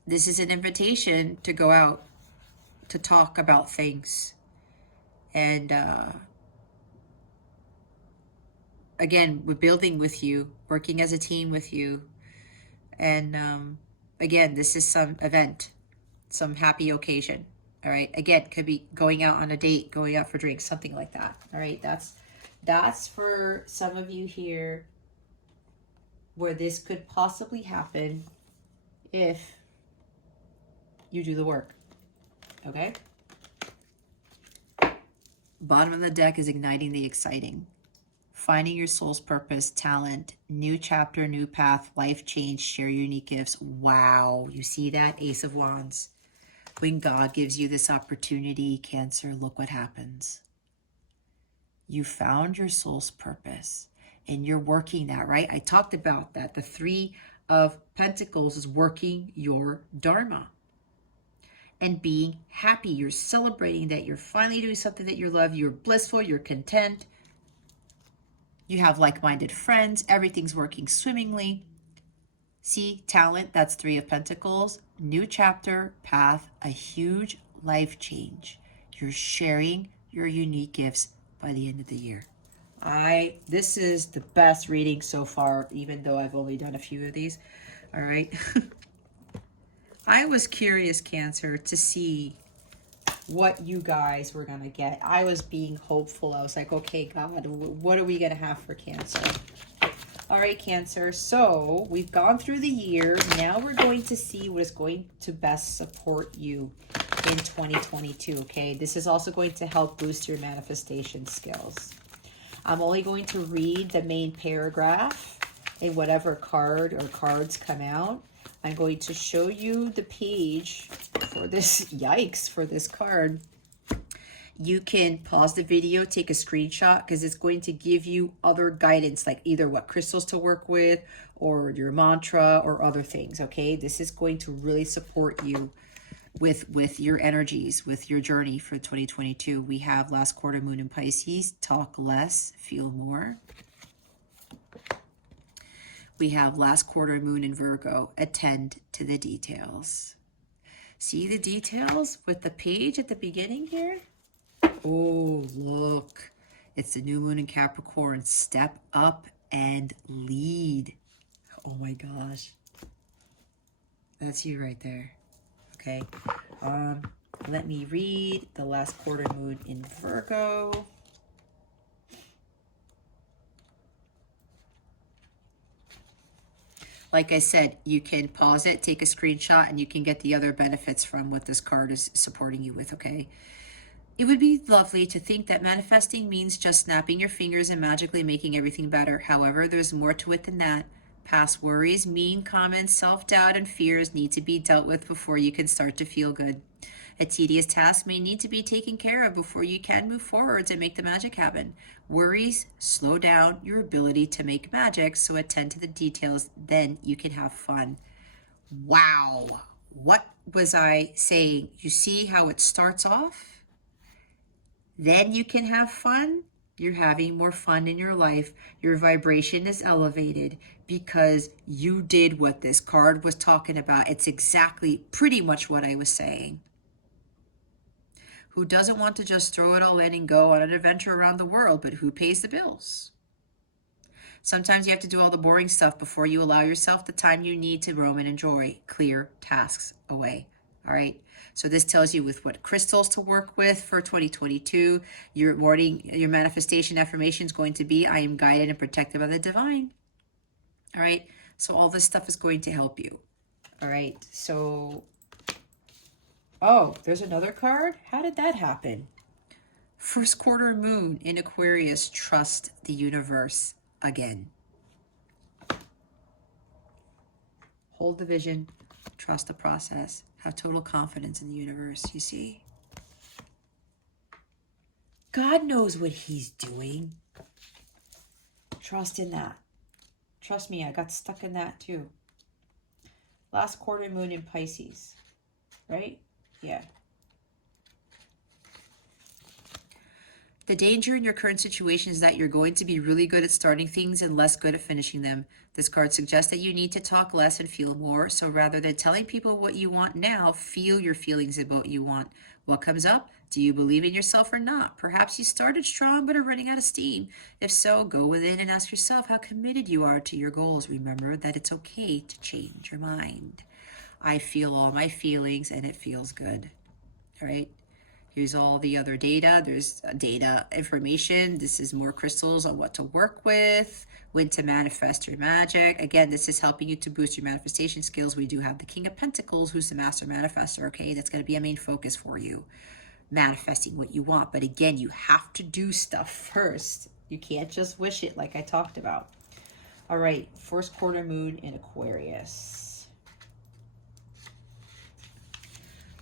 this is an invitation to go out to talk about things. And again, we're building with you, working as a team with you. And again, this is some event, some happy occasion. All right. Again, could be going out on a date, going out for drinks, something like that. All right. That's for some of you here where this could possibly happen if you do the work. Okay? Bottom of the deck is igniting the exciting. Finding your soul's purpose, talent, new chapter, new path, life change, share your unique gifts. Wow. You see that? Ace of Wands. When God gives you this opportunity, Cancer, look what happens. You found your soul's purpose and you're working that, right? I talked about that. The Three of Pentacles is working your Dharma and being happy. You're celebrating that you're finally doing something that you love. You're blissful. You're content. You have like-minded friends. Everything's working swimmingly. See, talent, that's Three of Pentacles. New chapter, path, a huge life change. You're sharing your unique gifts by the end of the year. This is the best reading so far, even though I've only done a few of these. All right. I was curious, Cancer, to see what you guys were going to get. I was being hopeful. I was like, okay, God, what are we going to have for Cancer? All right, Cancer. So we've gone through the year. Now we're going to see what is going to best support you in 2022, okay? This is also going to help boost your manifestation skills. I'm only going to read the main paragraph in whatever card or cards come out. I'm going to show you the page for this, yikes, for this card. You can pause the video, take a screenshot, because it's going to give you other guidance, like either what crystals to work with or your mantra or other things, okay? This is going to really support you with your energies, with your journey for 2022. We have last quarter moon in Pisces, talk less, feel more. We have last quarter moon in Virgo, attend to the details. See the details with the page at the beginning here? Oh, look. It's the new moon in Capricorn. Step up and lead. Oh my gosh. That's you right there. Okay. Let me read the last quarter moon in Virgo. Like I said, you can pause it, take a screenshot, and you can get the other benefits from what this card is supporting you with, okay? It would be lovely to think that manifesting means just snapping your fingers and magically making everything better. However, there's more to it than that. Past worries, mean comments, self-doubt, and fears need to be dealt with before you can start to feel good. A tedious task may need to be taken care of before you can move forwards and make the magic happen. Worries slow down your ability to make magic, so attend to the details, then you can have fun. Wow. What was I saying? You see how it starts off? Then you can have fun. You're having more fun in your life. Your vibration is elevated because you did what this card was talking about. It's exactly pretty much what I was saying. Who doesn't want to just throw it all in and go on an adventure around the world, but who pays the bills? Sometimes you have to do all the boring stuff before you allow yourself the time you need to roam and enjoy. Clear tasks away. All right. So this tells you with what crystals to work with for 2022. Your manifestation affirmation is going to be, I am guided and protected by the divine. All right. So all this stuff is going to help you. All right. So, oh, there's another card. How did that happen? First quarter moon in Aquarius, trust the universe again. Hold the vision, trust the process, have total confidence in the universe, you see? God knows what he's doing. Trust in that. Trust me, I got stuck in that too. Last quarter moon in Pisces, right? Yeah. The danger in your current situation is that you're going to be really good at starting things and less good at finishing them. This card suggests that you need to talk less and feel more. So rather than telling people what you want now, feel your feelings about what you want. What comes up? Do you believe in yourself or not? Perhaps you started strong but are running out of steam. If so, go within and ask yourself how committed you are to your goals. Remember that it's okay to change your mind. I feel all my feelings and it feels good. All right. Here's all the other data. There's data information. This is more crystals on what to work with, when to manifest your magic. Again, this is helping you to boost your manifestation skills. We do have the King of Pentacles, who's the Master Manifestor, okay? That's going to be a main focus for you, manifesting what you want. But again, you have to do stuff first. You can't just wish it like I talked about. All right, first quarter moon in Aquarius.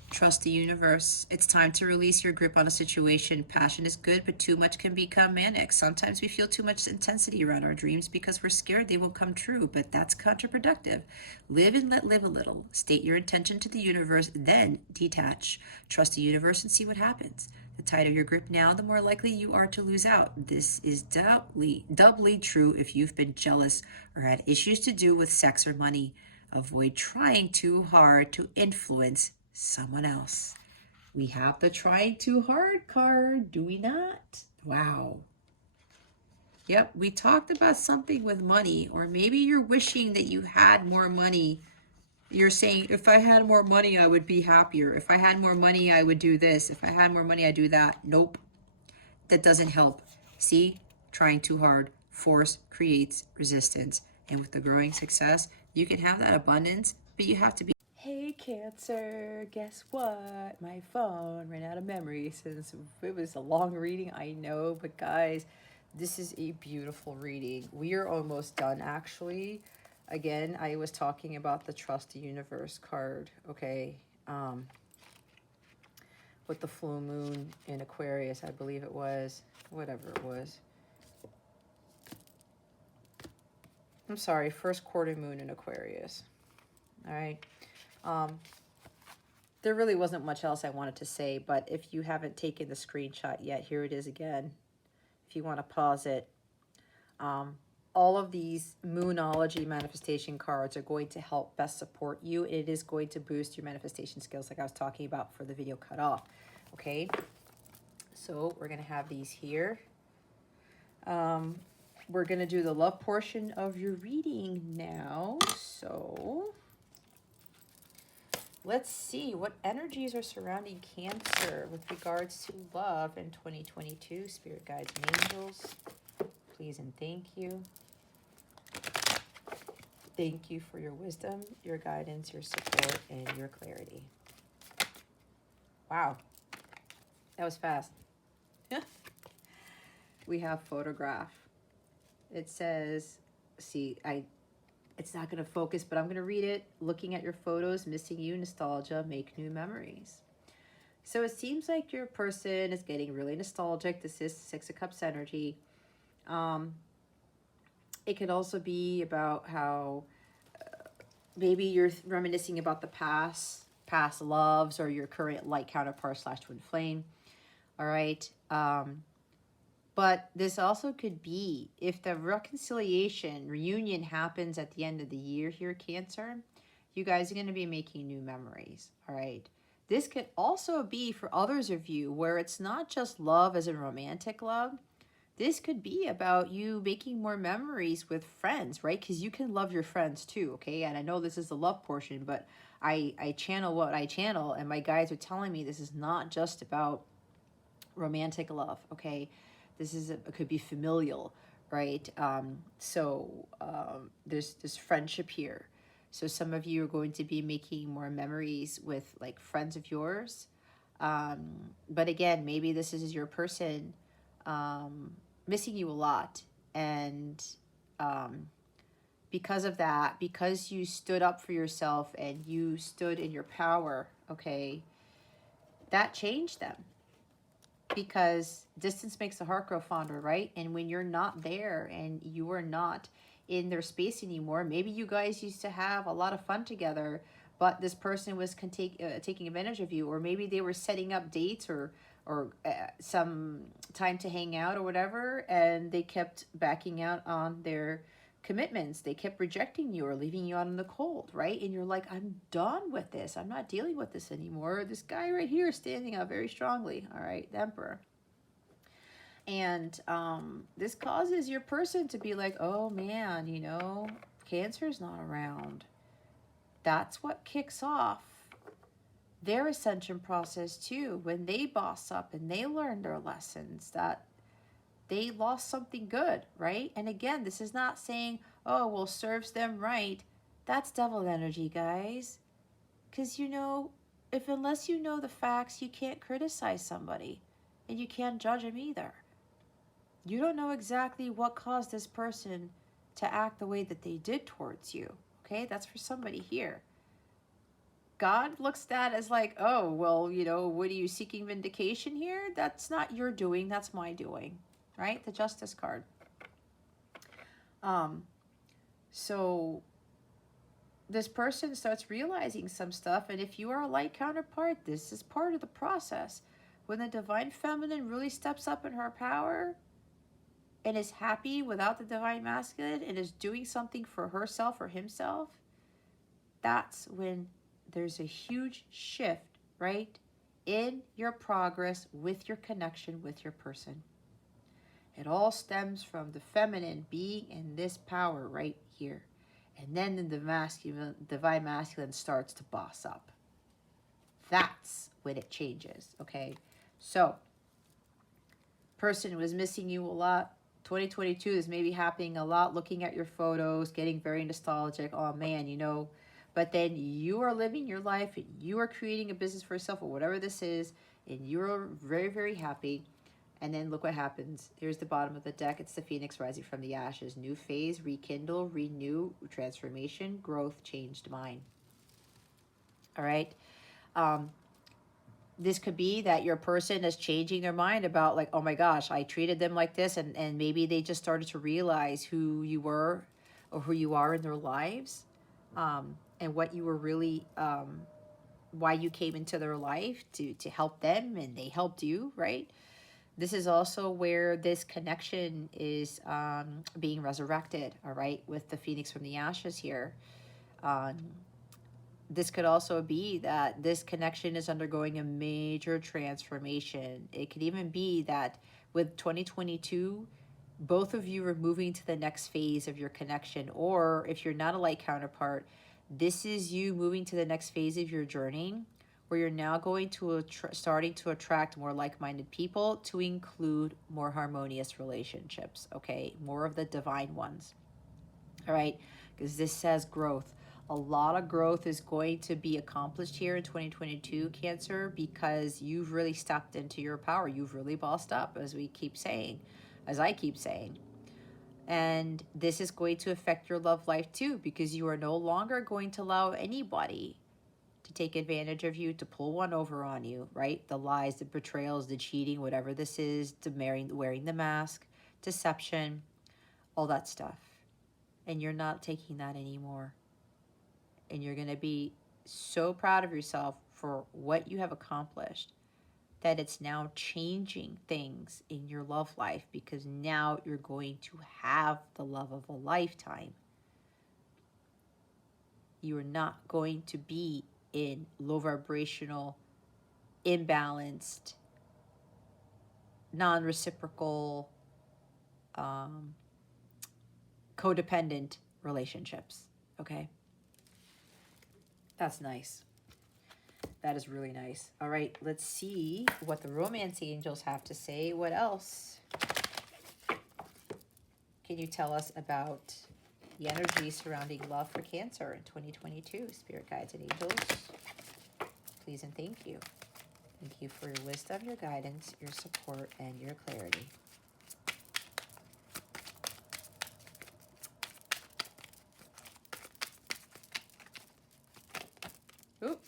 Trust the universe. It's time to release your grip on a situation. Passion is good, but too much can become manic. Sometimes we feel too much intensity around our dreams because we're scared they won't come true, but that's counterproductive. Live and let live a little. State your intention to the universe, then detach. Trust the universe and see what happens. The tighter your grip now, the more likely you are to lose out. This is doubly true if you've been jealous or had issues to do with sex or money. Avoid trying too hard to influence someone else. We have the trying too hard card, do we not? Wow. Yep, we talked about something with money, or maybe you're wishing that you had more money. You're saying, if I had more money, I would be happier. If I had more money, I would do this. If I had more money, I'd do that. Nope, that doesn't help. See, trying too hard. Force creates resistance. And with the growing success, you can have that abundance, but you have to be. Hey Cancer, guess what? My phone ran out of memory since it was a long reading, I know, but guys, this is a beautiful reading. We are almost done actually. Again, I was talking about the Trust the Universe card, okay? With the full moon in Aquarius, I believe it was, whatever it was. I'm sorry, first quarter moon in Aquarius. All right. There really wasn't much else I wanted to say, but if you haven't taken the screenshot yet, here it is again. If you want to pause it. All of these Moonology manifestation cards are going to help best support you. It is going to boost your manifestation skills like I was talking about for the video cut off. Okay, so we're going to have these here. We're going to do the love portion of your reading now. So let's see what energies are surrounding Cancer with regards to love in 2022. Spirit guides and angels, please and thank you. Thank you for your wisdom, your guidance, your support, and your clarity. Wow, that was fast. We have photograph. It says, see, it's not going to focus, but I'm going to read it. Looking at your photos, missing you, nostalgia, make new memories. So it seems like your person is getting really nostalgic. This is Six of Cups energy. It could also be about how maybe you're reminiscing about the past loves, or your current light counterpart / twin flame. All right. But this also could be if the reunion happens at the end of the year here, Cancer, you guys are going to be making new memories. All right. This could also be for others of you where it's not just love as in romantic love. This could be about you making more memories with friends, right? Because you can love your friends too, okay? And I know this is the love portion, but I channel what I channel, and my guides are telling me this is not just about romantic love, okay? This is it could be familial, right? There's friendship here. So some of you are going to be making more memories with like friends of yours. But again, maybe this is your person missing you a lot, and because of that, because you stood up for yourself and you stood in your power, okay, that changed them, because distance makes the heart grow fonder, right? And when you're not there and you are not in their space anymore, maybe you guys used to have a lot of fun together, but this person was taking advantage of you, or maybe they were setting up dates or some time to hang out or whatever, and they kept backing out on their commitments. They kept rejecting you or leaving you out in the cold, right? And you're like, I'm done with this. I'm not dealing with this anymore. This guy right here is standing out very strongly, all right, the Emperor. And this causes your person to be like, oh man, you know, Cancer's not around. That's what kicks off their ascension process too, when they boss up and they learn their lessons, that they lost something good, right? And again, this is not saying, oh, well, serves them right. That's devil energy, guys. Because, you know, unless you know the facts, you can't criticize somebody, and you can't judge them either. You don't know exactly what caused this person to act the way that they did towards you, okay? That's for somebody here. God looks at that as like, oh, well, you know, what are you seeking vindication here? That's not your doing, that's my doing, right? The Justice card. So this person starts realizing some stuff, and if you are a light counterpart, this is part of the process. When the Divine Feminine really steps up in her power and is happy without the Divine Masculine and is doing something for herself or himself, that's when there's a huge shift, right, in your progress with your connection with your person. It all stems from the feminine being in this power right here. And then the masculine, divine masculine starts to boss up. That's when it changes, okay? So, person was missing you a lot. 2022 is maybe happening a lot, looking at your photos, getting very nostalgic. Oh man, you know, but then you are living your life and you are creating a business for yourself or whatever this is, and you're very, very happy. And then look what happens. Here's the bottom of the deck. It's the phoenix rising from the ashes. New phase, rekindle, renew, transformation, growth, changed mind. All right. This could be that your person is changing their mind about like, oh my gosh, I treated them like this. And maybe they just started to realize who you were or who you are in their lives, and what you were really, why you came into their life to help them and they helped you, right? This is also where this connection is being resurrected, all right, with the phoenix from the ashes here. This could also be that this connection is undergoing a major transformation. It could even be that with 2022, both of you are moving to the next phase of your connection. Or if you're not a light counterpart, this is you moving to the next phase of your journey, where you're now going to starting to attract more like-minded people to include more harmonious relationships, okay? More of the divine ones, all right? Because this says growth. A lot of growth is going to be accomplished here in 2022, Cancer, because you've really stepped into your power. You've really bossed up, as we keep saying, as I keep saying. And this is going to affect your love life too, because you are no longer going to allow anybody to take advantage of you, to pull one over on you, right? The lies, the betrayals, the cheating, whatever this is, the wearing the mask, deception, all that stuff. And you're not taking that anymore. And you're going to be so proud of yourself for what you have accomplished, that it's now changing things in your love life, because now you're going to have the love of a lifetime. You are not going to be in low vibrational, imbalanced, non-reciprocal, codependent relationships, okay? That's nice. That is really nice. All right, let's see what the romance angels have to say. What else can you tell us about the energy surrounding love for Cancer in 2022? Spirit guides and angels, please and thank you. Thank you for your wisdom, your guidance, your support, and your clarity. Oop.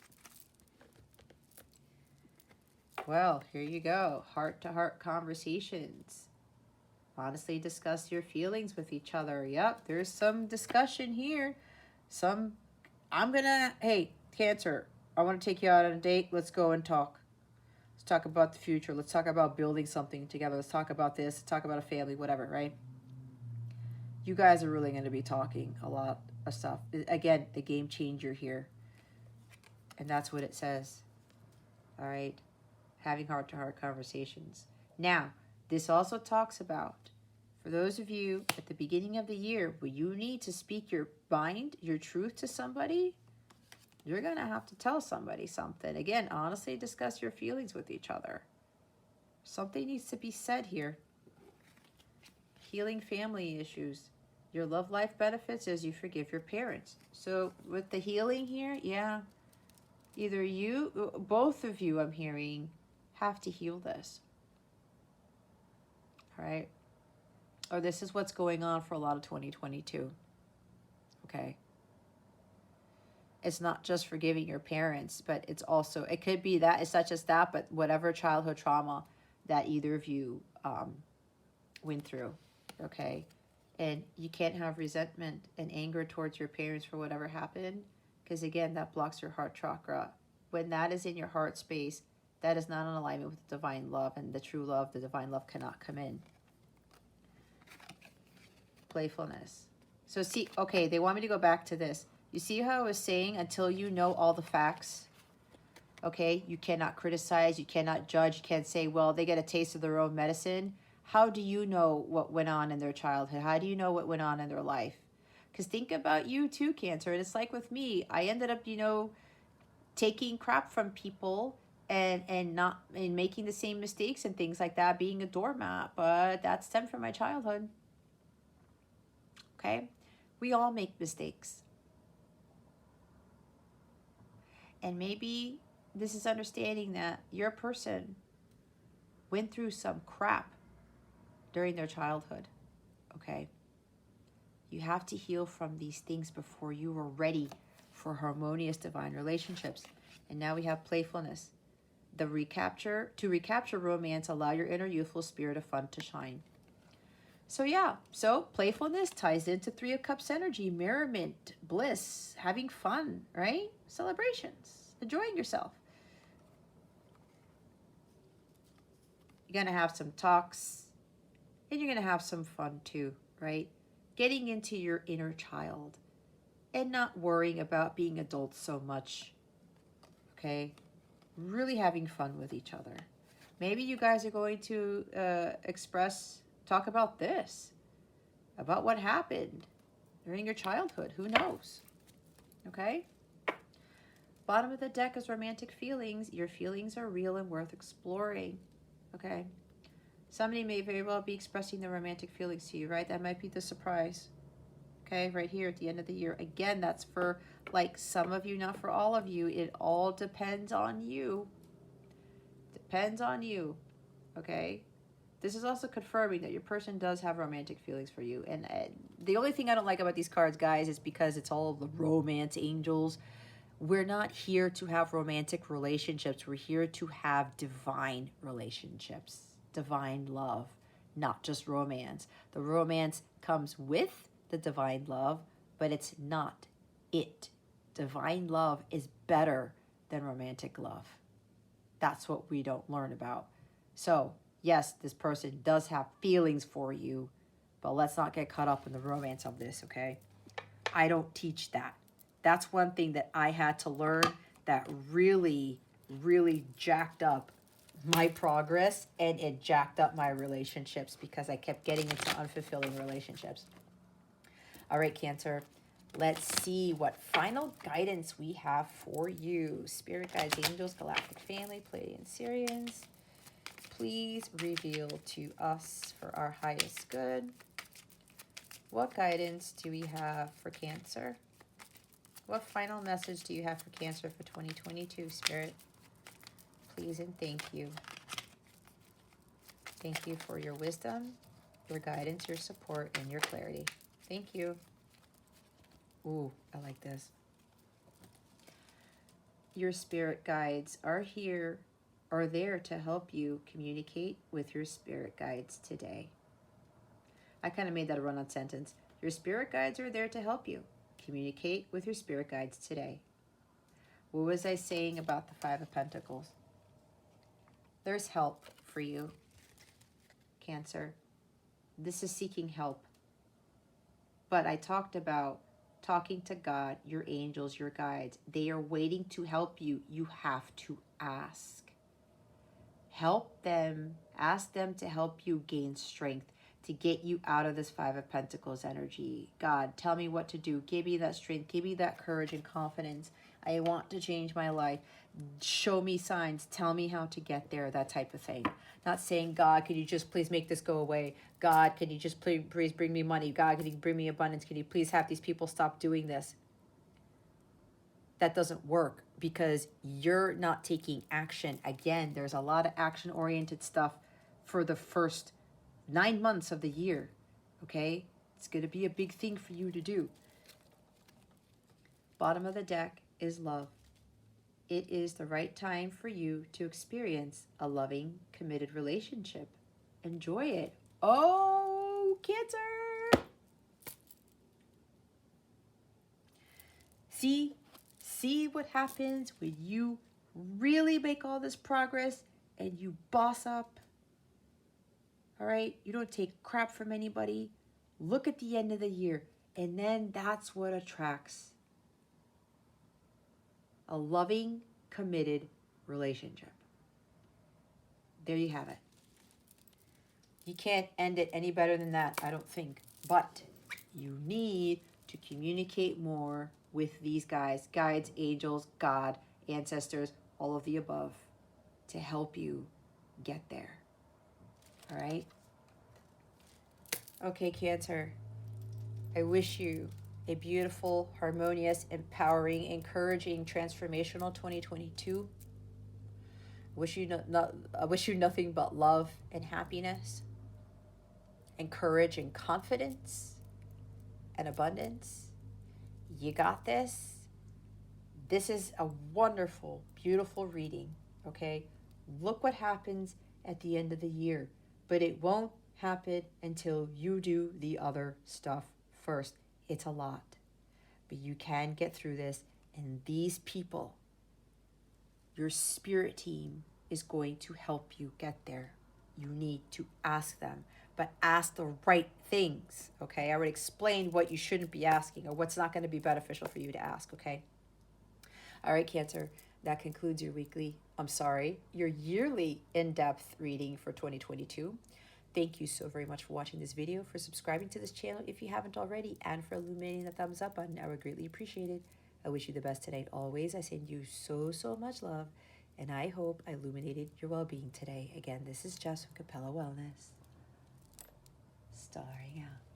Well, here you go. Heart-to-heart conversations. Honestly discuss your feelings with each other. Yep, there's some discussion here. Hey, Cancer, I want to take you out on a date. Let's go and talk. Let's talk about the future. Let's talk about building something together. Let's talk about this. Let's talk about a family, whatever, right? You guys are really going to be talking a lot of stuff. Again, the game changer here. And that's what it says. All right? Having heart-to-heart conversations. Now, this also talks about, for those of you at the beginning of the year where you need to speak your mind, your truth to somebody, you're going to have to tell somebody something. Again, honestly discuss your feelings with each other. Something needs to be said here. Healing family issues. Your love life benefits as you forgive your parents. So with the healing here, yeah, either you, both of you, I'm hearing, have to heal this. All right? Or this is what's going on for a lot of 2022. Okay? It's not just forgiving your parents, but it's also, it could be that, it's not just that, but whatever childhood trauma that either of you went through. Okay? And you can't have resentment and anger towards your parents for whatever happened, because again, that blocks your heart chakra. When that is in your heart space, that is not in alignment with the divine love, and the true love, the divine love cannot come in. Playfulness. So see, okay, they want me to go back to this. You see how I was saying, until you know all the facts? Okay, you cannot criticize, you cannot judge, you can't say, well, they get a taste of their own medicine. How do you know what went on in their childhood? How do you know what went on in their life? Because think about you too, Cancer. And it's like with me, I ended up, taking crap from people and not and making the same mistakes and things like that, being a doormat. But that stemmed from my childhood. Okay, we all make mistakes, and maybe this is understanding that your person went through some crap during their childhood. Okay, you have to heal from these things before you are ready for harmonious divine relationships. And now we have playfulness. To recapture romance, allow your inner youthful spirit of fun to shine. So playfulness ties into Three of Cups energy, merriment, bliss, having fun, right? Celebrations, enjoying yourself. You're going to have some talks, and you're going to have some fun too, right? Getting into your inner child and not worrying about being adults so much, okay? Really having fun with each other. Maybe you guys are going to talk about this, about what happened during your childhood. Who knows? Okay? Bottom of the deck is romantic feelings. Your feelings are real and worth exploring. Okay? Somebody may very well be expressing their romantic feelings to you, right? That might be the surprise. Okay? Right here at the end of the year. Again, that's for like some of you, not for all of you. It all depends on you. Depends on you. Okay? This is also confirming that your person does have romantic feelings for you. And the only thing I don't like about these cards, guys, is because it's all the romance angels. We're not here to have romantic relationships. We're here to have divine relationships, divine love, not just romance. The romance comes with the divine love, but it's not it. Divine love is better than romantic love. That's what we don't learn about. So, yes, this person does have feelings for you, but let's not get caught up in the romance of this, okay? I don't teach that. That's one thing that I had to learn that really, really jacked up my progress, and it jacked up my relationships because I kept getting into unfulfilling relationships. All right, Cancer. Let's see what final guidance we have for you. Spirit guides, angels, galactic family, Pleiadian Syrians. Please reveal to us for our highest good. What guidance do we have for Cancer? What final message do you have for Cancer for 2022, Spirit? Please and thank you. Thank you for your wisdom, your guidance, your support, and your clarity. Thank you. Ooh, I like this. Your spirit guides are there to help you communicate with your spirit guides today. I kind of made that a run-on sentence. Your spirit guides are there to help you communicate with your spirit guides today. What was I saying about the Five of Pentacles? There's help for you, Cancer. This is seeking help. But I talked about talking to God, your angels, your guides. They are waiting to help you. You have to ask. Help them. Ask them to help you gain strength to get you out of this Five of Pentacles energy. God, tell me what to do. Give me that strength. Give me that courage and confidence. I want to change my life. Show me signs. Tell me how to get there, that type of thing. Not saying, God, could you just please make this go away? God, can you just please bring me money? God, can you bring me abundance? Can you please have these people stop doing this? That doesn't work because you're not taking action. Again, there's a lot of action-oriented stuff for the first 9 months of the year, okay? It's going to be a big thing for you to do. Bottom of the deck is love. It is the right time for you to experience a loving, committed relationship. Enjoy it. Oh, Cancer! See what happens when you really make all this progress and you boss up. All right? You don't take crap from anybody. Look at the end of the year. And then that's what attracts a loving, committed relationship. There you have it. You can't end it any better than that, I don't think. But you need to communicate more with these guys, guides, angels, God, ancestors, all of the above, to help you get there. All right? Okay, Cancer. I wish you a beautiful, harmonious, empowering, encouraging, transformational 2022. I wish you nothing but love and happiness, and courage and confidence and abundance. You got this. This is a wonderful, beautiful reading, okay? Look what happens at the end of the year, but it won't happen until you do the other stuff first. It's a lot, but you can get through this, and these people, your spirit team, is going to help you get there. You need to ask them, but ask the right things, okay? I already explained what you shouldn't be asking or what's not going to be beneficial for you to ask, okay? All right, Cancer, that concludes your your yearly in-depth reading for 2022. Thank you so very much for watching this video, for subscribing to this channel if you haven't already, and for illuminating the thumbs up button. I would greatly appreciate it. I wish you the best tonight always. I send you so, so much love, and I hope I illuminated your well-being today. Again, this is Jess from Capella Wellness. Starring out.